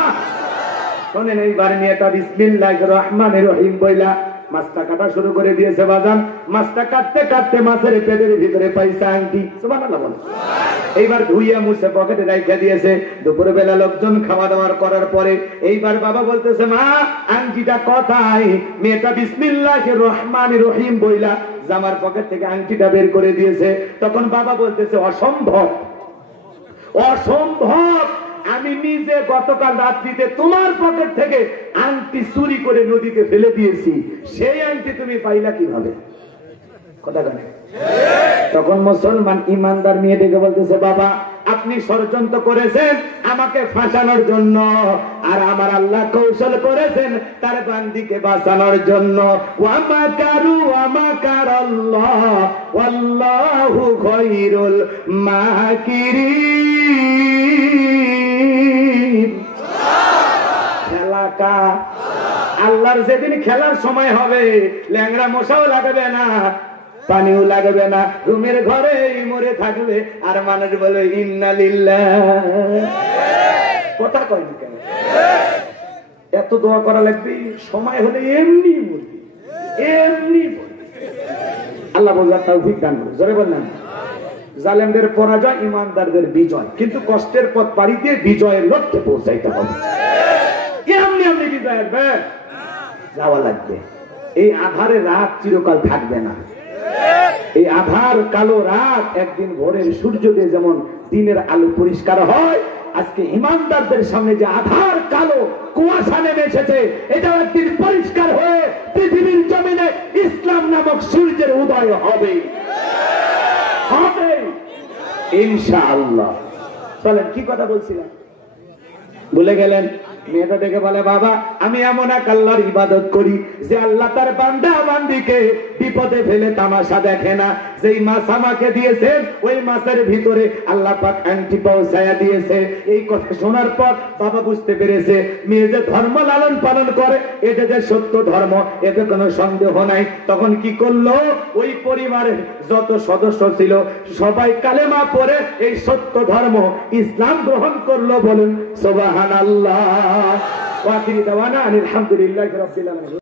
শোনেন, এইবার মেয়েটা বিসমিল্লাহির রহমানির রহিম বইলা মাছটা কাটা শুরু করে দিয়েছে। বাজান মাছটা কাটতে কাটতে মাছের পেটের ভিতরে পাইছে আংটি। সুবহানাল্লাহ বল। এইবার ধুইয়া মুছে পকেটে রাখা দিয়েছে। দুপুরে বেলা লোকজন খাওয়া দাওয়া করার পরে এইবার বাবা বলতেছে মা আংটিটা কোথায়? মেয়েটা বিসমিল্লাহির রহমানির রহিম বইলা জামার পকেট থেকে আংটিটা বের করে দিয়েছে। তখন বাবা বলতেছে অসম্ভব, অসম্ভব, আমি নিজে গতকাল রাত্রিতে তোমার পকেট থেকে আংটি চুরি করে নদীতে ফেলে দিয়েছি, সেই আংটি তুমি পাইলা কিভাবে? কথা বলে। তখন মুসলমান ইমানদার মেয়ে ডেকে বলতেছে বাবা আপনি ষড়যন্ত্র করেছেন আমাকে ফাঁসানোর জন্য, আর আমার আল্লাহ কৌশল করেছেন তার বান্দিকে বাঁচানোর জন্য। ওয়া মাকারু ওয়া মাকারাল্লাহ ওয়াল্লাহু খায়রুল মাকিরিন। খেলাকা আল্লাহর যেদিন খেলার সময় হবে ল্যাংড়া মশাও লাগবে না, পানিও লাগবে না, রুমের ঘরে মরে থাকবে, আর মানুষ বলে ইন্না লিল্লাহ। কথা কয় না কেন? এত দোয়া করা লাগবে? সময় হলে এমনি বলবি, এমনি বলবি। আল্লাহ বোঝার তৌফিক দান করুন, জোরে বললেন। জালেমদের পরাজয়, ইমানদারদের বিজয়, কিন্তু কষ্টের পথ পাড়ি দিয়ে বিজয়ের লক্ষ্যে পৌঁছাইতে হবে। এমনি এমনি বিজয় আসবে, যাওয়া লাগবে। এই আধারে রাত চিরকাল থাকবে না। এই আধার কালো রাত একদিন ভোরের সূর্য দিয়ে যেমন দিনের আলো পরিষ্কার হয়, আজকে ইমানদারদের সামনে যে আধার কালো কুয়াশা নেমে এসেছে, এটাও একদিন পরিষ্কার হয়ে পৃথিবীর জমিনে ইসলাম নামক সূর্যের উদয় হবে, হবে ইনশাআল্লাহ। চলেন, কি কথা বলছিলাম ভুলে গেলেন? মেয়েটা ডেকে বলে বাবা আমি এমন এক আল্লাহর ইবাদত করি যে আল্লাহ তার বান্দা বান্দিকে বিপদে ফেলে তামাশা দেখে না। যেই মাছ আমাকে দিয়েছেন ওই মাছের ভিতরে আল্লাহ পাক আংটি পৌঁছায়া দিয়েছে। এই কথা শোনার পর বাবা বুঝতে পেরেছে মেয়ে যে ধর্ম লালন পালন করে এটা যে সত্য ধর্ম, এতে কোনো সন্দেহ নাই। তখন কি করলো, ওই পরিবারের যত সদস্য ছিল সবাই কালেমা পড়ে এই সত্য ধর্ম ইসলাম গ্রহণ করলো। বলুন সুবহানাল্লাহ। ওয়া আখিরু দাওয়ানা আলহামদুলিল্লাহি রাব্বিল আলামিন।